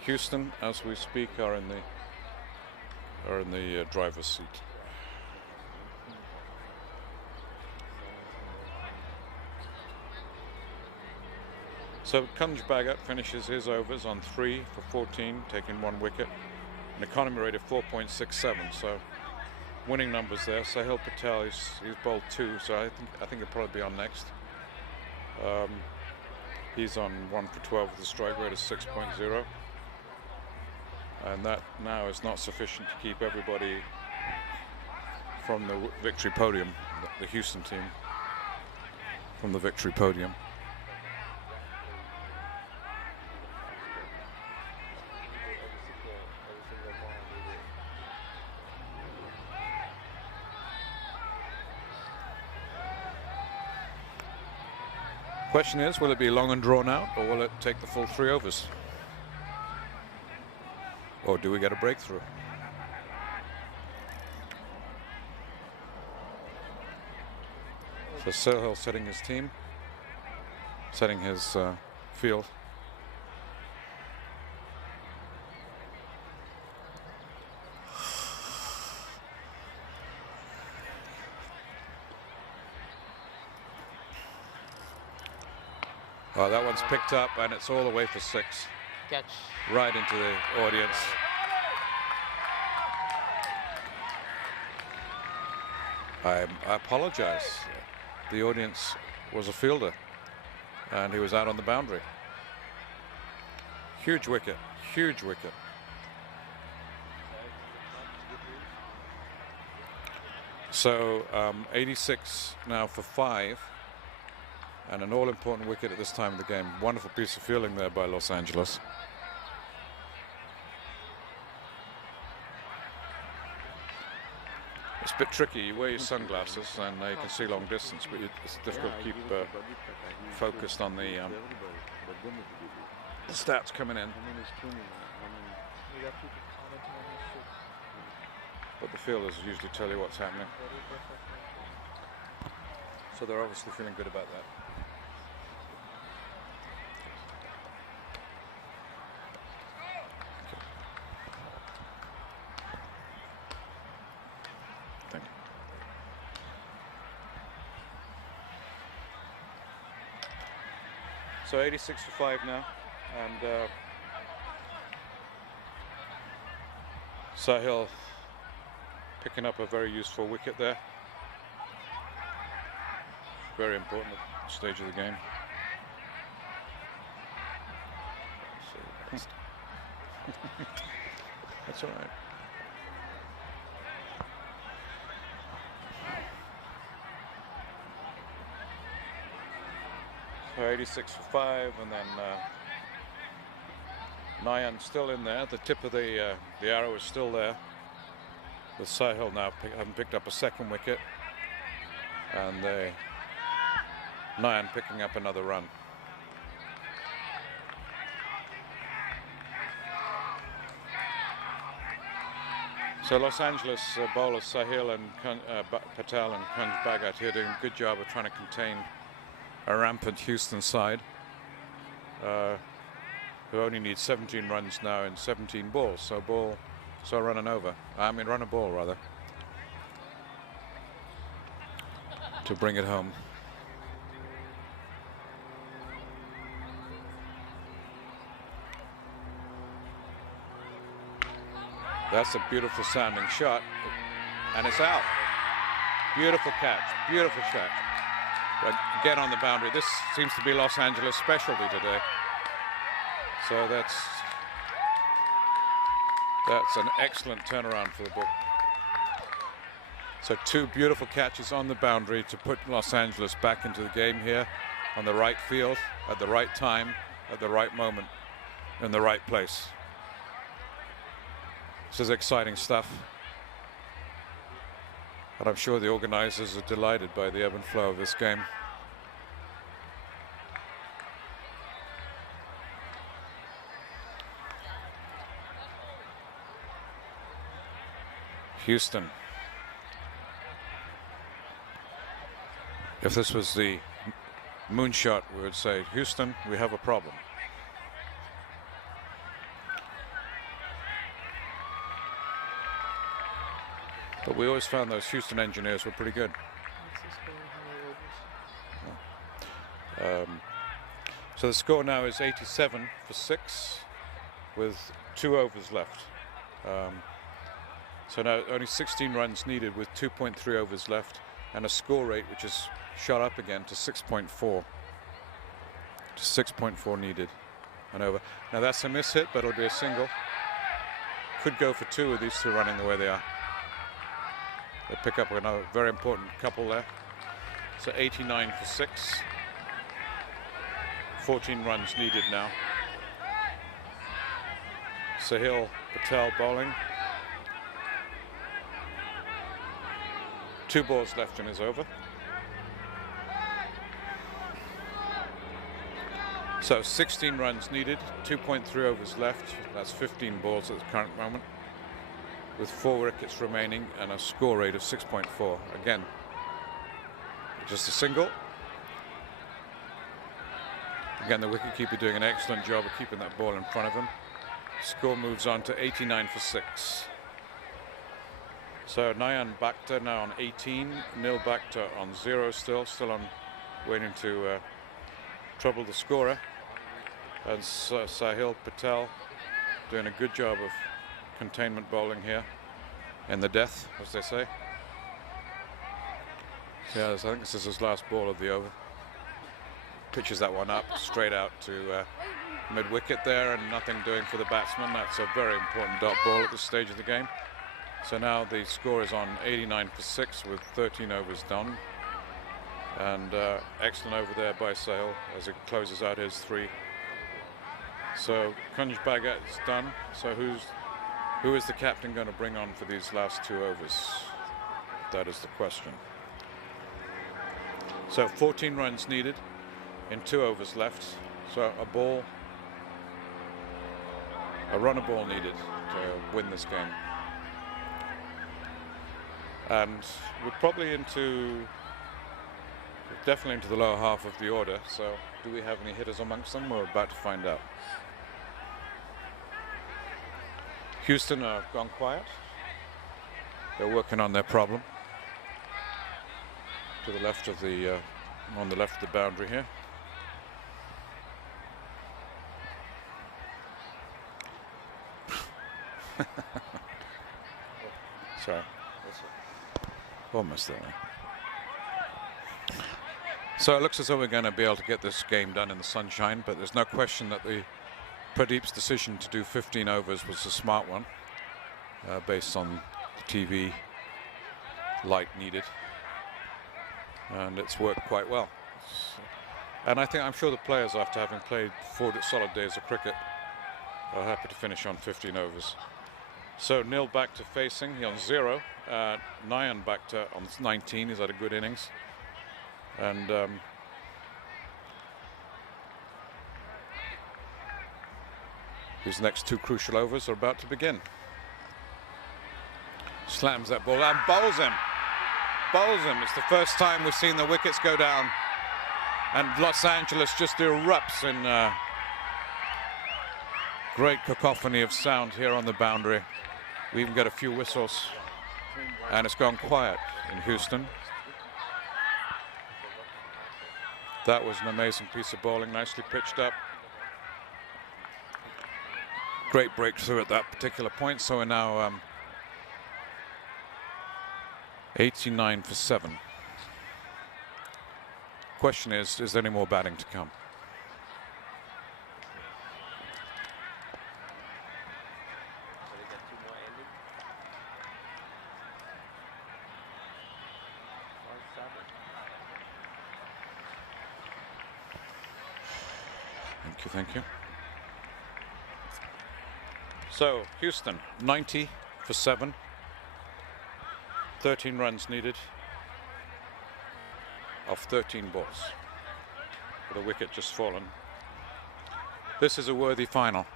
Houston, as we speak, are in the are in the driver's seat. So Kunj Bhagat finishes his overs on 3 for 14, taking 1 wicket. An economy rate of 4.67. So winning numbers there. Sahil Patel he's bowled 2, so I think he'll probably be on next. He's on 1 for 12 with a strike rate of 6.0. And that now is not sufficient to keep everybody from the victory podium, the Houston team from the victory podium. Question is, will it be long and drawn out, or will it take the full 3 overs? Or do we get a breakthrough? So Sahil setting his team, setting his field. Oh, that one's picked up, and it's all the way for 6. Catch. Right into the audience. I apologize. The audience was a fielder, and he was out on the boundary. Huge wicket, huge wicket. So 86 now for 5. And an all-important wicket at this time of the game. Wonderful piece of fielding there by Los Angeles. It's a bit tricky. You wear your sunglasses and you can see long distance, but it's difficult to keep focused on the stats coming in. But the fielders usually tell you what's happening. So they're obviously feeling good about that. Thank you. So 86 for 5 now, and Sahil picking up a very useful wicket there. Very important at the stage of the game. That's all right. So 86 for 5, and then Nayan still in there. The tip of the arrow is still there. With Sahil now having picked up a 2nd wicket, and Nayan picking up another run. So Los Angeles bowlers Sahil and Patel and Kunj Bhagat here doing a good job of trying to contain a rampant Houston side who only need 17 runs now in 17 balls. So run and over. I mean run a ball rather, to bring it home. That's a beautiful sounding shot, and it's out. Beautiful catch, beautiful catch. But again on the boundary. This seems to be Los Angeles' specialty today. So that's an excellent turnaround for the book. So 2 beautiful catches on the boundary to put Los Angeles back into the game here on the right field, at the right time, at the right moment, in the right place. This is exciting stuff. And I'm sure the organizers are delighted by the ebb and flow of this game. Houston. If this was the moonshot, we would say, Houston, we have a problem. But we always found those Houston engineers were pretty good. What's the score? How many overs? So the score now is 87 for 6 with 2 overs left. So now only 16 runs needed with 2.3 overs left, and a score rate which has shot up again to 6.4. To 6.4 needed and over. Now that's a miss hit, but it'll be a single. Could go for 2 with these two running the way they are. They pick up another very important couple there. So 89 for 6. 14 runs needed now. Sahil Patel bowling. 2 balls left in his over. So 16 runs needed, 2.3 overs left. That's 15 balls at the current moment, with 4 wickets remaining and a score rate of 6.4. Again, just a single. Again, the wicketkeeper doing an excellent job of keeping that ball in front of him. Score moves on to 89 for 6. So Nayan Bhakta now on 18, Nil Bhakta on 0 still on waiting to trouble the scorer. And Sahil Patel doing a good job of containment bowling here in the death, as they say. So yeah, I think this is his last ball of the over. Pitches that one up straight out to mid-wicket there, and nothing doing for the batsman. That's a very important dot ball at this stage of the game. So now the score is on 89 for 6 with 13 overs done. And excellent over there by Sahil as he closes out his 3. So Kunj Bhagat is done. So who is the captain going to bring on for these last 2 overs? That is the question. So 14 runs needed in 2 overs left. So a runner ball needed to win this game. And we're probably definitely into the lower half of the order. So do we have any hitters amongst them? We're about to find out. Houston are gone quiet. They're working on their problem. To the left of the, on the left of the boundary here. Sorry. Almost there. So it looks as though we're going to be able to get this game done in the sunshine, but there's no question that Pradeep's decision to do 15 overs was a smart one, based on the TV light needed, and it's worked quite well. And I'm sure the players, after having played 4 solid days of cricket, are happy to finish on 15 overs. So Nil Bhakta facing, he on 0. Nayan Bhakta on 19, he's had a good innings. And his next 2 crucial overs are about to begin. Slams that ball and bowls him. Bowls him. It's the first time we've seen the wickets go down. And Los Angeles just erupts in great cacophony of sound here on the boundary. We even get a few whistles. And it's gone quiet in Houston. That was an amazing piece of bowling, nicely pitched up. Great breakthrough at that particular point. So we're now 89 for 7. Question is there any more batting to come? Thank you. So Houston 90 for 7. 13 runs needed off 13 balls. With a wicket just fallen. This is a worthy final.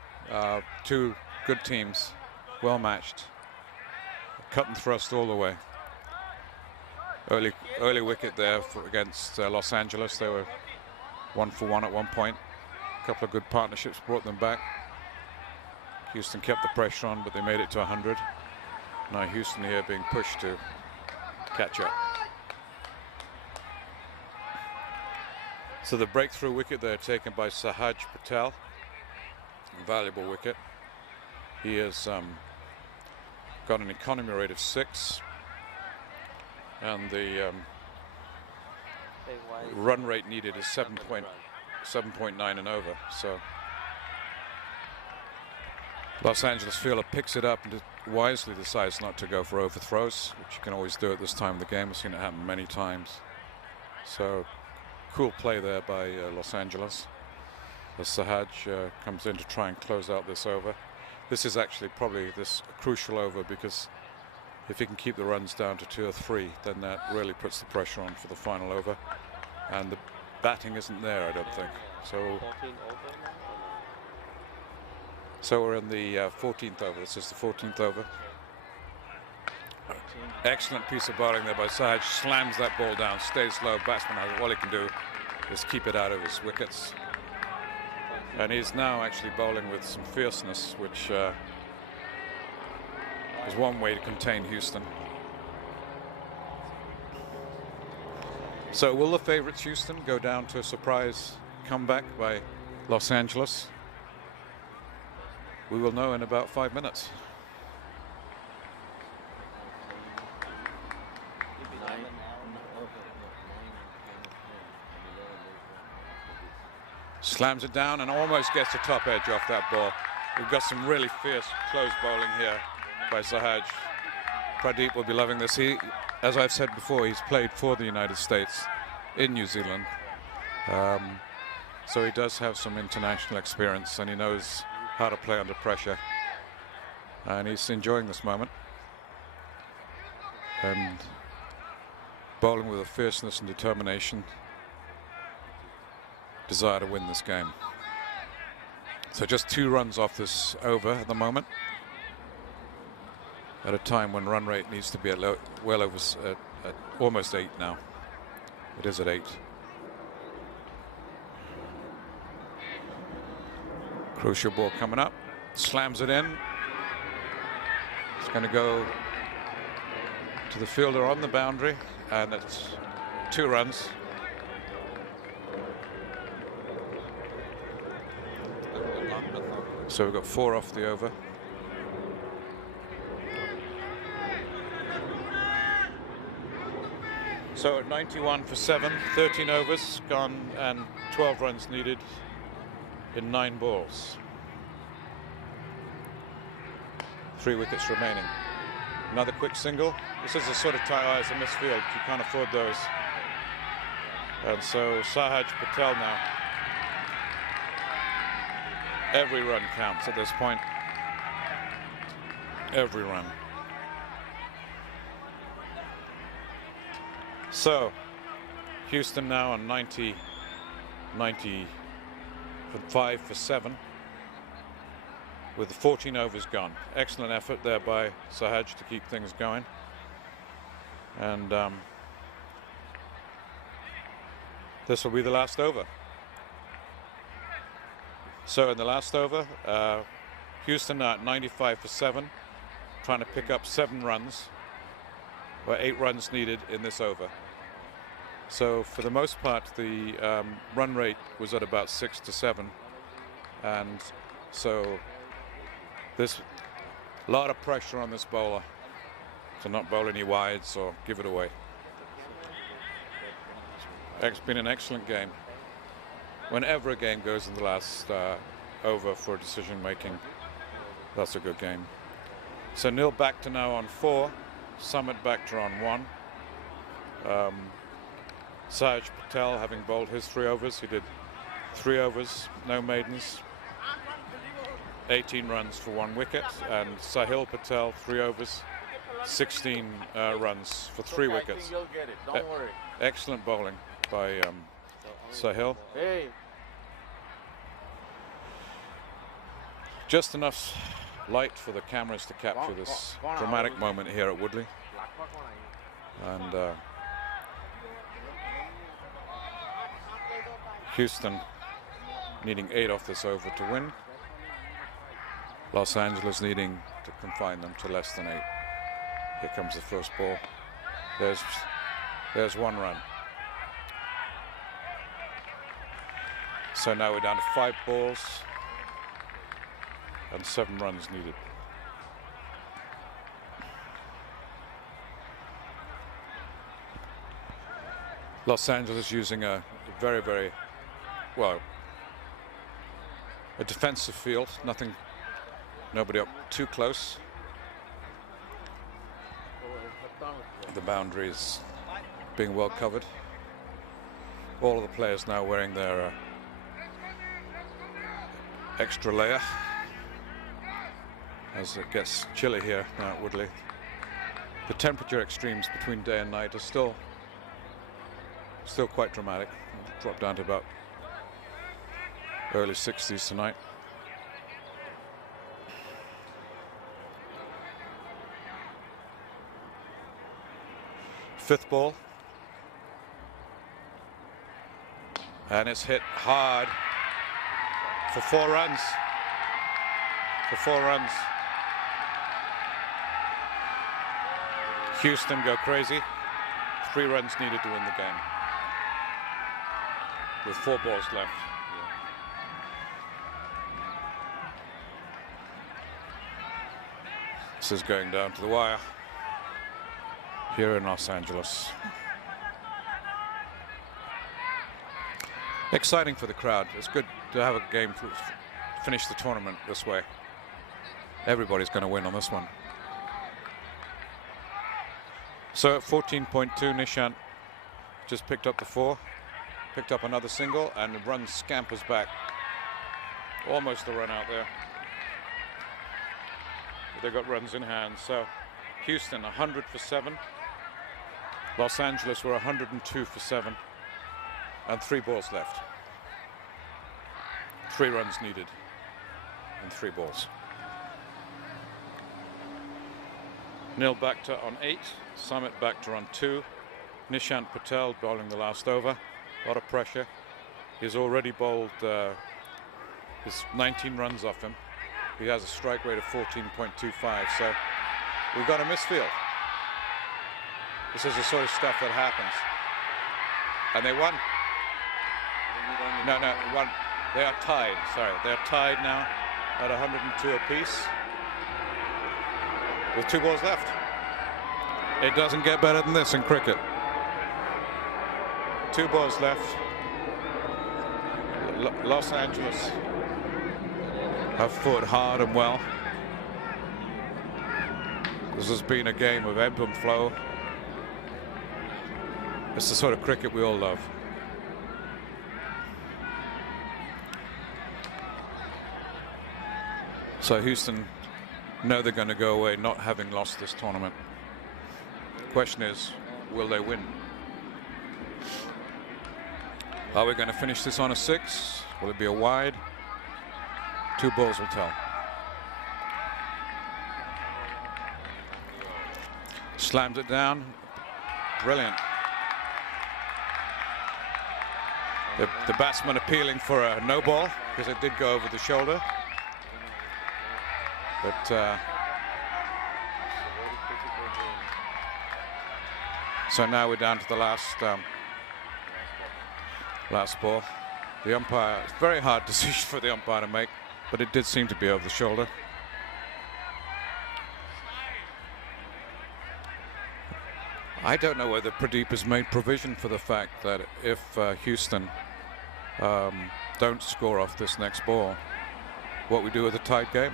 2 good teams, well matched. Cut and thrust all the way. Early wicket there against Los Angeles. They were 1 for 1 at one point. A couple of good partnerships brought them back. Houston kept the pressure on, but they made it to 100. Now Houston here being pushed to catch up. So the breakthrough wicket there taken by Sahaj Patel, a valuable wicket. He has got an economy rate of 6, and the run rate needed is 7.9 and over. So Los Angeles fielder picks it up and wisely decides not to go for overthrows, which you can always do at this time of the game. I've seen it happen many times. So cool play there by Los Angeles as Sahaj comes in to try and close out this over. This is actually probably a crucial over, because if he can keep the runs down to 2 or 3, then that really puts the pressure on for the final over. And the batting isn't there, I don't think. So we're in the 14th over. This is the 14th over. Excellent piece of bowling there by Sahaj. Slams that ball down, stays low. Batsman has all he can do is keep it out of his wickets. And he's now actually bowling with some fierceness, which is one way to contain Houston. So will the favourites Houston go down to a surprise comeback by Los Angeles? We will know in about 5 minutes. Slams it down and almost gets the top edge off that ball. We've got some really fierce close bowling here by Sahaj. Pradeep will be loving this. He, as I've said before, he's played for the United States in New Zealand. So he does have some international experience, and he knows how to play under pressure. And he's enjoying this moment. And bowling with a fierceness and determination. Desire to win this game. So just 2 runs off this over at the moment, at a time when run rate needs to be at well over at almost 8 now. It is at 8. Crucial ball coming up, slams it in. It's going to go to the fielder on the boundary, and it's 2 runs. So we've got 4 off the over. So at 91 for 7, 13 overs gone and 12 runs needed in 9 balls. 3 wickets remaining. Another quick single. This is the sort of tie as a misfield. You can't afford those. And so Sahaj Patel now. Every run counts at this point. Every run. So Houston now on 95 for 7 with the 14 overs gone. Excellent effort there by Sahaj to keep things going. And this will be the last over. So in the last over, Houston now at 95 for 7, trying to pick up 7 runs, or 8 runs needed in this over. So for the most part, the run rate was at about 6 to 7, and so this a lot of pressure on this bowler to not bowl any wides or give it away. It's been an excellent game. Whenever a game goes in the last over for decision making, that's a good game. So Neil Bhakta now on 4, Sumit Bhakta on 1. Sahaj Patel having bowled his 3 overs. He did 3 overs, no maidens, 18 runs for 1 wicket, and Sahil Patel 3 overs, 16 runs for 3 wickets. You'll get it. Don't worry. Excellent bowling by Sahil. Hey. Just enough light for the cameras to capture this dramatic moment here at Woodley. And Houston needing 8 off this over to win. Los Angeles needing to confine them to less than 8. Here comes the first ball. There's 1 run. So now we're down to 5 balls and 7 runs needed. Los Angeles using a very, very, well, a defensive field. Nobody up too close. The boundary is being well covered. All of the players now wearing their extra layer as it gets chilly here now at Woodley. The temperature extremes between day and night are still quite dramatic. Dropped down to about early 60s tonight. Fifth ball. And it's hit hard for 4 runs. For 4 runs. Houston go crazy. 3 runs needed to win the game. With 4 balls left. This is going down to the wire here in Los Angeles. Exciting for the crowd. It's good to have a game to finish the tournament this way. Everybody's going to win on this one. So at 14.2, Nishant just picked up the 4, picked up another single, and the run scampers back. Almost a run out there. They got runs in hand. So Houston 100 for 7. Los Angeles were 102 for 7. And 3 balls left. 3 runs needed and 3 balls. Neil Bhakta on 8, Sumit Bhakta on 2, Nishant Patel bowling the last over. A lot of pressure. He's already bowled his 19 runs off him. He has a strike rate of 14.25, so we've got a misfield. This is the sort of stuff that happens. And they won. No, one. They are tied. Sorry, they're tied now at 102 apiece with 2 balls left. It doesn't get better than this in cricket. 2 balls left. Los Angeles have fought hard and well. This has been a game of ebb and flow. It's the sort of cricket we all love. So Houston know they're going to go away not having lost this tournament. The question is, will they win? Are we going to finish this on a 6? Will it be a wide? 2 balls will tell. Slammed it down. Brilliant. The batsman appealing for a no ball because it did go over the shoulder. But so now we're down to the last ball. The umpire, it's a very hard decision for the umpire to make, but it did seem to be over the shoulder. I don't know whether Pradeep has made provision for the fact that if Houston don't score off this next ball, what we do with a tight game.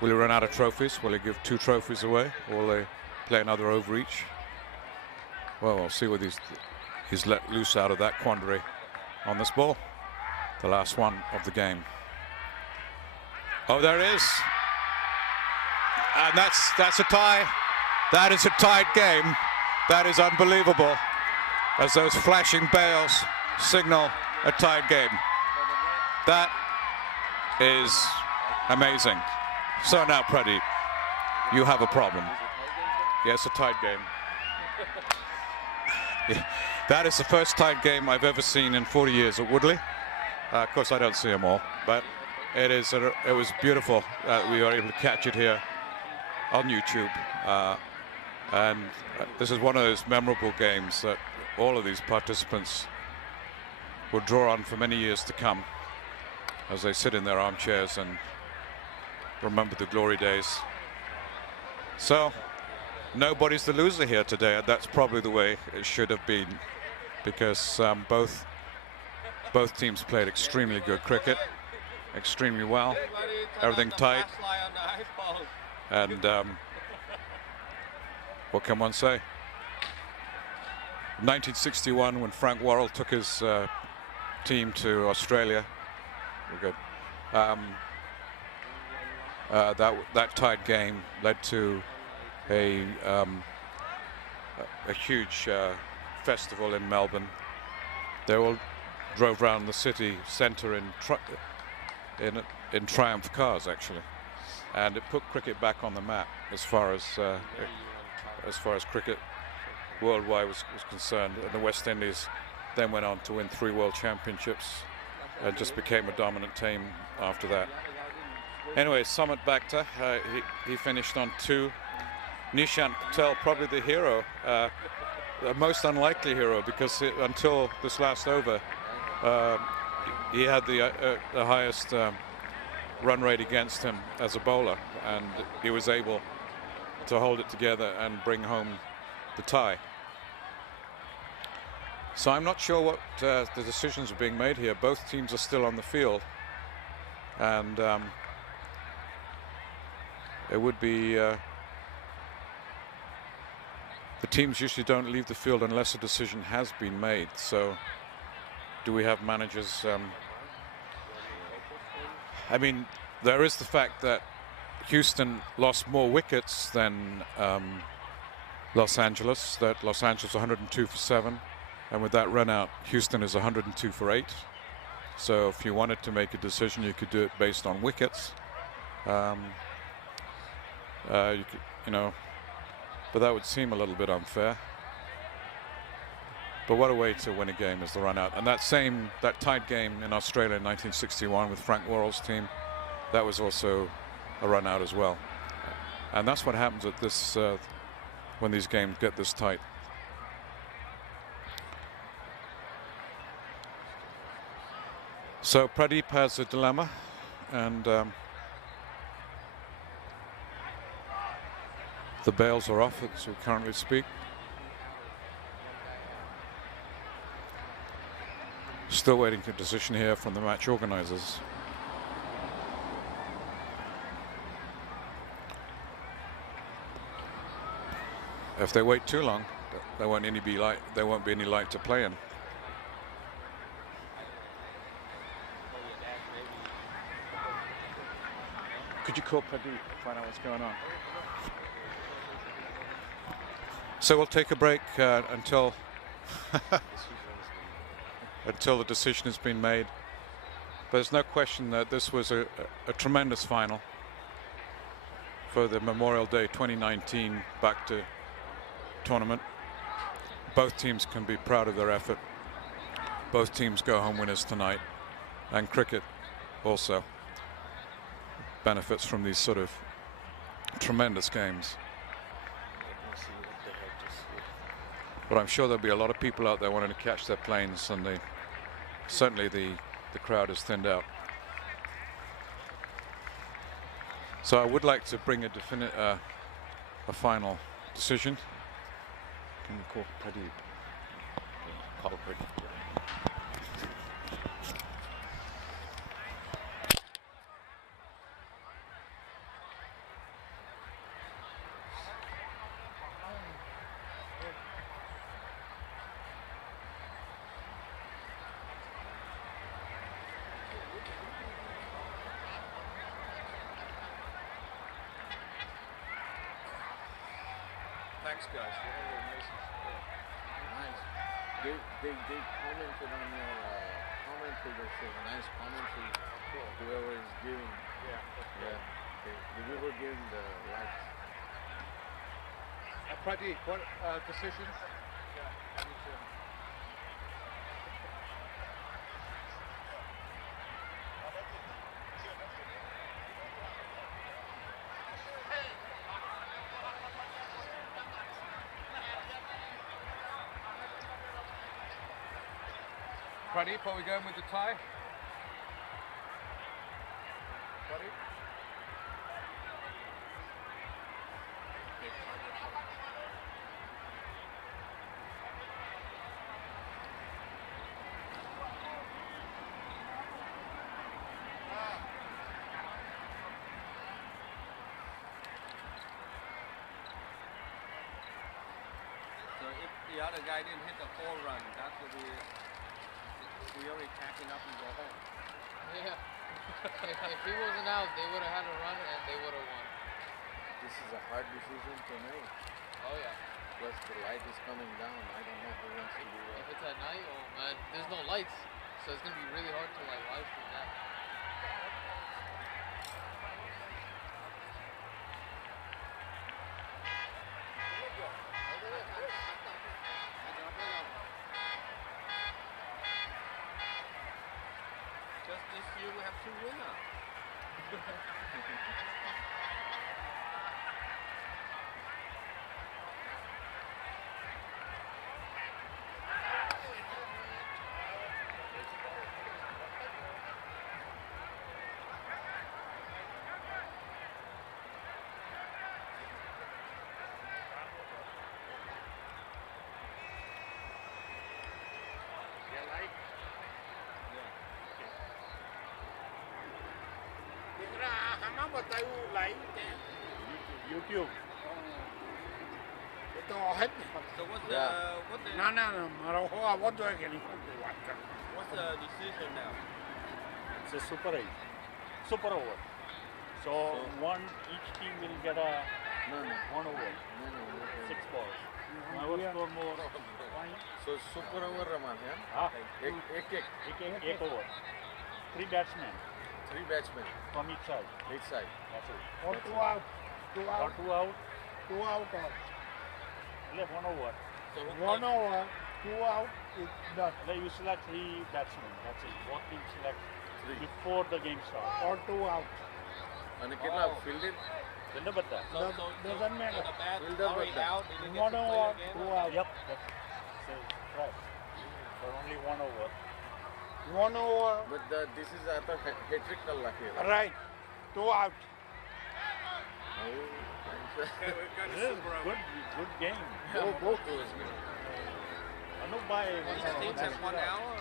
Will he run out of trophies? Will he give 2 trophies away? Or will they play another over each? Well, we'll see what he's let loose out of that quandary on this ball. The last one of the game. Oh, there it is. And that's a tie. That is a tied game. That is unbelievable. As those flashing bails signal a tied game. That is amazing. So now, Pradeep, you have a problem. Yes, a tied game. That is the first tied game I've ever seen in 40 years at Woodley. Of course, I don't see them all, but it was beautiful that we were able to catch it here on YouTube. And this is one of those memorable games that all of these participants will draw on for many years to come as they sit in their armchairs and remember the glory days. So nobody's the loser here today. That's probably the way it should have been, because both teams played extremely good cricket, extremely well, everything tight, and what can one say? 1961, when Frank Worrell took his team to Australia, we're good. That tied game led to a huge festival in Melbourne. They all drove around the city centre in Triumph cars, actually, and it put cricket back on the map as far as cricket worldwide was concerned. And the West Indies then went on to win 3 World Championships and just became a dominant team after that. Anyway, Sumit Bhakta, he finished on 2. Nishant Patel, probably the hero, the most unlikely hero, because until this last over, he had the highest run rate against him as a bowler, and he was able to hold it together and bring home the tie. So I'm not sure what the decisions are being made here. Both teams are still on the field, and it would be the teams usually don't leave the field unless a decision has been made. So do we have managers? I mean, there is the fact that Houston lost more wickets than Los Angeles. That Los Angeles 102 for 7, and with that run out, Houston is 102 for 8. So if you wanted to make a decision, you could do it based on wickets. You could, but that would seem a little bit unfair. But what a way to win a game is the run out. And that tied game in Australia in 1961 with Frank Worrell's team, that was also a run out as well. And that's what happens at this when these games get this tight. So Pradeep has a dilemma, and the bails are off as we currently speak. Still waiting for a decision here from the match organisers. If they wait too long, there won't be any light to play in. Could you call Pradeep, find out what's going on? So we'll take a break until the decision has been made. But there's no question that this was a tremendous final for the Memorial Day 2019 Bhakta tournament. Both teams can be proud of their effort. Both teams go home winners tonight, and cricket also benefits from these sort of tremendous games. But I'm sure there'll be a lot of people out there wanting to catch their planes, and certainly the crowd is thinned out. So I would like to bring a final decision. Can you call Pradeep? Call Pradeep. Thanks, guys. For all your amazing support. Nice. They commented on your commentary. They said nice commentary. Whoever is giving. Yeah. We were giving the likes. Pradeep, what decision? Yeah, me too. Pradeep, are we going with the tie? Pradeep? So if the other guy didn't hit the 4 run, that would be we already packing up and go home. Yeah. if he wasn't out, they would have had a run and they would have won. This is a hard decision to make. Oh yeah. Plus the light is coming down. I don't know who wants to do If what. it's at night, oh man, there's no lights, so it's gonna be really hard to like live stream that. Just this year we have 2 winners. YouTube. Ito hết. So what's Yeah. what the No, mà đâu có what do I get in what's the decision now? It's a Super 8. Super over. So each team will get a No. 1 over. No. 6 balls. Whoever score more points. So super over Raman, yeah? Ah, Ek over. 3 batsmen 3 batsmen from each side. each side. That's it. Or 2 out. 2 Or out. 2 out. 2 out. Left 1 over. So who 1 over. 2 out. It's done. Then you select 3 batsmen. That's it. One team select 3. before the game starts. Or 2 out. અને કેટલા fielded? Then but that. Doesn't matter. the bat Fielder already but out, did he get 1 to play over. again? 2 out. Yep. That's correct. For only 1 over. 1 over. But this is आता hat-trick कल्ला खेला. Right. 2 out. This is good game. Both was good. Anup bhai. Each team has 1 hour.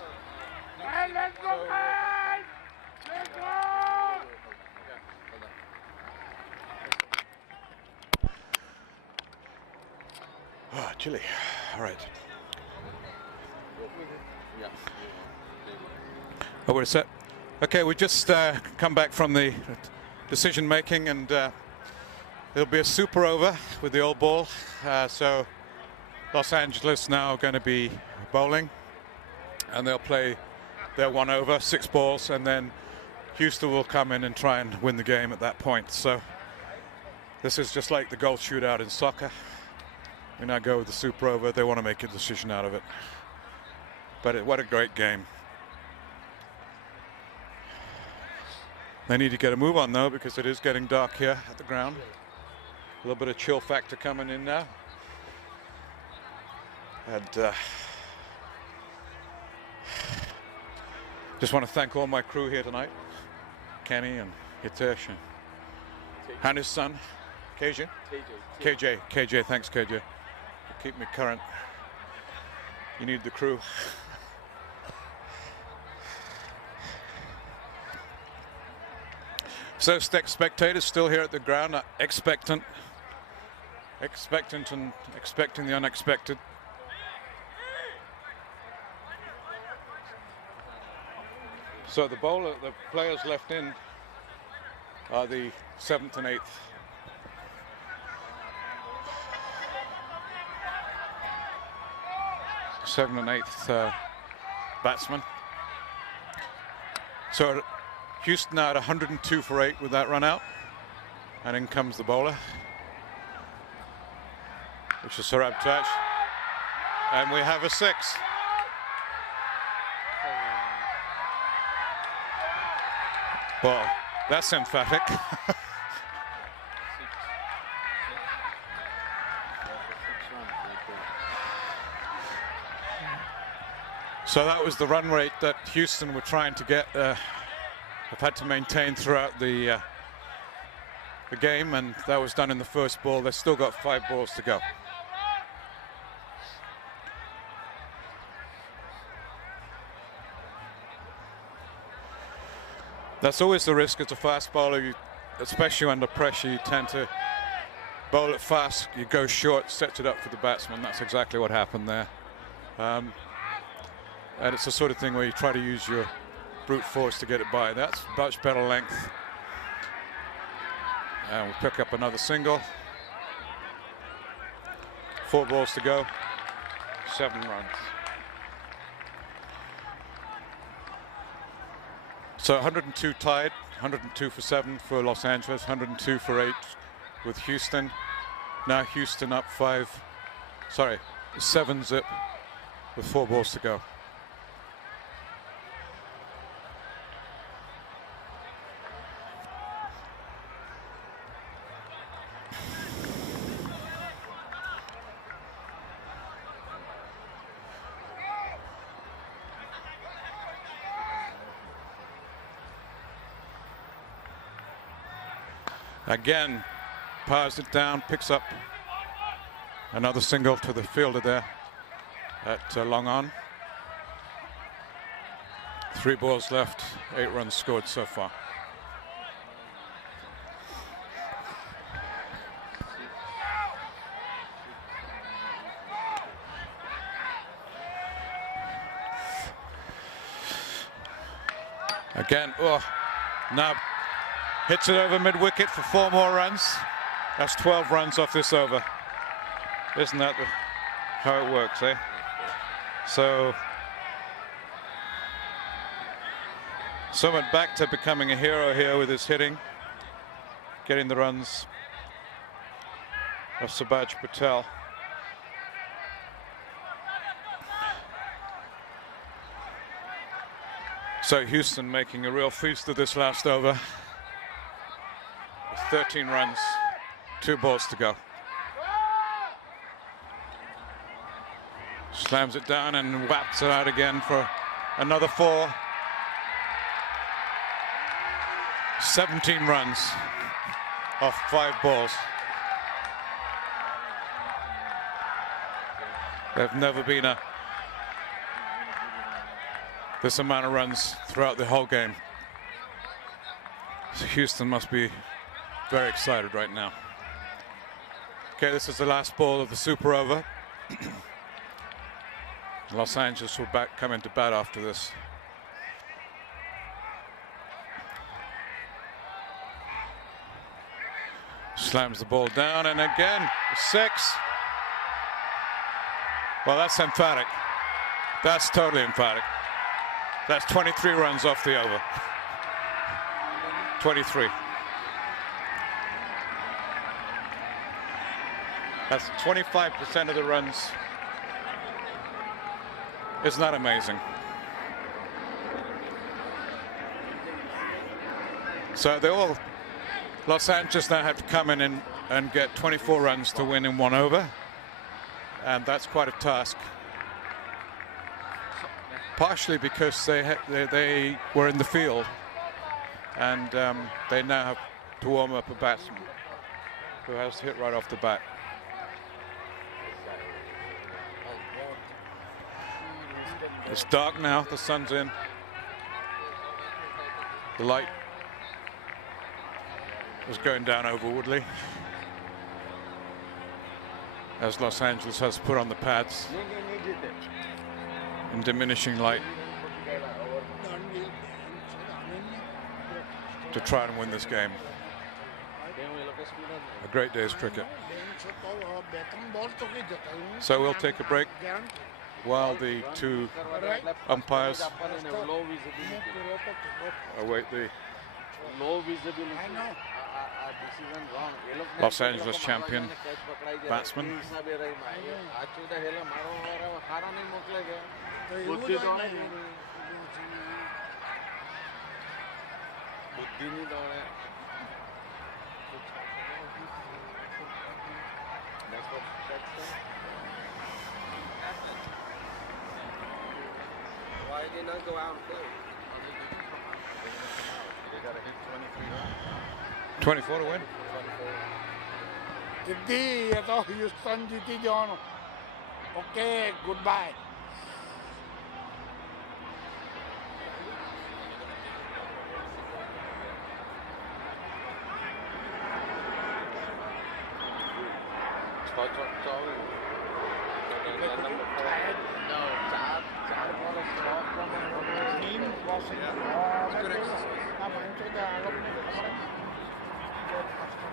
Hey, let's go, guys! Let's go! Hold on. Ah, chilly. All right. Yeah. Oh, we're set. Okay, we just come back from the decision making, and it'll be a super over with the old ball. So Los Angeles now going to be bowling, and they'll play their 1 over, 6 balls, and then Houston will come in and try and win the game at that point. So this is just like the goal shootout in soccer. We now go with the super over. They want to make a decision out of it. But what a great game. They need to get a move on though, because it is getting dark here at the ground. A little bit of chill factor coming in now. And just want to thank all my crew here tonight. Kenny and Hitesh and his son, KJ. KJ, thanks KJ. Keep me current. You need the crew. So spectators still here at the ground, expectant and expecting the unexpected. So the players left in are the 7th and 8th. Seventh and 8th batsman. So Houston now at 102 for 8 with that run out, and in comes the bowler, which is Sarab Touch, and we have a 6. Well, that's emphatic. So that was the run rate that Houston were trying to get, have had to maintain throughout the game, and that was done in the first ball. They've still got 5 balls to go. That's always the risk as a fast bowler, especially under pressure. You tend to bowl it fast, you go short, sets it up for the batsman. That's exactly what happened there. And it's the sort of thing where you try to use your brute force to get it by. That's much better length. And we'll pick up another single. 4 balls to go, 7 runs. So 102 tied, 102 for 7 for Los Angeles, 102 for 8 with Houston. Now Houston up 7 zip with 4 balls to go. Again, powers it down, picks up another single to the fielder there at long on. 3 balls left, 8 runs scored so far. Again, now hits it over mid-wicket for 4 more runs. That's 12 runs off this over. Isn't that how it works, eh? So, Sumit Bhakta becoming a hero here with his hitting. Getting the runs of Subhaj Patel. So Houston making a real feast of this last over. 13 runs, 2 balls to go. Slams it down and whaps it out again for another 4. 17 runs off 5 balls. There've never been this amount of runs throughout the whole game. So Houston must be very excited right now. Okay, this is the last ball of the super over. Los Angeles will come into bat after this. Slams the ball down, and again, 6. Well, that's emphatic. That's totally emphatic. That's 23 runs off the over. 23. That's 25% of the runs. Isn't that amazing? So Los Angeles now have to come in and get 24 runs to win in 1 over. And that's quite a task. Partially because they were in the field. And they now have to warm up a batsman who has to hit right off the bat. It's dark now, the sun's in. The light is going down over Woodley as Los Angeles has put on the pads in diminishing light to try and win this game. A great day's cricket. So we'll take a break while the 2 umpires await the Los Angeles champion batsman. Why they not go out and play? They got to hit 23 runs. 24 to win. Jadi atau Houston GT John. Okay, goodbye. No, job. Team was in Good exercise.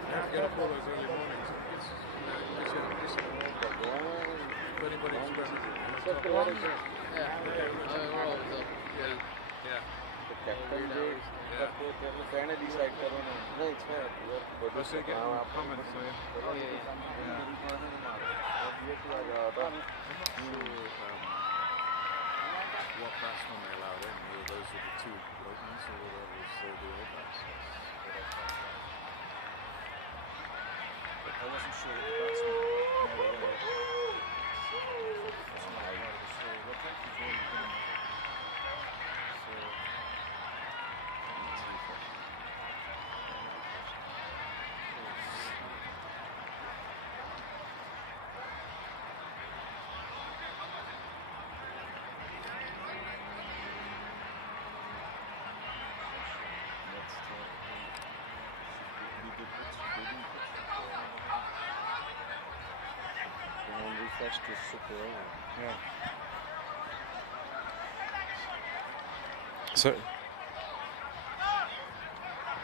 You have to get up all those early mornings. It's, gives you a discipline. If anybody expresses it. Yeah. We're always up. Yeah. कहने decide करो ना नहीं it's fair Plus they get more comments saying, what batsmen they allowed in. Whether those were the two openers or whether it was the old bats. I wasn't sure what the batsmen were. What type of ball you put in? refresh this super over. Yeah.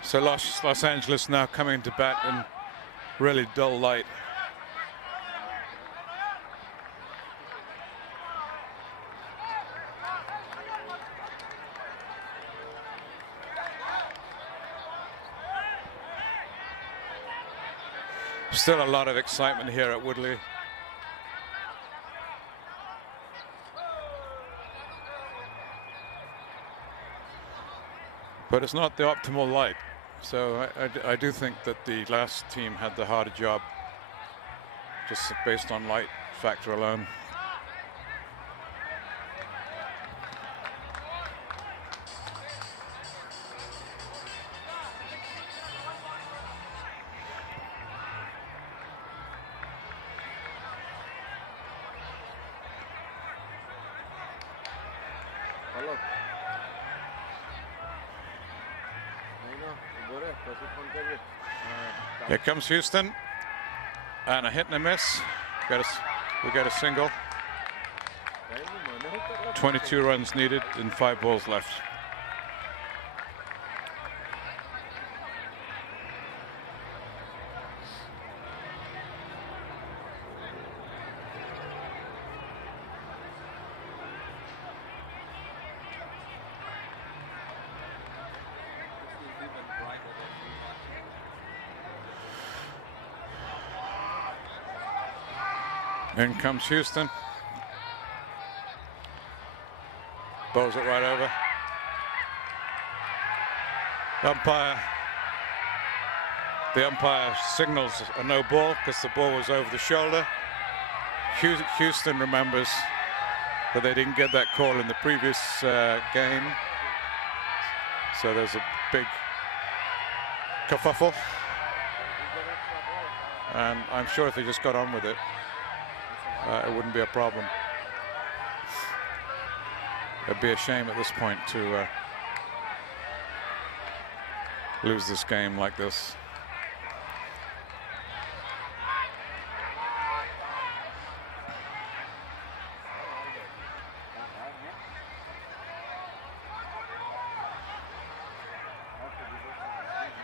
So Los Angeles now coming to bat in really dull light. Still a lot of excitement here at Woodley. But it's not the optimal light. So I do think that the last team had the harder job, just based on light factor alone. Hello. Here comes Houston, and a hit and a miss. We got a single. 22 runs needed and 5 balls left. In comes Houston. Bowls it right over. The umpire signals a no ball because the ball was over the shoulder. Houston remembers that they didn't get that call in the previous game. So there's a big kerfuffle. And I'm sure if they just got on with it, it wouldn't be a problem. It'd be a shame at this point to lose this game like this.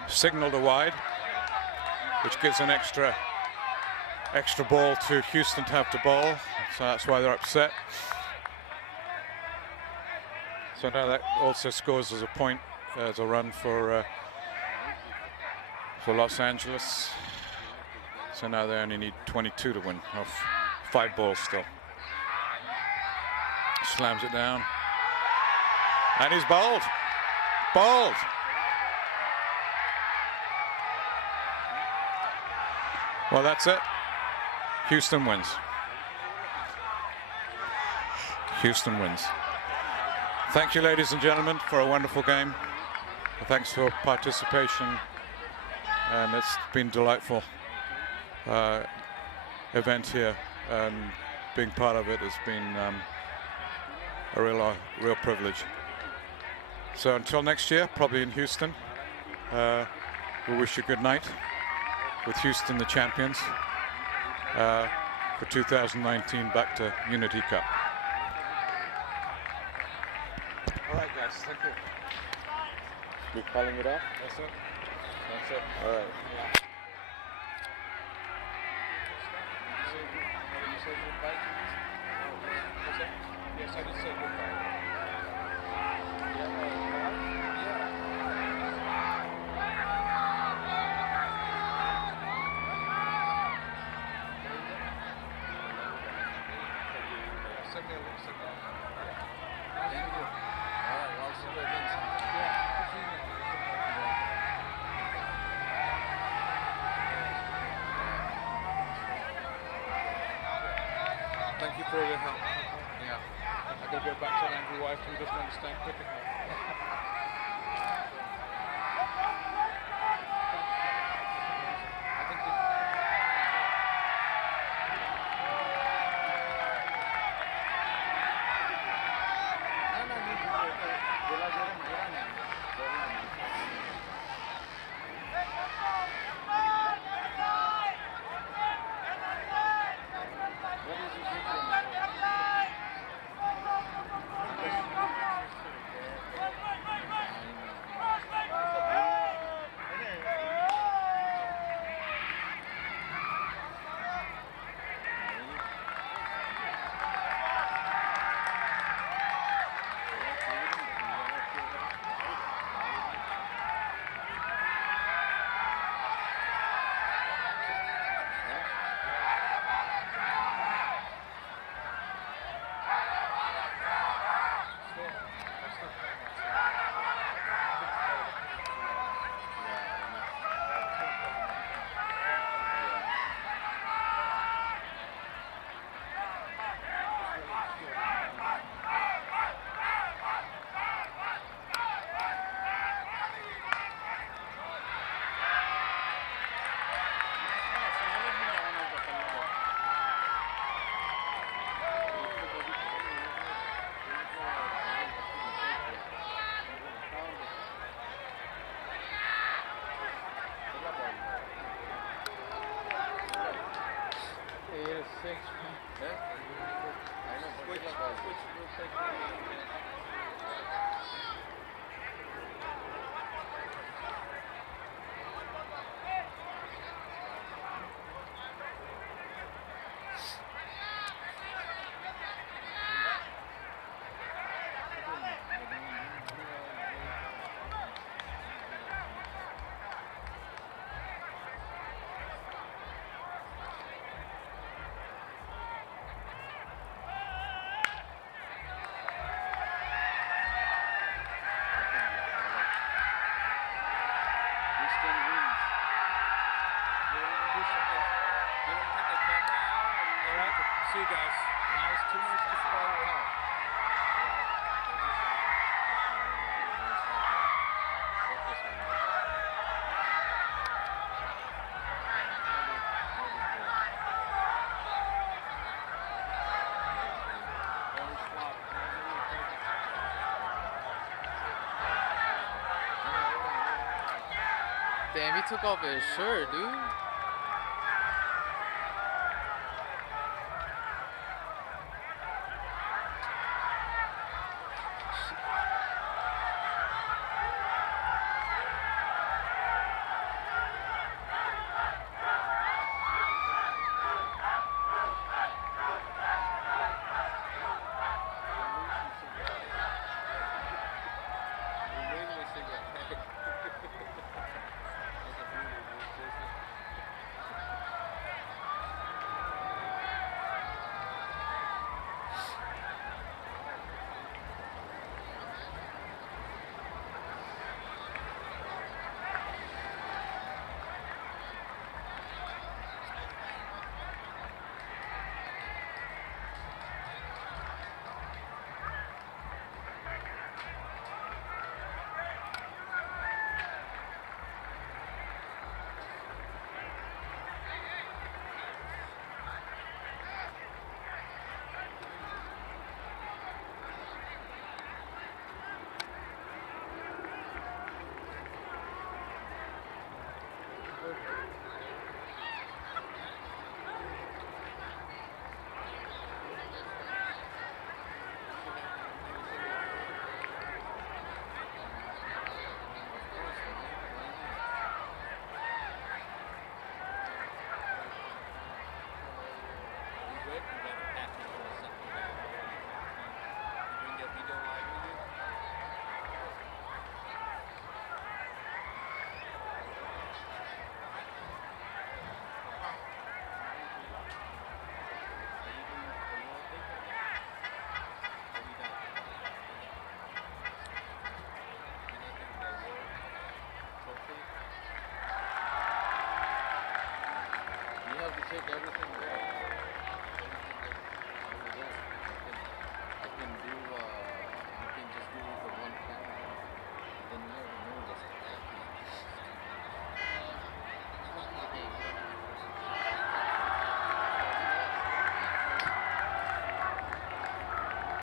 Signal to wide, which gives an extra ball to Houston to have to bowl, so that's why they're upset. So now that also scores as a point, as a run for Los Angeles. So now they only need 22 to win, off 5 balls still. Slams it down, and he's bowled. Bowled. Well, that's it. Houston wins. Houston wins. Thank you, ladies and gentlemen, for a wonderful game. Thanks for participation, and it's been delightful event here, and being part of it has been a real privilege. So until next year, probably in Houston, we wish you good night with Houston, the champions, for 2019 Bhakta Unity Cup. All right, guys, thank you. You calling it off? That's it. That's it. All right. Yes, I did say goodbye. Thank you for all your help. Yeah. I gotta go back to an angry wife who doesn't understand cricket now. I think See you guys. Now it's 2 minutes to 12 out. Damn, he took off his shirt, dude.